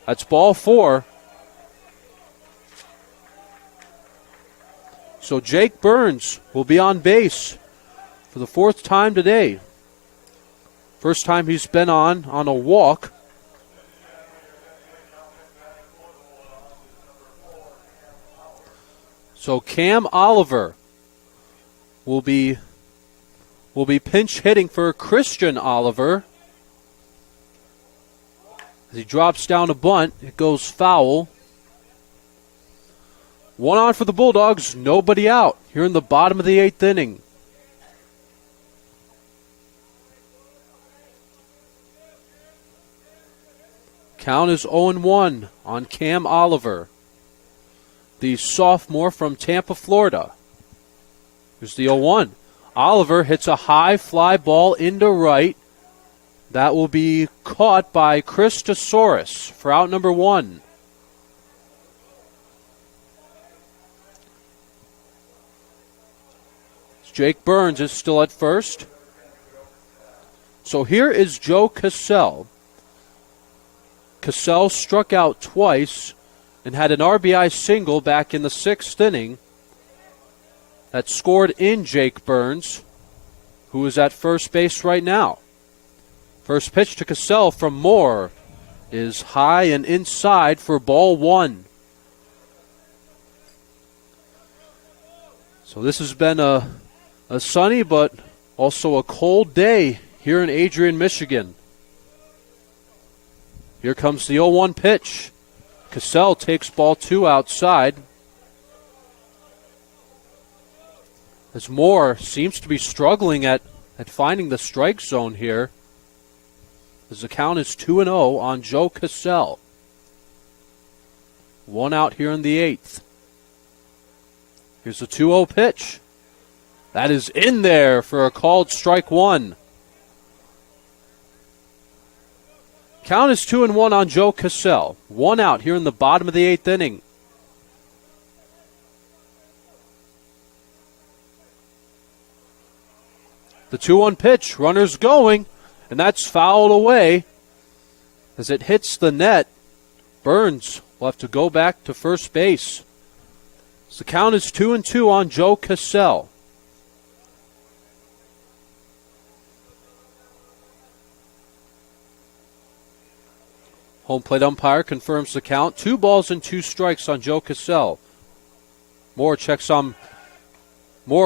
That's ball 4. So Jake Burns will be on base for the 4th time today. First time he's been on a walk. So Cam Oliver will be pinch hitting for Christian Oliver. As he drops down a bunt, it goes foul. 1 on for the Bulldogs, nobody out here in the bottom of the 8th inning. Count is 0-1 on Cam Oliver, the sophomore from Tampa, Florida. Here's the 0-1. Oliver hits a high fly ball into right. That will be caught by Christosaurus for out number 1. Jake Burns is still at first. So here is Joe Cassell. Cassell struck out twice and had an RBI single back in the 6th inning that scored in Jake Burns, who is at first base right now. First pitch to Cassell from Moore is high and inside for ball 1. So this has been a sunny but also a cold day here in Adrian, Michigan. Here comes the 0-1 pitch. Cassell takes ball 2 outside. As Moore seems to be struggling at finding the strike zone here. As the count is 2-0 on Joe Cassell. 1 out here in the 8th. Here's a 2-0 pitch. That is in there for a called strike 1. Count is 2-1 on Joe Cassell. 1 out here in the bottom of the 8th inning. The 2-1 pitch, runners going, and that's fouled away. As it hits the net, Burns will have to go back to first base. So the count is 2-2 on Joe Cassell. Home plate umpire confirms the count. 2 balls and 2 strikes on Joe Cassell. Moore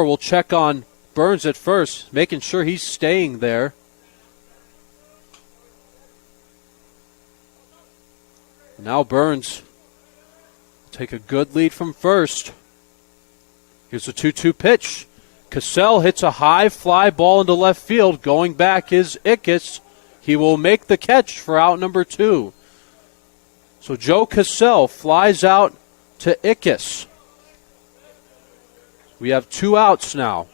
will check on Burns at first, making sure he's staying there. Now Burns will take a good lead from first. Here's a 2-2 pitch. Cassell hits a high fly ball into left field. Going back is Ickes. He will make the catch for out number 2. So Joe Cassell flies out to Ickes. We have 2 outs now.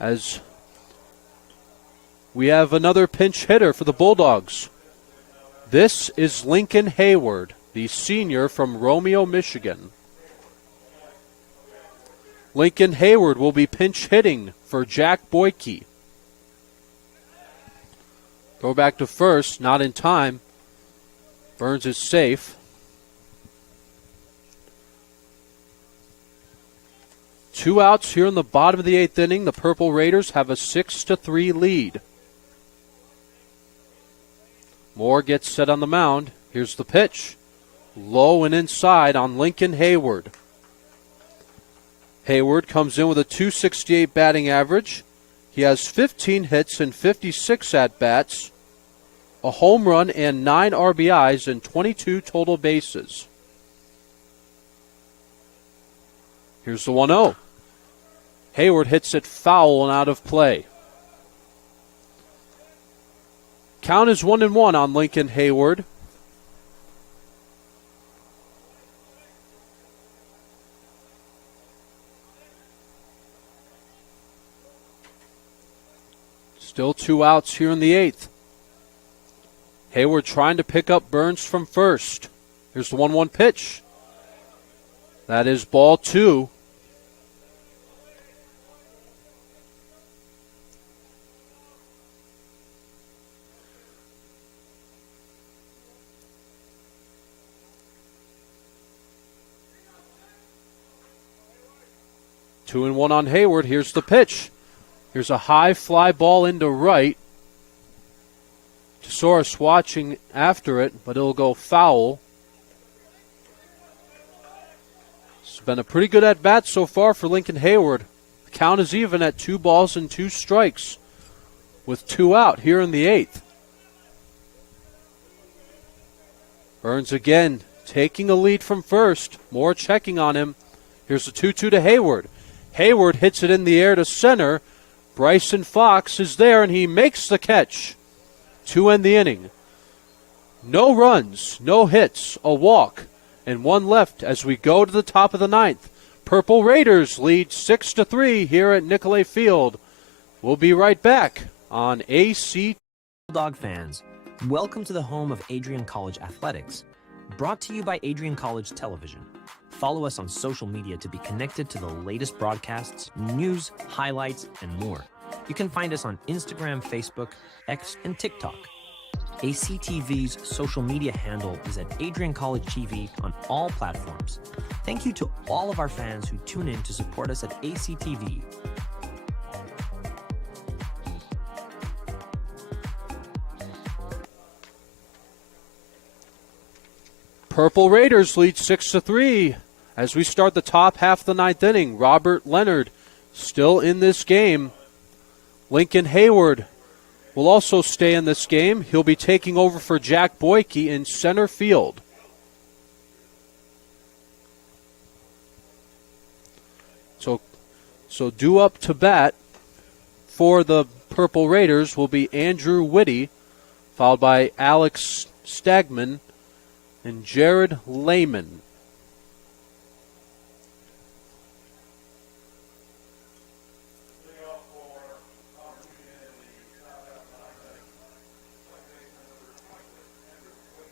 As we have another pinch hitter for the Bulldogs. This is Lincoln Hayward, the senior from Romeo, Michigan. Lincoln Hayward will be pinch hitting for Jack Boyke. Go back to first, not in time. Burns is safe. 2 outs here in the bottom of the 8th inning. The Purple Raiders have a 6-3 lead. Moore gets set on the mound. Here's the pitch. Low and inside on Lincoln Hayward. Hayward comes in with a .268 batting average. He has 15 hits and 56 at-bats, a home run and 9 RBIs and 22 total bases. Here's the 1-0. Hayward hits it foul and out of play. Count is 1-1 on Lincoln Hayward. Still 2 outs here in the 8th. Hayward trying to pick up Burns from first. Here's the 1-1 pitch. That is ball 2. Two and one on Hayward. Here's the pitch. Here's a high fly ball into right. Tesaurus watching after it, but it'll go foul. It's been a pretty good at-bat so far for Lincoln Hayward. The count is even at 2 balls and 2 strikes with 2 out here in the 8th. Burns again taking a lead from first. Moore checking on him. Here's the 2-2 to Hayward. Hayward hits it in the air to center. Bryson Fox is there, and he makes the catch to end the inning. No runs, no hits, a walk, and 1 left as we go to the top of the 9th. Purple Raiders lead 6-3 here at Nicolay Field. We'll be right back on AC. Bulldog fans, welcome to the home of Adrian College Athletics, brought to you by Adrian College Television. Follow us on social media to be connected to the latest broadcasts, news, highlights, and more. You can find us on Instagram, Facebook, X, and TikTok. ACTV's social media handle is at Adrian College TV on all platforms. Thank you to all of our fans who tune in to support us at ACTV. Purple Raiders lead 6-3 as we start the top half of the 9th inning. Robert Leonard still in this game. Lincoln Hayward will also stay in this game. He'll be taking over for Jack Boyke in center field. So due up to bat for the Purple Raiders will be Andrew Whitty, followed by Alex Stagman and Jared Lehman.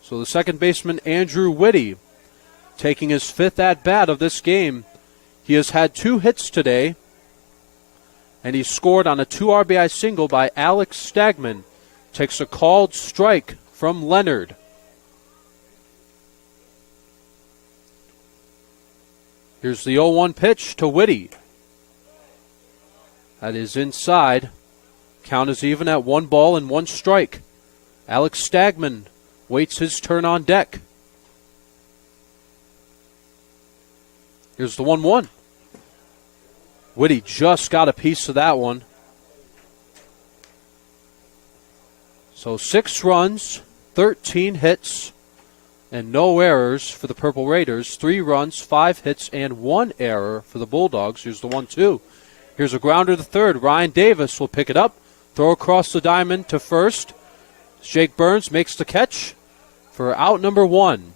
So the second baseman, Andrew Whitty, taking his 5th at-bat of this game. He has had 2 hits today, and he scored on a 2 RBI single by Alex Stagman. Takes a called strike from Leonard. Here's the 0-1 pitch to Whitty. That is inside. Count is even at 1 ball and 1 strike. Alex Stagman waits his turn on deck. Here's the 1-1. Whitty just got a piece of that one. So 6 runs, 13 hits, and no errors for the Purple Raiders. 3 runs, 5 hits, and 1 error for the Bulldogs. Here's the 1-2. Here's a grounder to third. Ryan Davis will pick it up. Throw across the diamond to first. Jake Burns makes the catch for out number 1.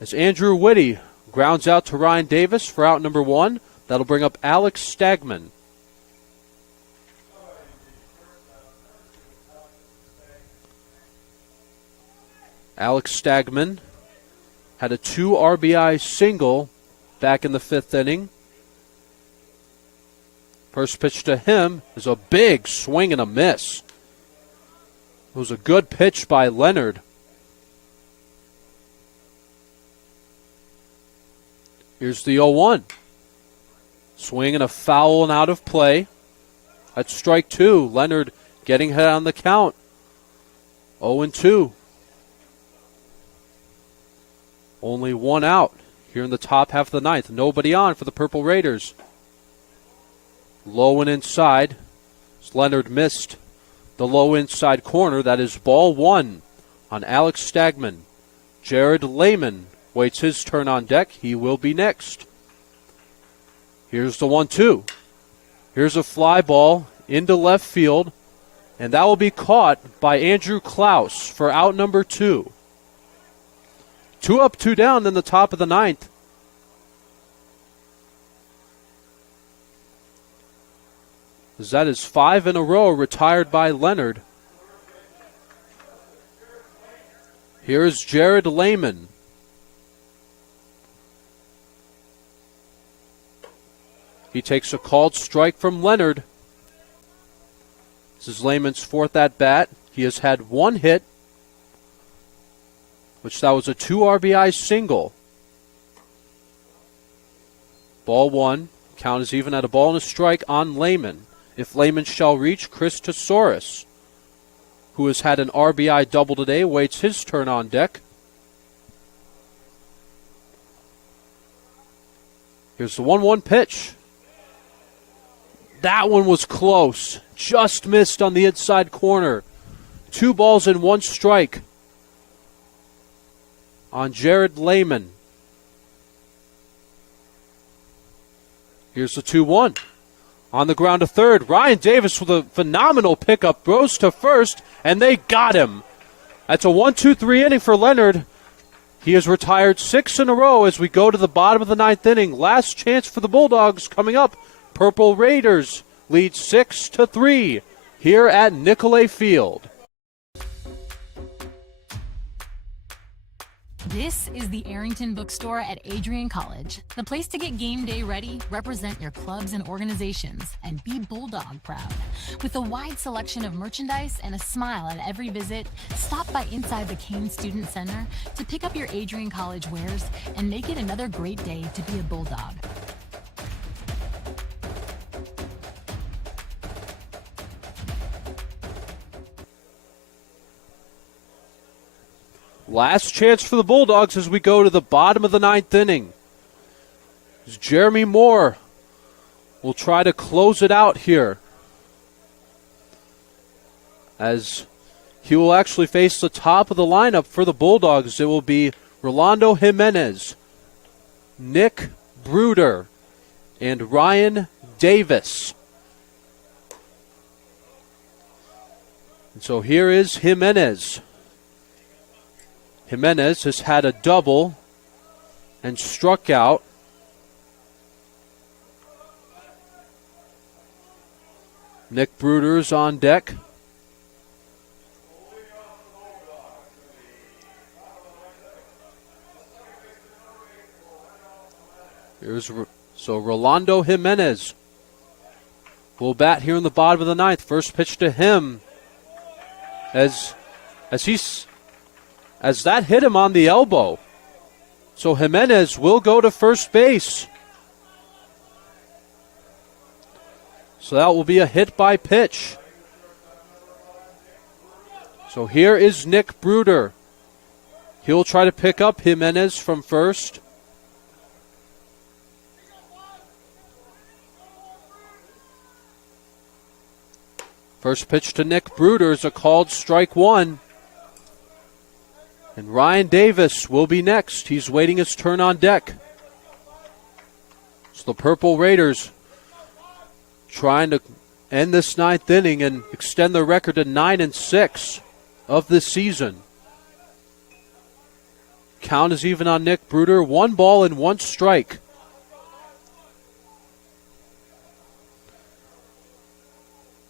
As Andrew Whitty grounds out to Ryan Davis for out number 1. That'll bring up Alex Stagman. Alex Stagman had a 2 RBI single back in the 5th inning. First pitch to him is a big swing and a miss. It was a good pitch by Leonard. Here's the 0-1. Swing and a foul and out of play. That's strike two. Leonard getting ahead on the count. 0-2. Only one out here in the top half of the ninth. Nobody on for the Purple Raiders. Low and inside. Leonard missed the low inside corner. That is ball one on Alex Stagman. Jared Lehman waits his turn on deck. He will be next. Here's the 1-2. Here's a fly ball into left field, and that will be caught by Andrew Klaus for out number 2. 2 up, 2 down in the top of the ninth. That is 5 in a row retired by Leonard. Here is Jared Lehman. He takes a called strike from Leonard. This is Lehman's fourth at bat. He has had one hit, which that was a 2 RBI single. Ball one. Count is even at a ball and a strike on Lehman. If Lehman shall reach, Chris Tesaurus, who has had an RBI double today, waits his turn on deck. Here's the 1-1 pitch. That one was close. Just missed on the inside corner. 2 balls and 1 strike on Jared Lehman. Here's the 2-1. On the ground to third. Ryan Davis with a phenomenal pickup. Throws to first, and they got him. That's a 1-2-3 inning for Leonard. He has retired 6 in a row as we go to the bottom of the ninth inning. Last chance for the Bulldogs coming up. Purple Raiders lead 6-3 here at Nicolay Field. This is the Arrington Bookstore at Adrian College, the place to get game day ready, represent your clubs and organizations, and be Bulldog proud. With a wide selection of merchandise and a smile at every visit, stop by inside the Kane Student Center to pick up your Adrian College wares and make it another great day to be a Bulldog. Last chance for the Bulldogs as we go to the bottom of the ninth inning. Jeremy Moore will try to close it out here, as he will actually face the top of the lineup for the Bulldogs. It will be Rolando Jimenez, Nick Bruder, and Ryan Davis. And so here is Jimenez. Jimenez has had a double and struck out. Nick Bruder is on deck. So Rolando Jimenez will bat here in the bottom of the ninth. First pitch to him as that hit him on the elbow. So Jimenez will go to first base. So that will be a hit by pitch. So here is Nick Bruder. He'll try to pick up Jimenez from first. First pitch to Nick Bruder is a called strike one. And Ryan Davis will be next. He's waiting his turn on deck. So the Purple Raiders trying to end this ninth inning and extend their record to 9-6 of this season. Count is even on Nick Bruder. 1 ball and 1 strike.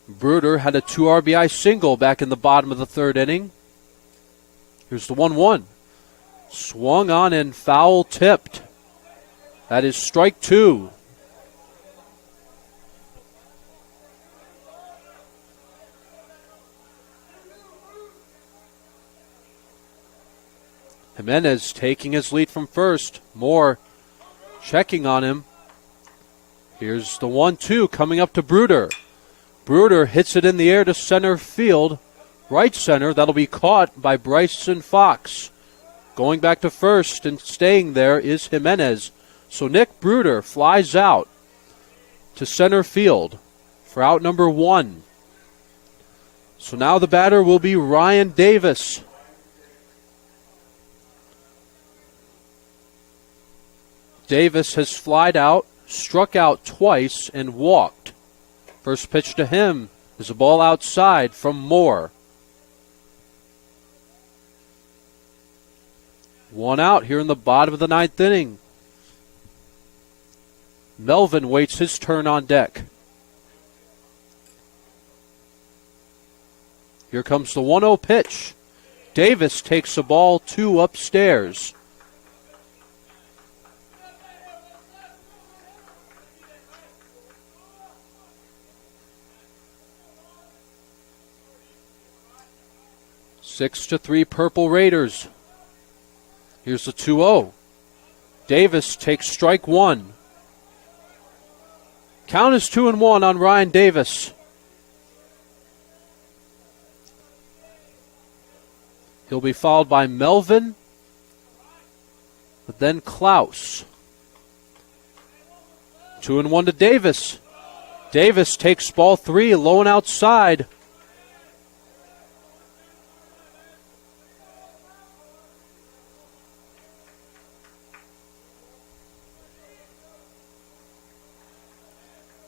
Bruder had a 2 RBI single back in the bottom of the third inning. Here's the 1-1. Swung on and foul tipped. That is strike 2. Jimenez taking his lead from first. Moore checking on him. Here's the 1-2 coming up to Bruder. Bruder hits it in the air to center field. Right center, that'll be caught by Bryson Fox. Going back to first and staying there is Jimenez. So Nick Bruder flies out to center field for out number 1. So now the batter will be Ryan Davis. Davis has flied out, struck out twice, and walked. First pitch to him is a ball outside from Moore. 1 out here in the bottom of the 9th inning. Melvin waits his turn on deck. Here comes the 1-0 pitch. Davis takes the ball 2 upstairs. Six to 3 Purple Raiders. Here's the 2-0. Davis takes strike 1. Count is 2-1 on Ryan Davis. He'll be followed by Melvin, but then Klaus. 2-1 to Davis. Davis takes ball 3, low and outside.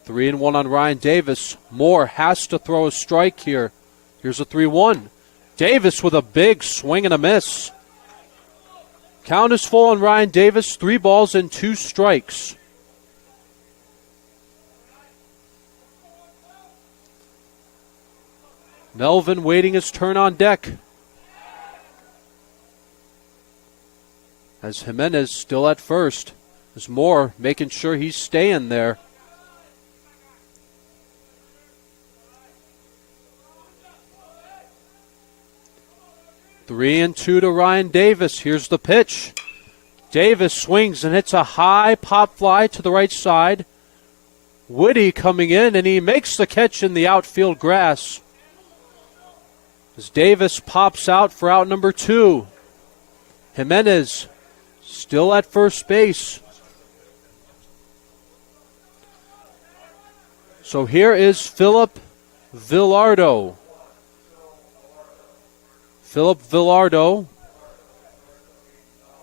3-1 on Ryan Davis. Moore has to throw a strike here. Here's a 3-1. Davis with a big swing and a miss. Count is full on Ryan Davis. 3 balls and 2 strikes. Melvin waiting his turn on deck. As Jimenez still at first. As Moore making sure he's staying there. 3-2 to Ryan Davis. Here's the pitch. Davis swings and hits a high pop fly to the right side. Woody coming in, and he makes the catch in the outfield grass. As Davis pops out for out number 2. Jimenez still at first base. So here is Philip Villardo. Philip Villardo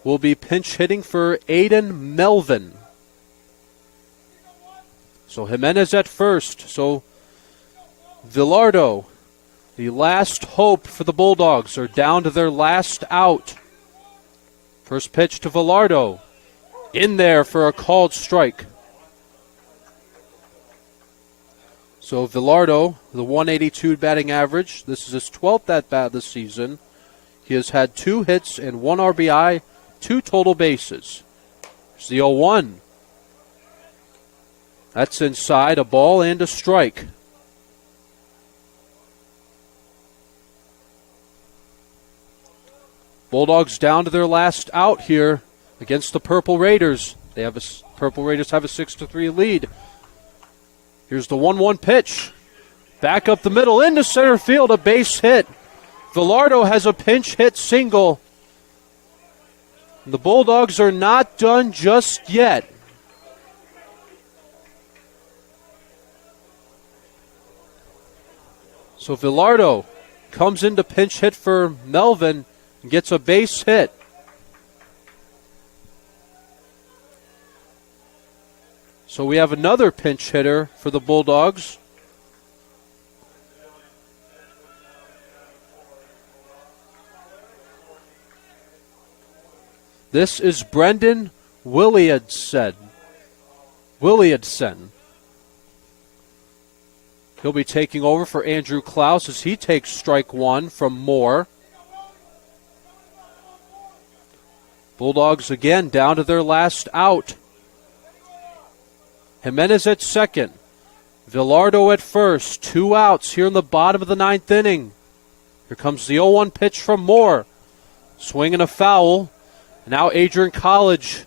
will be pinch hitting for Aiden Melvin. So Jimenez at first. So Villardo, the last hope for the Bulldogs, are down to their last out. First pitch to Villardo. In there for a called strike. So Villardo, the 182 batting average. This is his 12th at-bat this season. He has had 2 hits and 1 RBI, 2 total bases. Here's the 0-1. That's inside, a ball and a strike. Bulldogs down to their last out here against the Purple Raiders. Purple Raiders have a 6-3 lead. Here's the 1-1 pitch. Back up the middle into center field, a base hit. Villardo has a pinch hit single. The Bulldogs are not done just yet. So Villardo comes in to pinch hit for Melvin and gets a base hit. So we have another pinch hitter for the Bulldogs. This is Brendan Williadson. He'll be taking over for Andrew Klaus as he takes strike 1 from Moore. Bulldogs again down to their last out. Jimenez at second. Villardo at first. 2 outs here in the bottom of the 9th inning. Here comes the 0-1 pitch from Moore. Swing and a foul. Now Adrian College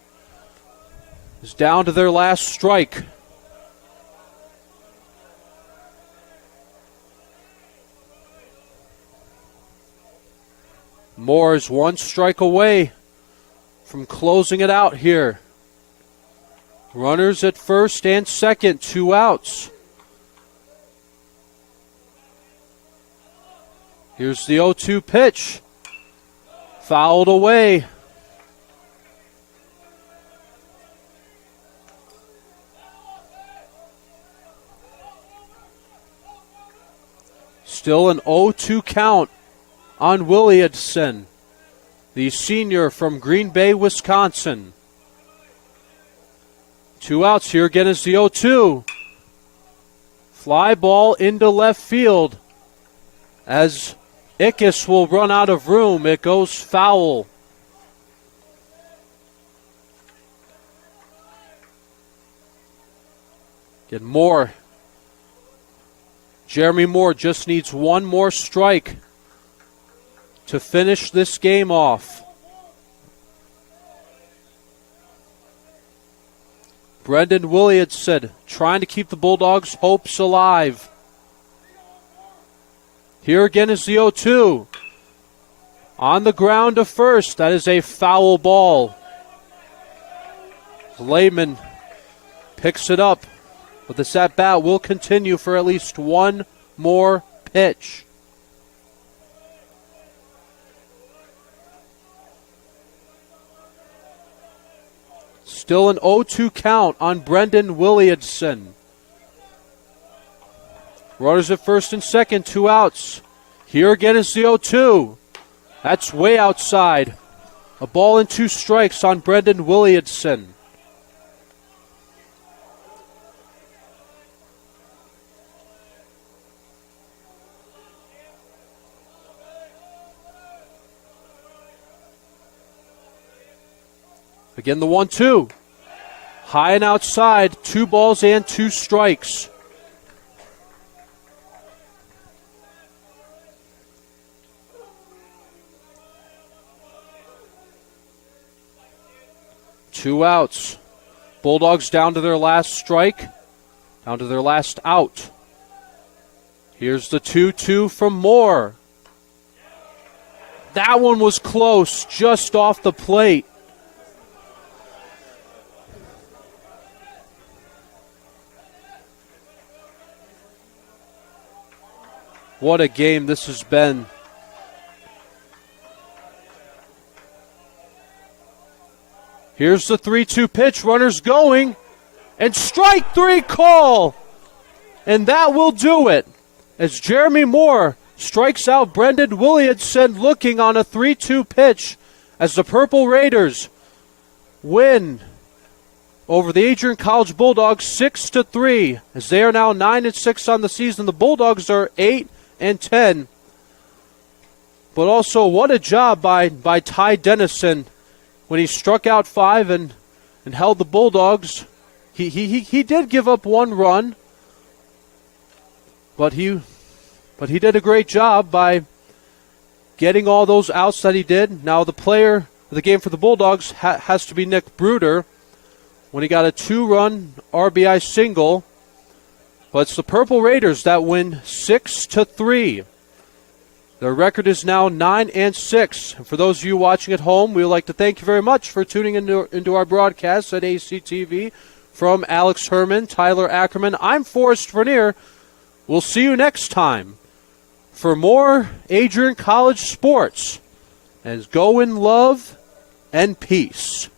is down to their last strike. Moore is one strike away from closing it out here. Runners at first and second, 2 outs. Here's the 0-2 pitch. Fouled away. Still an 0-2 count on Williamson, the senior from Green Bay, Wisconsin. 2 outs. Here again is the 0-2. Fly ball into left field. As Ickes will run out of room, it goes foul. Get Moore. Jeremy Moore just needs one more strike to finish this game off. Brendan Williamson trying to keep the Bulldogs' hopes alive. Here again is the 0-2. On the ground to first. That is a foul ball. Lehman picks it up. But this at-bat will continue for at least one more pitch. Still an 0-2 count on Brendan Williamson. Runners at first and second, 2 outs. Here again is the 0-2. That's way outside. A ball and 2 strikes on Brendan Williamson. Again, the 1-2. High and outside, 2 balls and 2 strikes. Two outs. Bulldogs down to their last strike, down to their last out. Here's the 2-2 from Moore. That one was close, just off the plate. What a game this has been. Here's the 3-2 pitch. Runners going. And strike 3 call. And that will do it. As Jeremy Moore strikes out Brendan Williamson looking on a 3-2 pitch as the Purple Raiders win over the Adrian College Bulldogs 6-3. As they are now 9-6 on the season. The Bulldogs are 8-10. But also, what a job by Ty Dennison when he struck out 5 and held the Bulldogs. He did give up 1 run, but he did a great job by getting all those outs that he did. Now the player of the game for the Bulldogs has to be Nick Bruder when he got a 2-run RBI single. But it's the Purple Raiders that win 6-3. Their record is now 9-6. And for those of you watching at home, we would like to thank you very much for tuning into our broadcast at ACTV. From Alex Herman, Tyler Ackerman, I'm Forrest Vernier. We'll see you next time for more Adrian College sports. And go in love and peace.